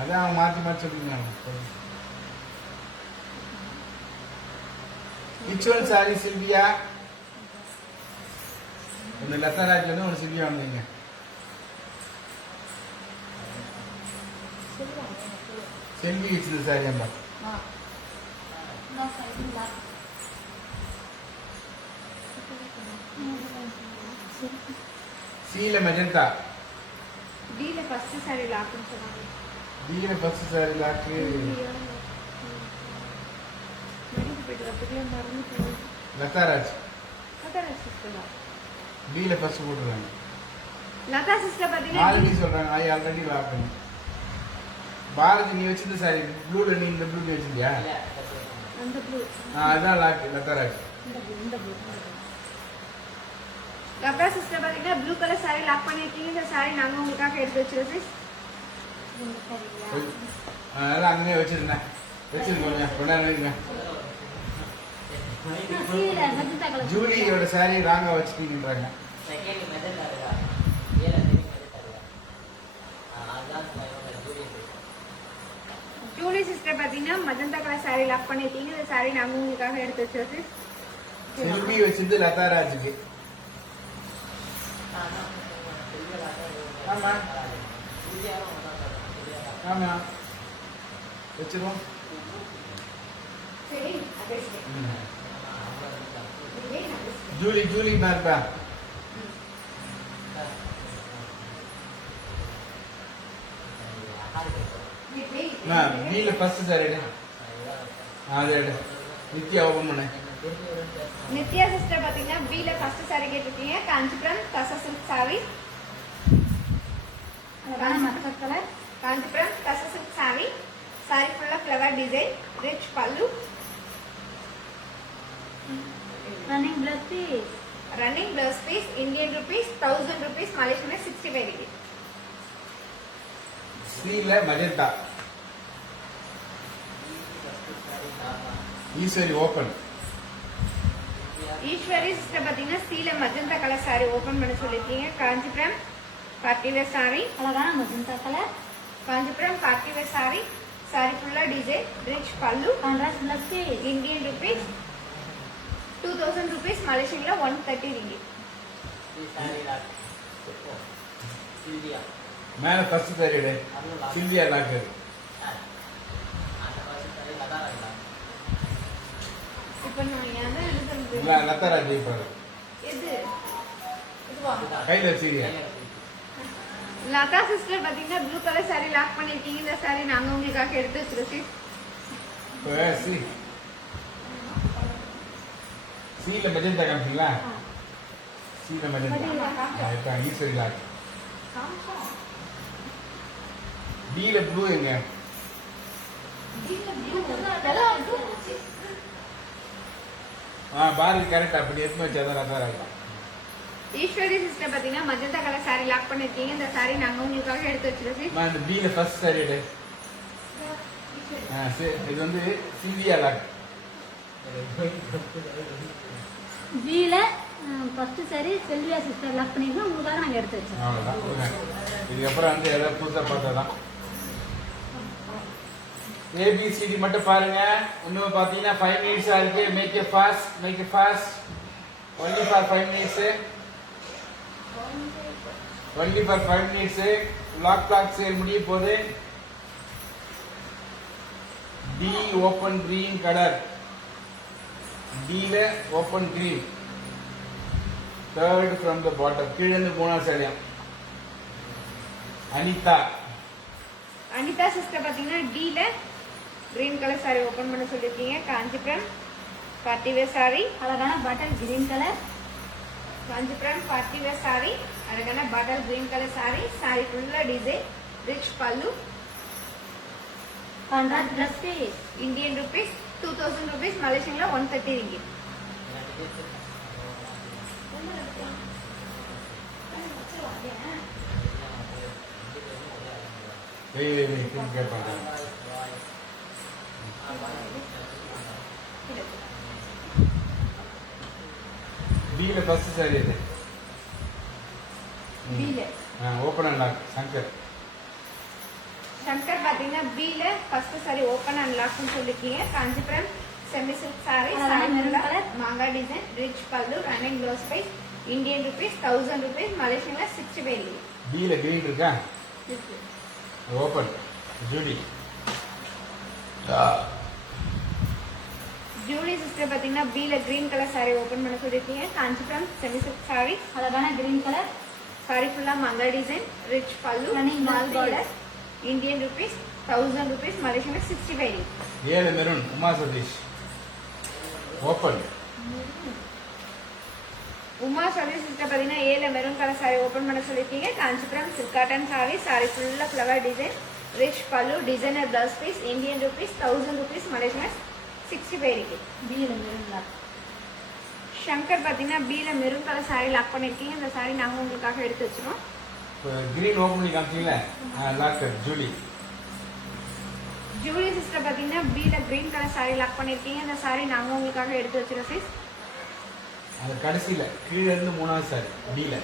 அதான் அவன் மாற்றி மாற்றி சொல்லுங்க. Which one saree Sylvia? ஒன்று லதாராஜ்ல இருந்து ஒன்று சில்வியா வந்தீங்க. செல்வி வச்சது சாரி அம்மா. சீல மெஜந்தா. டீல ஃபர்ஸ்ட் saree லாக்னு சொன்னாங்க. டீல ஃபர்ஸ்ட் சாரி லாக்கு வெளியே போயிட்டு வரதுக்குள்ள மறந்து போகுது. லதாராஜ். லதா சிஸ்டர் தான். டீல ஃபர்ஸ்ட் போட்டுருக்காங்க. லதா சிஸ்டர் பார்த்தீங்கன்னா மாலினி சொல்றாங்க ஐ ஆல்ரெடி லாக். பாரதி நீ வச்சிருந்த சாரி ப்ளூல நீ இந்த ப்ளூ நீ வச்சிருக்கியா? அந்த ப்ளூ அதான் லாக் லதா ராக். இந்த ப்ளூ லதா சிஸ்டர் பாத்தீங்கன்னா ப்ளூ கலர் saree லாக் பண்ணிருக்கீங்க. இந்த saree நாங்க உங்களுக்காக எடுத்து வச்சிருக்கோம். இந்த சரியா அதெல்லாம் அங்கேயே வச்சிருந்தேன். வச்சிருக்கோங்க கொண்டாடுங்க. சீல மஜந்தா கலர் ஜூலியோட சாரி ராங்கா வச்சுட்டீங்கன்றாங்க. செகண்ட் மெத்தட் இருக்கா ஏல செகண்ட் மெத்தட் இருக்கா அதான் ஜூலி சிஸ்டர் பாத்தீங்கன்னா மஜந்தா கலர் saree லாக் பண்ணிருக்கீங்க. இந்த saree நாங்க உங்களுக்காக எடுத்து வச்சிருக்கோம். செல்வி வச்சிருந்து லதா ராஜுக்கு. ஆமா ஆமா வச்சிருவோம். சரி அதே சரி. இதே நான் ஜூலி ஜூலி மார்பா வீல ஃபர்ஸ்ட் சாரி எடு. அது எடு. நித்யா ஓபன் பண்ணு. நித்யா சிஸ்டர் பாத்தீங்கன்னா பீல ஃபர்ஸ்ட் saree கேட்டிருக்கீங்க. காஞ்சிபுரம் தசா சில்க் saree. அழகான மஸ்டர்ட் கலர் காஞ்சிபுரம் தசா சில்க் saree. saree ஃபுல்லா flower design, rich pallu, running plus piece running blouse piece, Indian rupees 1000 rupees, Malaysian 65 ringgit. ஸ்ரீல magenta. Eswari open. Eswari sister பாத்தீங்கன்னா சீல மஜந்தா கலர் saree ஓபன் பண்ண சொல்லிருக்கீங்க. Kanchipuram party wear saree. அழகான magenta colour Kanchipuram party wear saree. saree ஃபுல்லா design, rich pallu, contrast plus piece Indian rupees 2000 rupees, Malaysian 130 ringgit. Saree lock Sylvia மேல first saree எடு. Sylvia lock. அந்த பாசி சாரி லதா ராக் இப்போ நான் என்ன எழுதுறது? இல்ல லதா ராஜ் பாரு. எது? இதுவா? கையில வச்சிருக்கியா? லதா சிஸ்டர் பாத்தீங்கன்னா ப்ளூ கலர் saree லாக் பண்ணிருக்கீங்க. இந்த saree நாங்க உங்களுக்காக எடுத்து வச்சிருக்கோம். இப்போ சி சீல மஜந்தா காமிச்சீங்களா? சீல மஜந்தா. இப்போ ஈஸ்வரி லாக். பீல ப்ளூ எங்க? பாரதி கரெக்ட். அப்படி எடுத்து வச்சாதான் லதா ராக். ஈஸ்வரி சிஸ்டர் பாத்தீங்கன்னா மஜந்தா கலர் saree லாக் பண்ணிருக்கீங்க. இந்த saree நாங்க உங்களுக்காக எடுத்து வச்சிருக்கோம். இந்த பீல ஃபர்ஸ்ட் சாரி எடு. சரி இது வந்து சில்வியா லாக். ஜீல ஃபர்ஸ்ட் சரி செல்வியா சிஸ்டர் லாக் பண்ணிருக்கோம். உங்களுக்காக நாங்கள் எடுத்து வச்சோம். அவ்வளோதான் கொடுங்க. இதுக்கப்புறம் வந்து ஏதாவது புதுசாக பார்த்தா தான். ஏபிசிடி மட்டும் பாருங்க. இன்னும் பார்த்தீங்கன்னா 5 minutes இருக்கு. Make a fast only for 5 minutes. Only for 5 minutes. Lock sale முடிய போகுது. டி open green colour. Teal open green. Third from the bottom. கீழே மூணாவது சாரியம். அனிதா. அனிதா சிஸ்டர் பாத்தீங்கன்னா டீல கிரீன் கலர் saree ஓபன் பண்ண சொல்லிருக்கீங்க. Kanchipuram party wear saree. அழகான butter green colour Kanchipuram party wear saree. அழகான bottle green colour saree. saree ஃபுல்லா design, rich pallu, contrast plus piece Indian rupees 2000 rupees, Malaysian 130 ringgit. கேட்பாங்க. டீல ஃபர்ஸ்ட் சாரி இது. Teal open and lock Shankar. Shankar பாத்தீங்கன்னா teal first saree open and லாக்னு சொல்லிருக்கீங்க. Kanchipuram semi silk saree. அழகான saree maroon full-ஆ color. மாங்கா design, rich pallu, running blouse price, Indian rupees 1000 rupees, Malaysian 65 ringgit. டீல கிரீன் இருக்கா? இருக்கு. Open Judy. ஜூலி சிஸ்டர் பாத்தீங்கன்னா பீல கிரீன் கலர் saree ஓபன் பண்ண சொல்லிருக்கீங்க. Kanchipuram semi silk saree. அழகான கிரீன் கலர் saree ஃபுல்லா மாங்கா design, rich pallu, Running small blouse border, Indian rupees 1000 rupees, Malaysian 65 ringgit. ஏழு maroon Uma Sathish. Open. Uma Sathish sister பாத்தீங்கன்னா ஏல மெரூன் கலர் saree ஓபன் பண்ண சொல்லிருக்கீங்க. Kanchipuram silk cotton saree. saree ஃபுல்லா flower design, rich pallu designer blouse piece Indian rupees 1000 rupees Malaysian 65 இருக்கு. பீல மெரூன்ல ஷங்கர் பார்த்தீங்கன்னா பீல மெரூன் கலர் சாரி லாக் பண்ணியிருக்கீங்க. இந்த சாரி நாங்கள் உங்களுக்காக எடுத்து வச்சிரோம். கிரீன் ஓப்பன் பண்ணி காமிச்சிங்களே லாக்கர் ஜூலி. ஜூலி சிஸ்டர் பார்த்தீங்கன்னா பீல கிரீன் கலர் சாரி லாக் பண்ணியிருக்கீங்க. இந்த சாரி நாங்கள் உங்களுக்காக எடுத்து வச்சிரோம் சிஸ். அது கடைசியில் கீழே இருந்து 3வது sari teal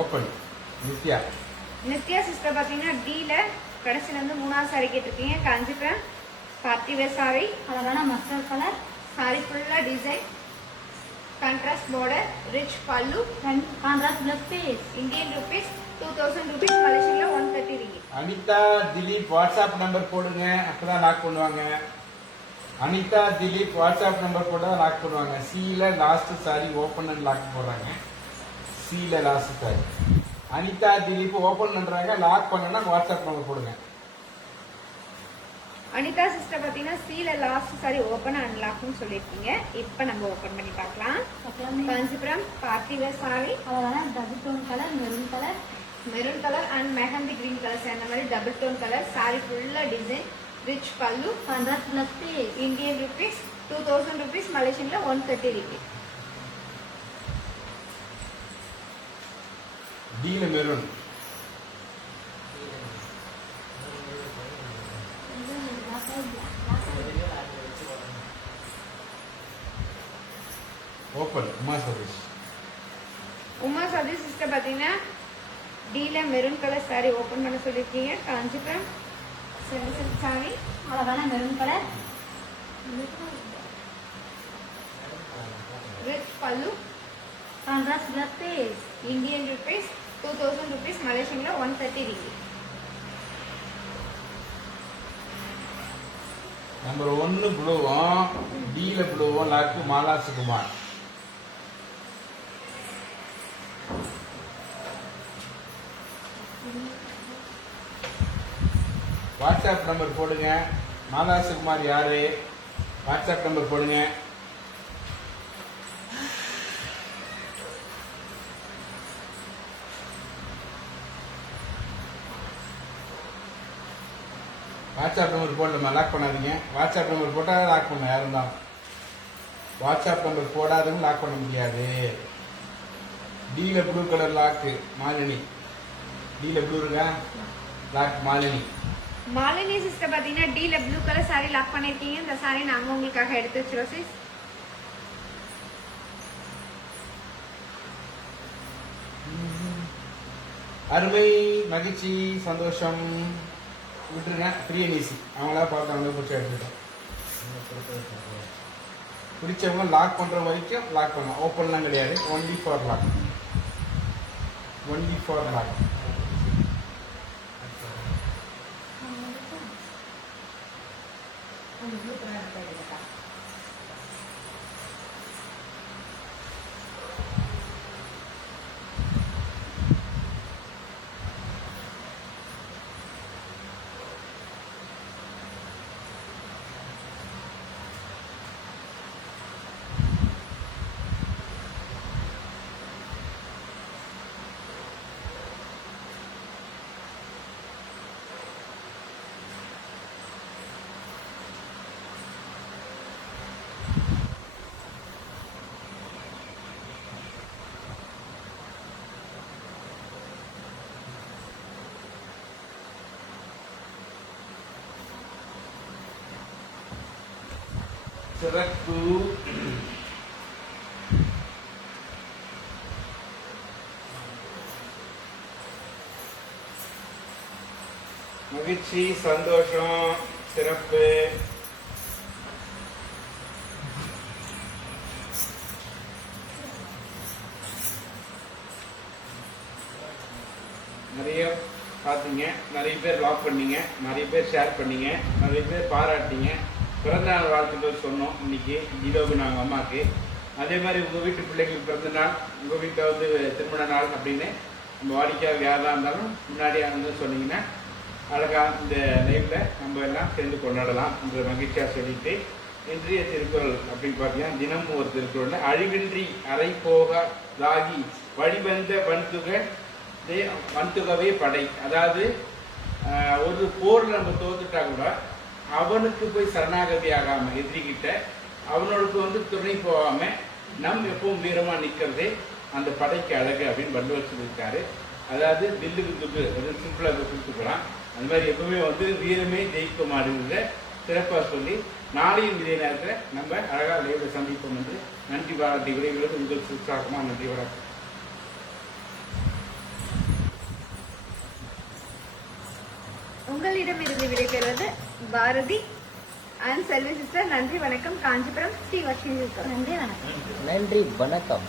open Nithya. Nithya sister பார்த்தீங்கன்னா டீல கடைசியிலேருந்து 3வது சாரி கேட்டிருக்கீங்க. Kanchipuram party wear sorry. அழகான மஸ்டர்ட் கலர் சாரி ஃபுல்லாக design contrast border rich pallu contrast plus piece Indian rupees 2000 rupees மலேசியனில் 130 இருக்கு. அனிதா திலீப் வாட்ஸ்அப் நம்பர் போடுங்க, அப்பதான் லாக் பண்ணுவாங்க. அனிதா திலீப் வாட்ஸ்அப் நம்பர் போட்டா லாக் பண்ணுவாங்க. Teal last sari open and lock போடுறாங்க. Teal last sari Anitha Dileep open பண்றாங்க. லாக் பண்ணனா வாட்ஸ்அப் நம்பர் போடுங்க. அனிதா சிஸ்டர் பார்த்தீங்கன்னா teal last sari open and லாக்னு சொல்லியிருக்கீங்க. இப்போ நம்ம ஓப்பன் பண்ணி பார்க்கலாம். Kanchipuram party wear sorry. அழகான double tone colour maroon colour and mehndi green colour சேர்ந்த மாதிரி டபுள் டோன் கலர். சாரி ஃபுல்லாக design rich pallu contrast plus piece Indian rupees 2000 rupees மலேசியனில் 130 இருக்கு. Teal maroon open Uma Sathish. Uma Sathish sister பார்த்தீங்கன்னா teal maroon colour sari open பண்ண சொல்லியிருக்கீங்க. காஞ்சிபுரம் சாரி அழகான maroon colour rich pallu contrast plus piece Indian rupees 2000 rupees மலேசியனில் 130 இருக்கு. நம்பர் 1 ப்ளூவும் டீல ப்ளூவும் lock Mala Sukumar. WhatsApp number போடுங்க. மாலா சுகுமார் யாரு? வாட்ஸ்அப் நம்பர் போடுங்க. வாட்ஸ்அப் நம்பர் போடலாமா? லாக் பண்ணாதீங்க. வாட்ஸ்அப் நம்பர் போட்டால் லாக் பண்ண யாரும் தான். வாட்ஸ்அப் நம்பர் போடாதவங்க லாக் பண்ண முடியாது. டீல ப்ளூ கலர் லாக்கு மாலினி. டீல ப்ளூ இருக்கா? லாக் மாலினி. மாலினி சிஸ்டர் பார்த்தீங்கன்னா teal blue colour sorry lock பண்ணியிருக்கீங்க. இந்த சாரி நாங்கள் உங்களுக்காக எடுத்து வச்சிரோம் சிஸ். அருமை, மகிழ்ச்சி, சந்தோஷம். விட்டுருங்க. Free and easy. அவங்களா பார்த்து அவங்க பிடிச்ச எடுத்துட்டோம். பிடிச்சவங்க லாக் பண்ற வரைக்கும் லாக் பண்ணலாம். ஓப்பன்லாம் கிடையாது. Only for lock. Only for lock. சிறப்பு. மகிழ்ச்சி, சந்தோஷம், சிறப்பு. நிறைய பார்த்தீங்க, நிறைய பேர் லாக் பண்ணீங்க, நிறைய பேர் ஷேர் பண்ணீங்க, நிறைய பேர் பாராட்டிங்க. பிறந்தநாள் வாழ்த்துக்கள் சொன்னோம் இன்னைக்கு தீபாவுக்கு நாங்கள் அம்மாவுக்கு. அதே மாதிரி உங்கள் வீட்டு பிள்ளைங்களுக்கு பிறந்த நாள், உங்கள் வீட்டில் வந்து திருமண நாள் அப்படின்னு நம்ம வாடிக்கையாக யாராக இருந்தாலும் முன்னாடியே வந்து சொன்னீங்கன்னா அழகாக இந்த லைஃப்பில் நம்ம எல்லாம் சேர்ந்து கொண்டாடலாம் என்ற மகிழ்ச்சியாக சொல்லிட்டு, இன்றைய திருக்குறள் அப்படின்னு பார்த்தீங்கன்னா தினமும் ஒரு திருக்குறள். அழிவின்றி அறை போக ராகி வழிவந்த பண்துக வன்துகவே படை. அதாவது ஒரு போர்ல நம்ம தோத்துட்டா கூட அவனுக்கு போய் சரணாகதி ஆகாம எதிரிகிட்ட அவனோட துணை போகாம நம் எப்பவும் வீரமா நிக்கிறதே அந்த படைக்கு அழகு அப்படின்னு வள்ளுவர் சொல்லியிருக்காரு. அதாவது வில்லுக்கு துட்டு சிம்பிளா கொடுத்துக்கலாம். அந்த மாதிரி எப்பவுமே வீரமே ஜெயிக்கும் அப்படின்றத சிறப்பா சொல்லி நாளையும் இதே நேரத்தில் நம்ம அழகா லைவ்ல சந்திப்போம் என்று நன்றி பாராட்டி விரைவில் உங்களுக்கு உற்சாகமா நன்றி வணக்கம். உங்களிடமிருந்து விடைபெறுவது பாரதி அண்ட் செல்வி சிஸ்டர். நன்றி வணக்கம். காஞ்சிபுரம் ஸ்ரீ லட்சுமி சிஸ்டர். நன்றி வணக்கம். நன்றி வணக்கம்.